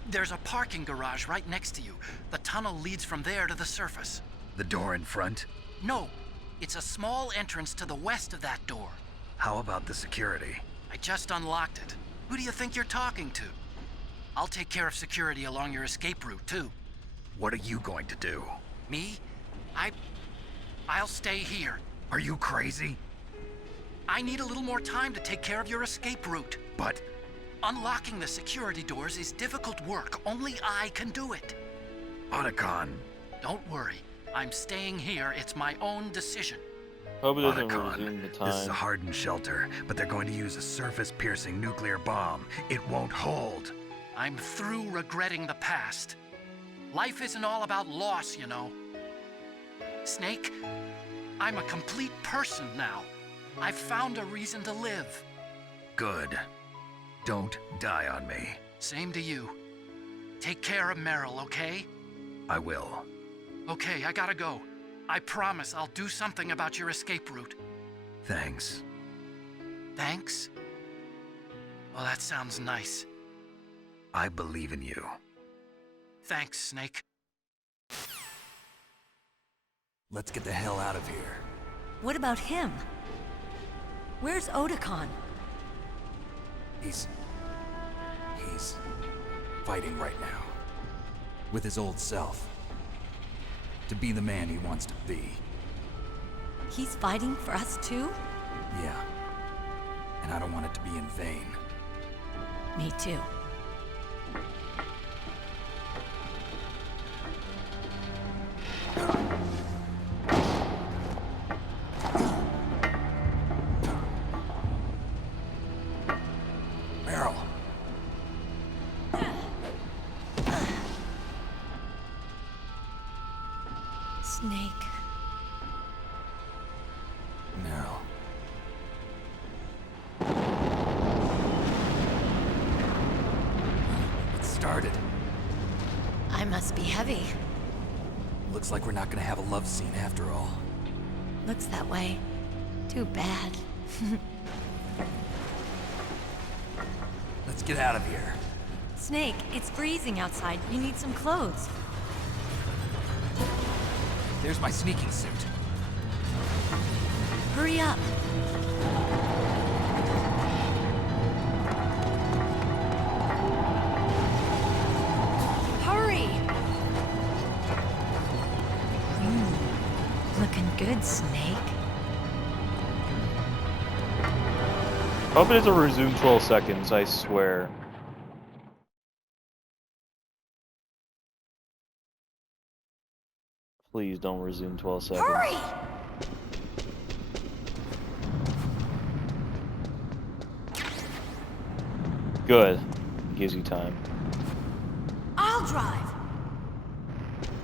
There's a parking garage right next to you. The tunnel leads from there to the surface. The door in front? No. It's a small entrance to the west of that door. How about the security? I just unlocked it. Who do you think you're talking to? I'll take care of security along your escape route, too. What are you going to do? Me? I'll stay here. Are you crazy? I need a little more time to take care of your escape route. But... unlocking the security doors is difficult work. Only I can do it. Otacon. Don't worry. I'm staying here. It's my own decision. Hope it doesn't Otacon, resume the time. this is a hardened shelter, but they're going to use a surface-piercing nuclear bomb. It won't hold. I'm through regretting the past. Life isn't all about loss, you know. Snake, I'm a complete person now. I've found a reason to live. Good. Don't die on me. Same to you. Take care of Meryl, okay? I will. Okay, I gotta go. I promise I'll do something about your escape route. Thanks. Thanks? Well, that sounds nice. I believe in you. Thanks, Snake. Let's get the hell out of here. What about him? Where's Otakon? He's fighting right now. With his old self. To be the man he wants to be. He's fighting for us too? Yeah. And I don't want it to be in vain. Me too. Meryl. Snake. Meryl. It started. I must be heavy. Looks like we're not gonna have a love scene after all. Looks that way. Too bad. Let's get out of here. Snake, it's freezing outside. You need some clothes. There's my sneaking suit. Hurry up. Hurry! Looking good, Snake. Hope it doesn't resume 12 seconds, I swear. Please don't resume 12 seconds. Hurry! Good. Gives you time. I'll drive.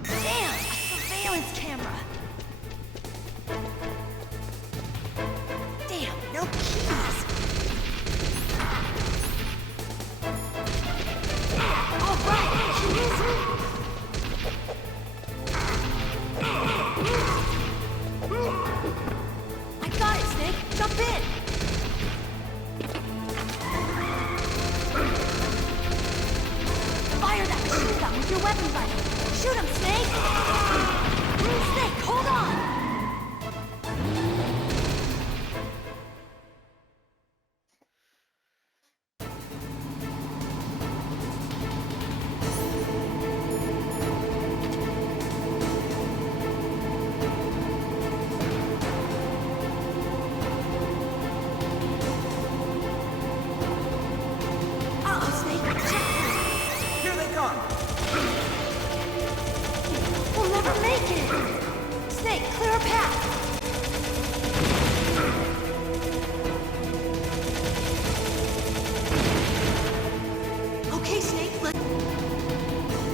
Damn, a surveillance camera. Damn, no keys. All right, keys. I got it, Snake. Jump in. Fire that machine gun with your weapon button. Shoot him, Snake. Snake, hold on.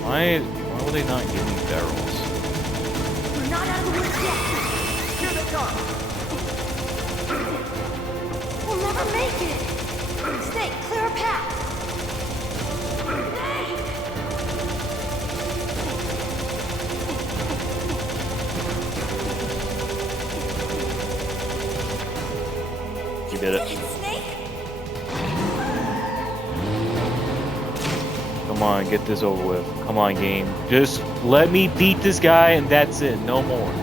Why would they not give me barrels? We're not out of the woods yet. Here they come. We'll never make it. Snake, clear a path. You did it. Come on, get this over with. Come on, game. Just let me beat this guy and that's it. No more.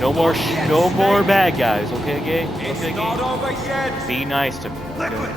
No more no more bad guys, okay, game? It's Okay, not game? over yet. Be nice to me. Okay?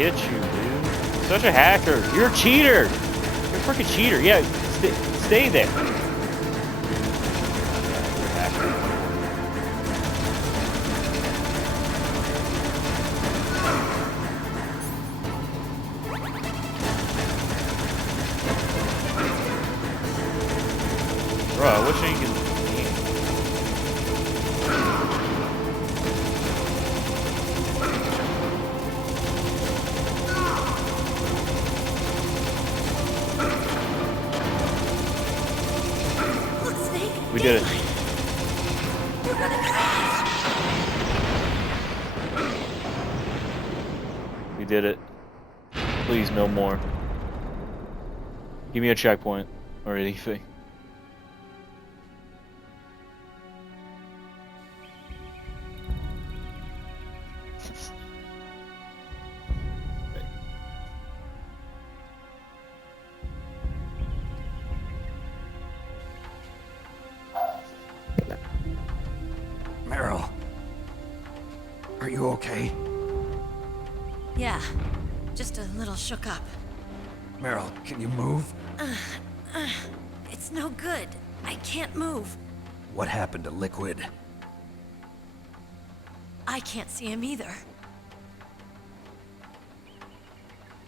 hit you, dude. Such a hacker. You're a cheater. You're a freaking cheater. Yeah, stay there. Bro, I wish I could. We did it. We did it. Please, no more. Give me a checkpoint or anything. Meryl. Are you okay? Yeah, just a little shook up. Meryl, can you move? It's no good. I can't move. What happened to Liquid? I can't see him either.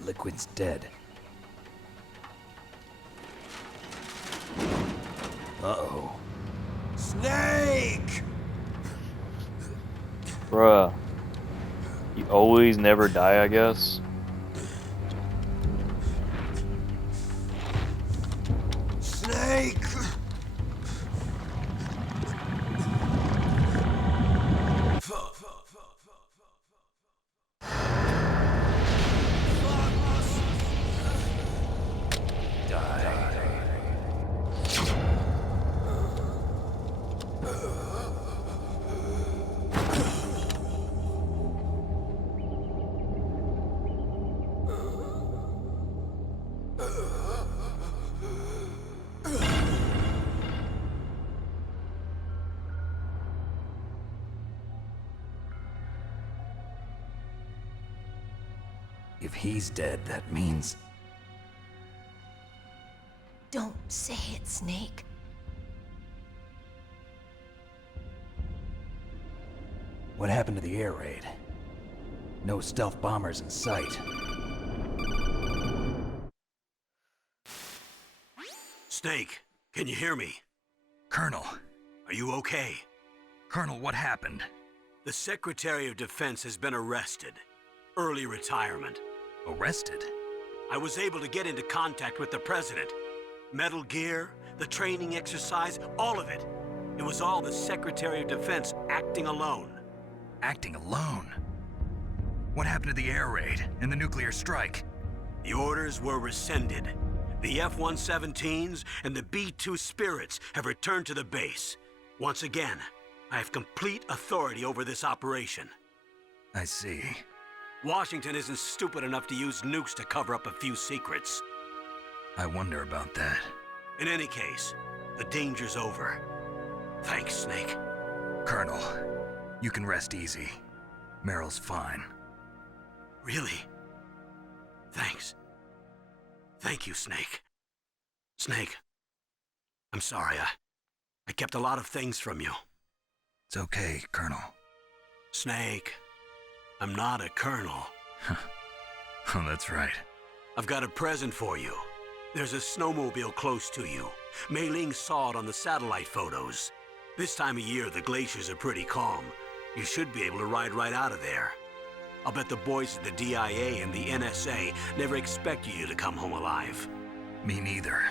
Liquid's dead. Uh-oh. Snake! Bruh. You always never die, I guess. Snake! If he's dead, that means... Don't say it, Snake. What happened to the air raid? No stealth bombers in sight. Snake, can you hear me? Colonel. Are you okay? Colonel, what happened? The Secretary of Defense has been arrested. Early retirement. Arrested? I was able to get into contact with the President. Metal Gear, the training exercise, all of it. It was all the Secretary of Defense acting alone. Acting alone? What happened to the air raid and the nuclear strike? The orders were rescinded. The F-117s and the B-2 Spirits have returned to the base. Once again, I have complete authority over this operation. I see. Washington isn't stupid enough to use nukes to cover up a few secrets. I wonder about that. In any case, the danger's over. Thanks, Snake. Colonel, you can rest easy. Meryl's fine. Really? Thanks. Thank you, Snake. Snake, I'm sorry. I kept a lot of things from you. It's okay, Colonel. Snake, I'm not a colonel. Oh, that's right. I've got a present for you. There's a snowmobile close to you. Mei Ling saw it on the satellite photos. This time of year, the glaciers are pretty calm. You should be able to ride right out of there. I'll bet the boys at the DIA and the NSA never expected you to come home alive. Me neither.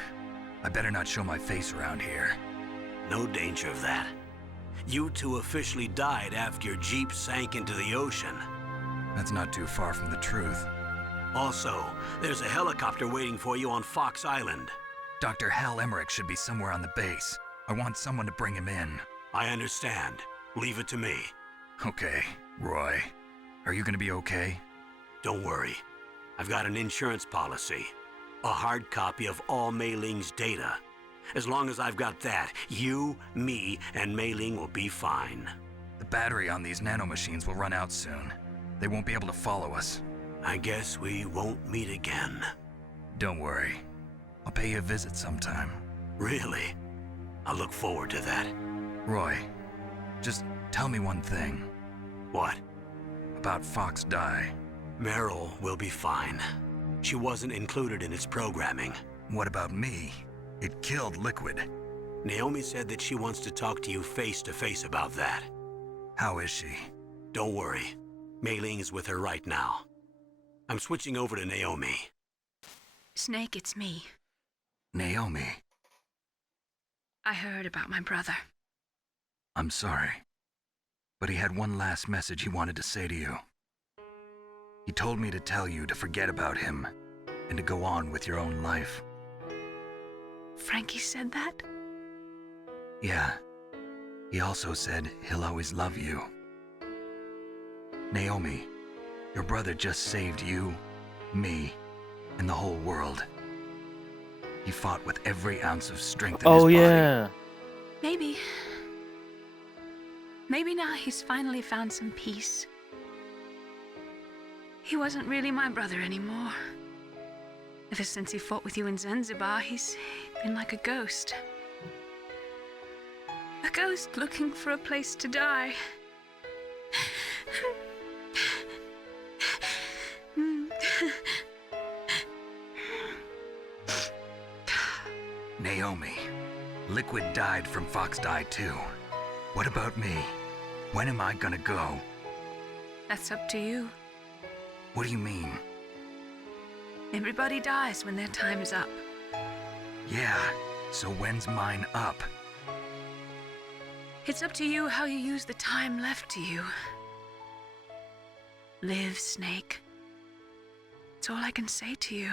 I better not show my face around here. No danger of that. You two officially died after your Jeep sank into the ocean. That's not too far from the truth. Also, there's a helicopter waiting for you on Fox Island. Dr. Hal Emmerich should be somewhere on the base. I want someone to bring him in. I understand. Leave it to me. Okay, Roy. Are you gonna be okay? Don't worry. I've got an insurance policy. A hard copy of all Mei Ling's data. As long as I've got that, you, me, and Mei Ling will be fine. The battery on these nanomachines will run out soon. They won't be able to follow us. I guess we won't meet again. Don't worry. I'll pay you a visit sometime. Really? I look forward to that. Roy, just tell me one thing. What? About Fox Die. Meryl will be fine. She wasn't included in its programming. What about me? It killed Liquid. Naomi said that she wants to talk to you face to face about that. How is she? Don't worry. Mei Ling is with her right now. I'm switching over to Naomi. Snake, it's me. Naomi. I heard about my brother. I'm sorry. But he had one last message he wanted to say to you. He told me to tell you to forget about him and to go on with your own life. Frankie said that? Yeah. He also said he'll always love you. Naomi, your brother just saved you, me, and the whole world. He fought with every ounce of strength in his body. Yeah. Maybe. Maybe now he's finally found some peace. He wasn't really my brother anymore. Ever since he fought with you in Zanzibar, he's been like a ghost. A ghost looking for a place to die. Naomi, Liquid died from Fox Die too. What about me? When am I gonna go? That's up to you. What do you mean? Everybody dies when their time is up. Yeah, so when's mine up? It's up to you how you use the time left to you. Live, Snake. That's all I can say to you.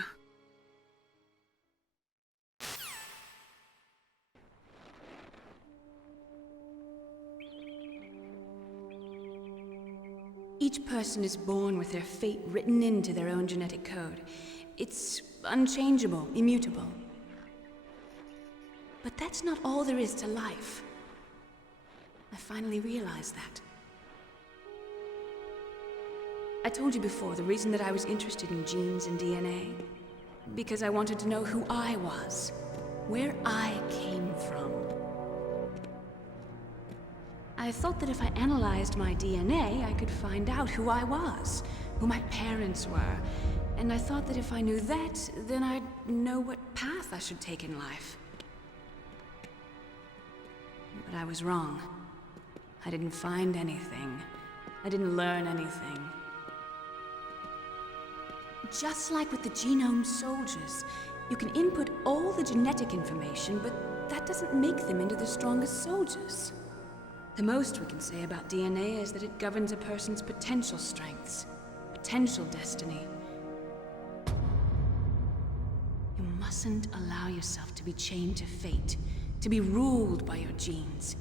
Each person is born with their fate written into their own genetic code. It's unchangeable, immutable. But that's not all there is to life. I finally realized that. I told you before the reason that I was interested in genes and DNA. Because I wanted to know who I was, where I came from. I thought that if I analyzed my DNA, I could find out who I was, who my parents were. And I thought that if I knew that, then I'd know what path I should take in life. But I was wrong. I didn't find anything. I didn't learn anything. Just like with the genome soldiers, you can input all the genetic information, but that doesn't make them into the strongest soldiers. The most we can say about DNA is that it governs a person's potential strengths, potential destiny. You mustn't allow yourself to be chained to fate, to be ruled by your genes.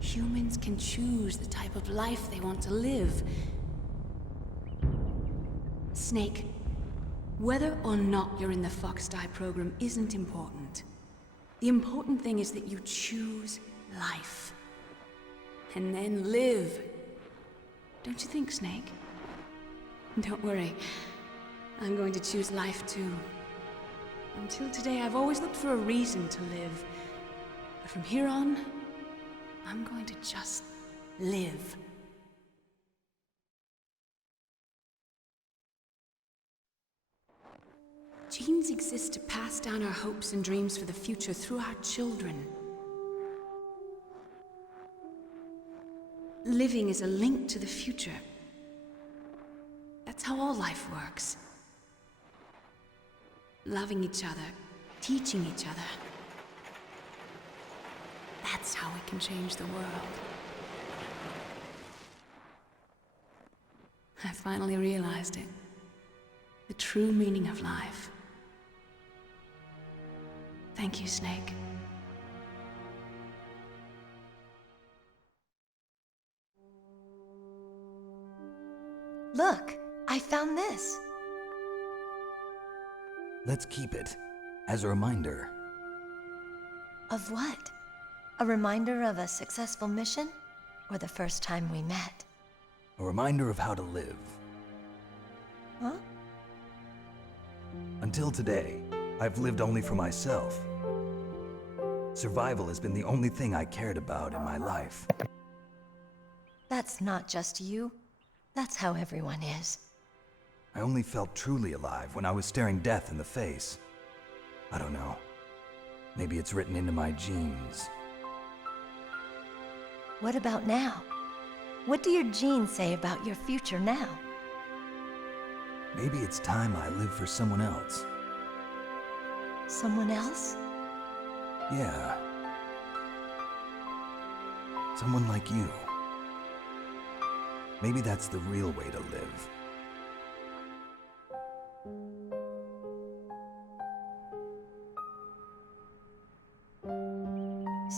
Humans can choose the type of life they want to live. Snake, whether or not you're in the Fox Die program isn't important. The important thing is that you choose life. And then live. Don't you think, Snake? Don't worry. I'm going to choose life too. Until today, I've always looked for a reason to live. But from here on, I'm going to just live. Genes exist to pass down our hopes and dreams for the future through our children. Living is a link to the future. That's how all life works. Loving each other, teaching each other. That's how we can change the world. I finally realized it. The true meaning of life. Thank you, Snake. Look, I found this. Let's keep it as a reminder. Of what? A reminder of a successful mission? Or the first time we met? A reminder of how to live. Huh? Until today, I've lived only for myself. Survival has been the only thing I cared about in my life. That's not just you. That's how everyone is. I only felt truly alive when I was staring death in the face. I don't know. Maybe it's written into my genes. What about now? What do your genes say about your future now? Maybe it's time I live for someone else. Someone else? Yeah. Someone like you. Maybe that's the real way to live.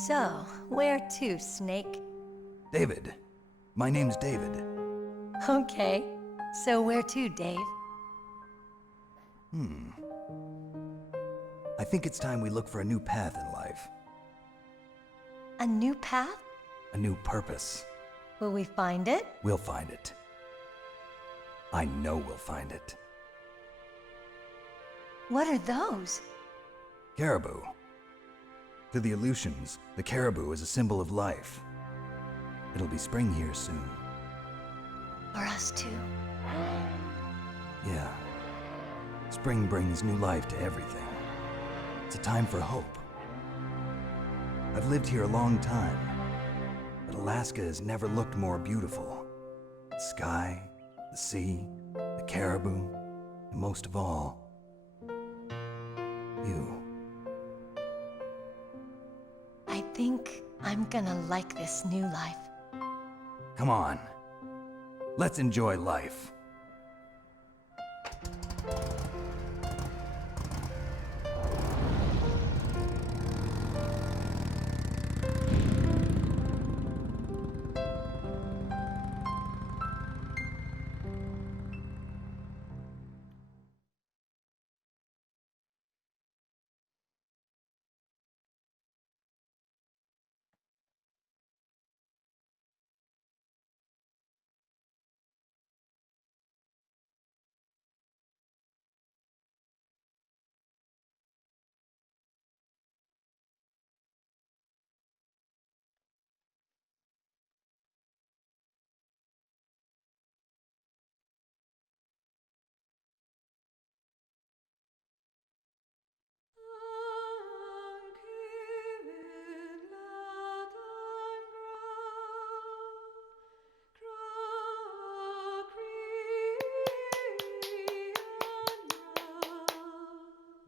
So, where to, Snake? David. My name's David. Okay. So where to, Dave? I think it's time we look for a new path in life. A new path? A new purpose. Will we find it? We'll find it. I know we'll find it. What are those? Caribou. To the Aleutians, the caribou is a symbol of life. It'll be spring here soon. For us too. Yeah. Spring brings new life to everything. It's a time for hope. I've lived here a long time, but Alaska has never looked more beautiful. The sky, the sea, the caribou, and most of all, you. I think I'm gonna like this new life. Come on. Let's enjoy life.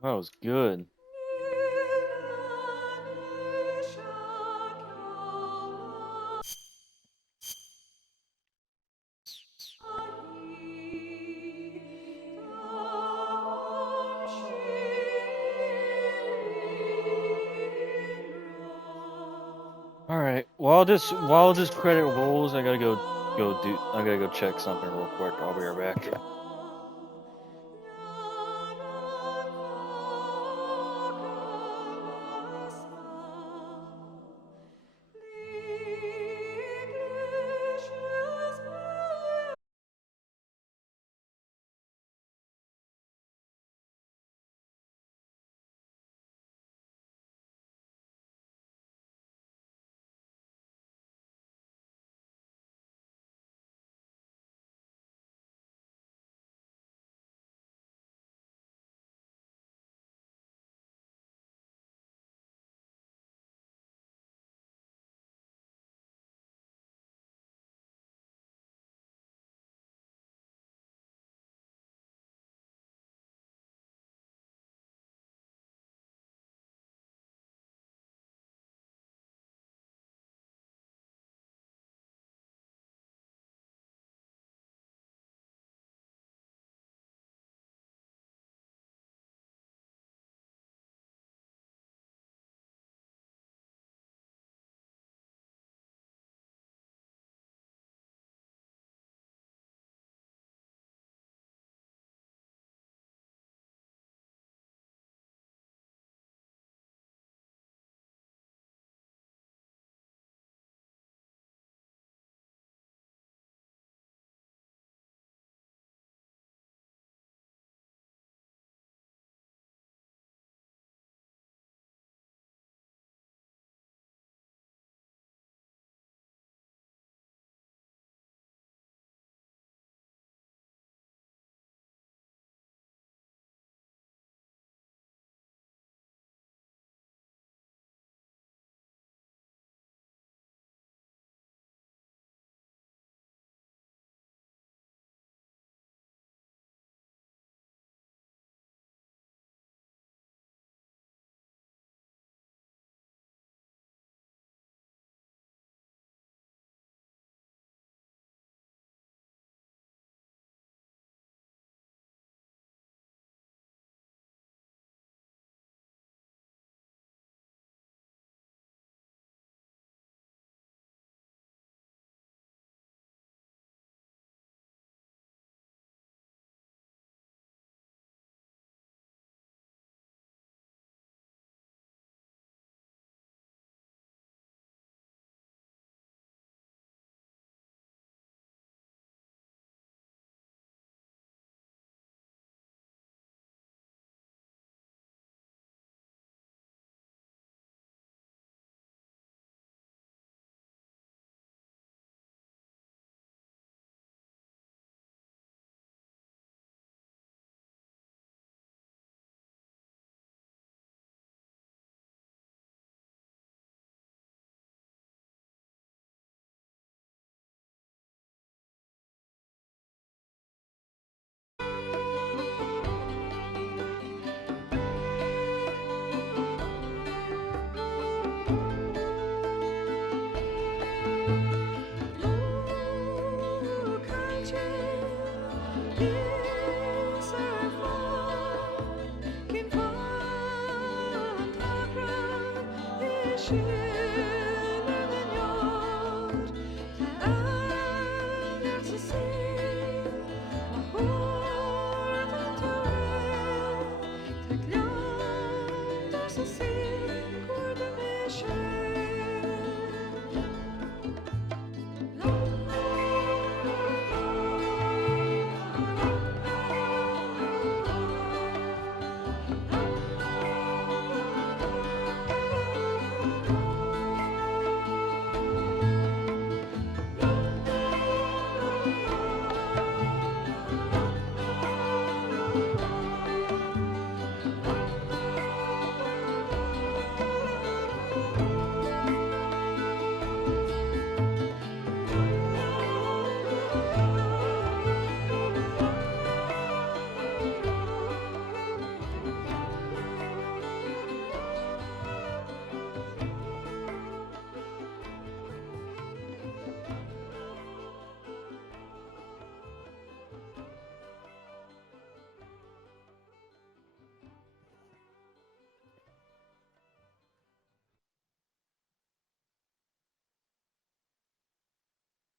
That was good. All right. While this credit rolls, I gotta go check something real quick. I'll be right back.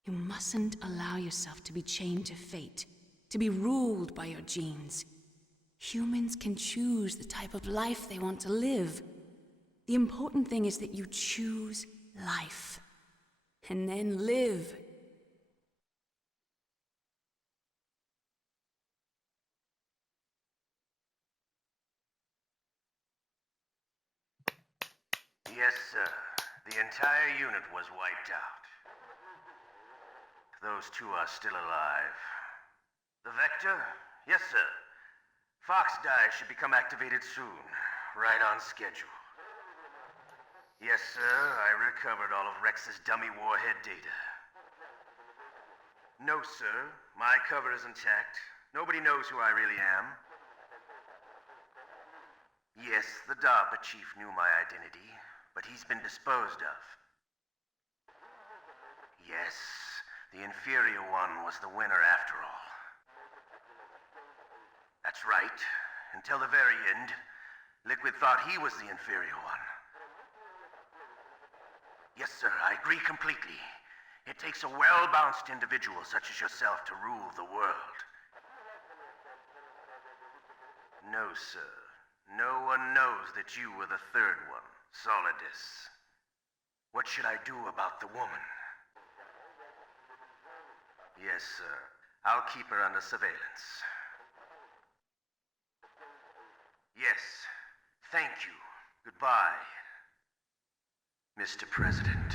You mustn't allow yourself to be chained to fate, to be ruled by your genes. Humans can choose the type of life they want to live. The important thing is that you choose life, and then live. Yes, sir. The entire unit was wiped out. Those two are still alive. The Vector? Yes, sir. Fox die should become activated soon. Right on schedule. Yes, sir. I recovered all of Rex's dummy warhead data. No, sir. My cover is intact. Nobody knows who I really am. Yes, the DARPA chief knew my identity, but he's been disposed of. Yes, the inferior one was the winner after all. That's right. Until the very end, Liquid thought he was the inferior one. Yes, sir, I agree completely. It takes a well-balanced individual such as yourself to rule the world. No, sir. No one knows that you were the third one, Solidus. What should I do about the woman? Yes, sir. I'll keep her under surveillance. Yes. Thank you. Goodbye, Mr. President.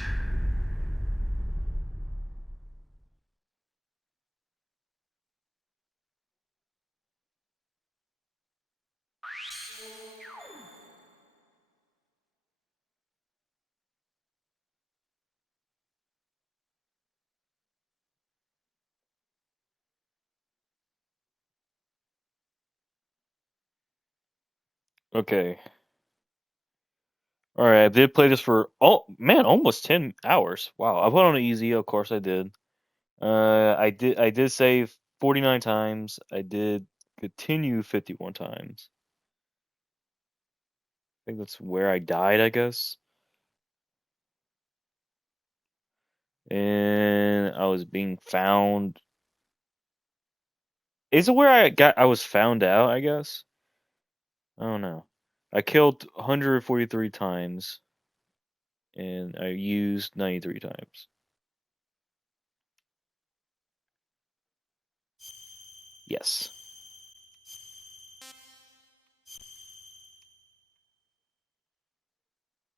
Okay. All right, I did play this for almost 10 hours. Wow, I put on easy, of course I did. I did save 49 times. I did continue 51 times. I think that's where I died, I guess. And I was being found. Is it where I was found out, I guess? I don't know. I killed 143 times and I used 93 times. Yes.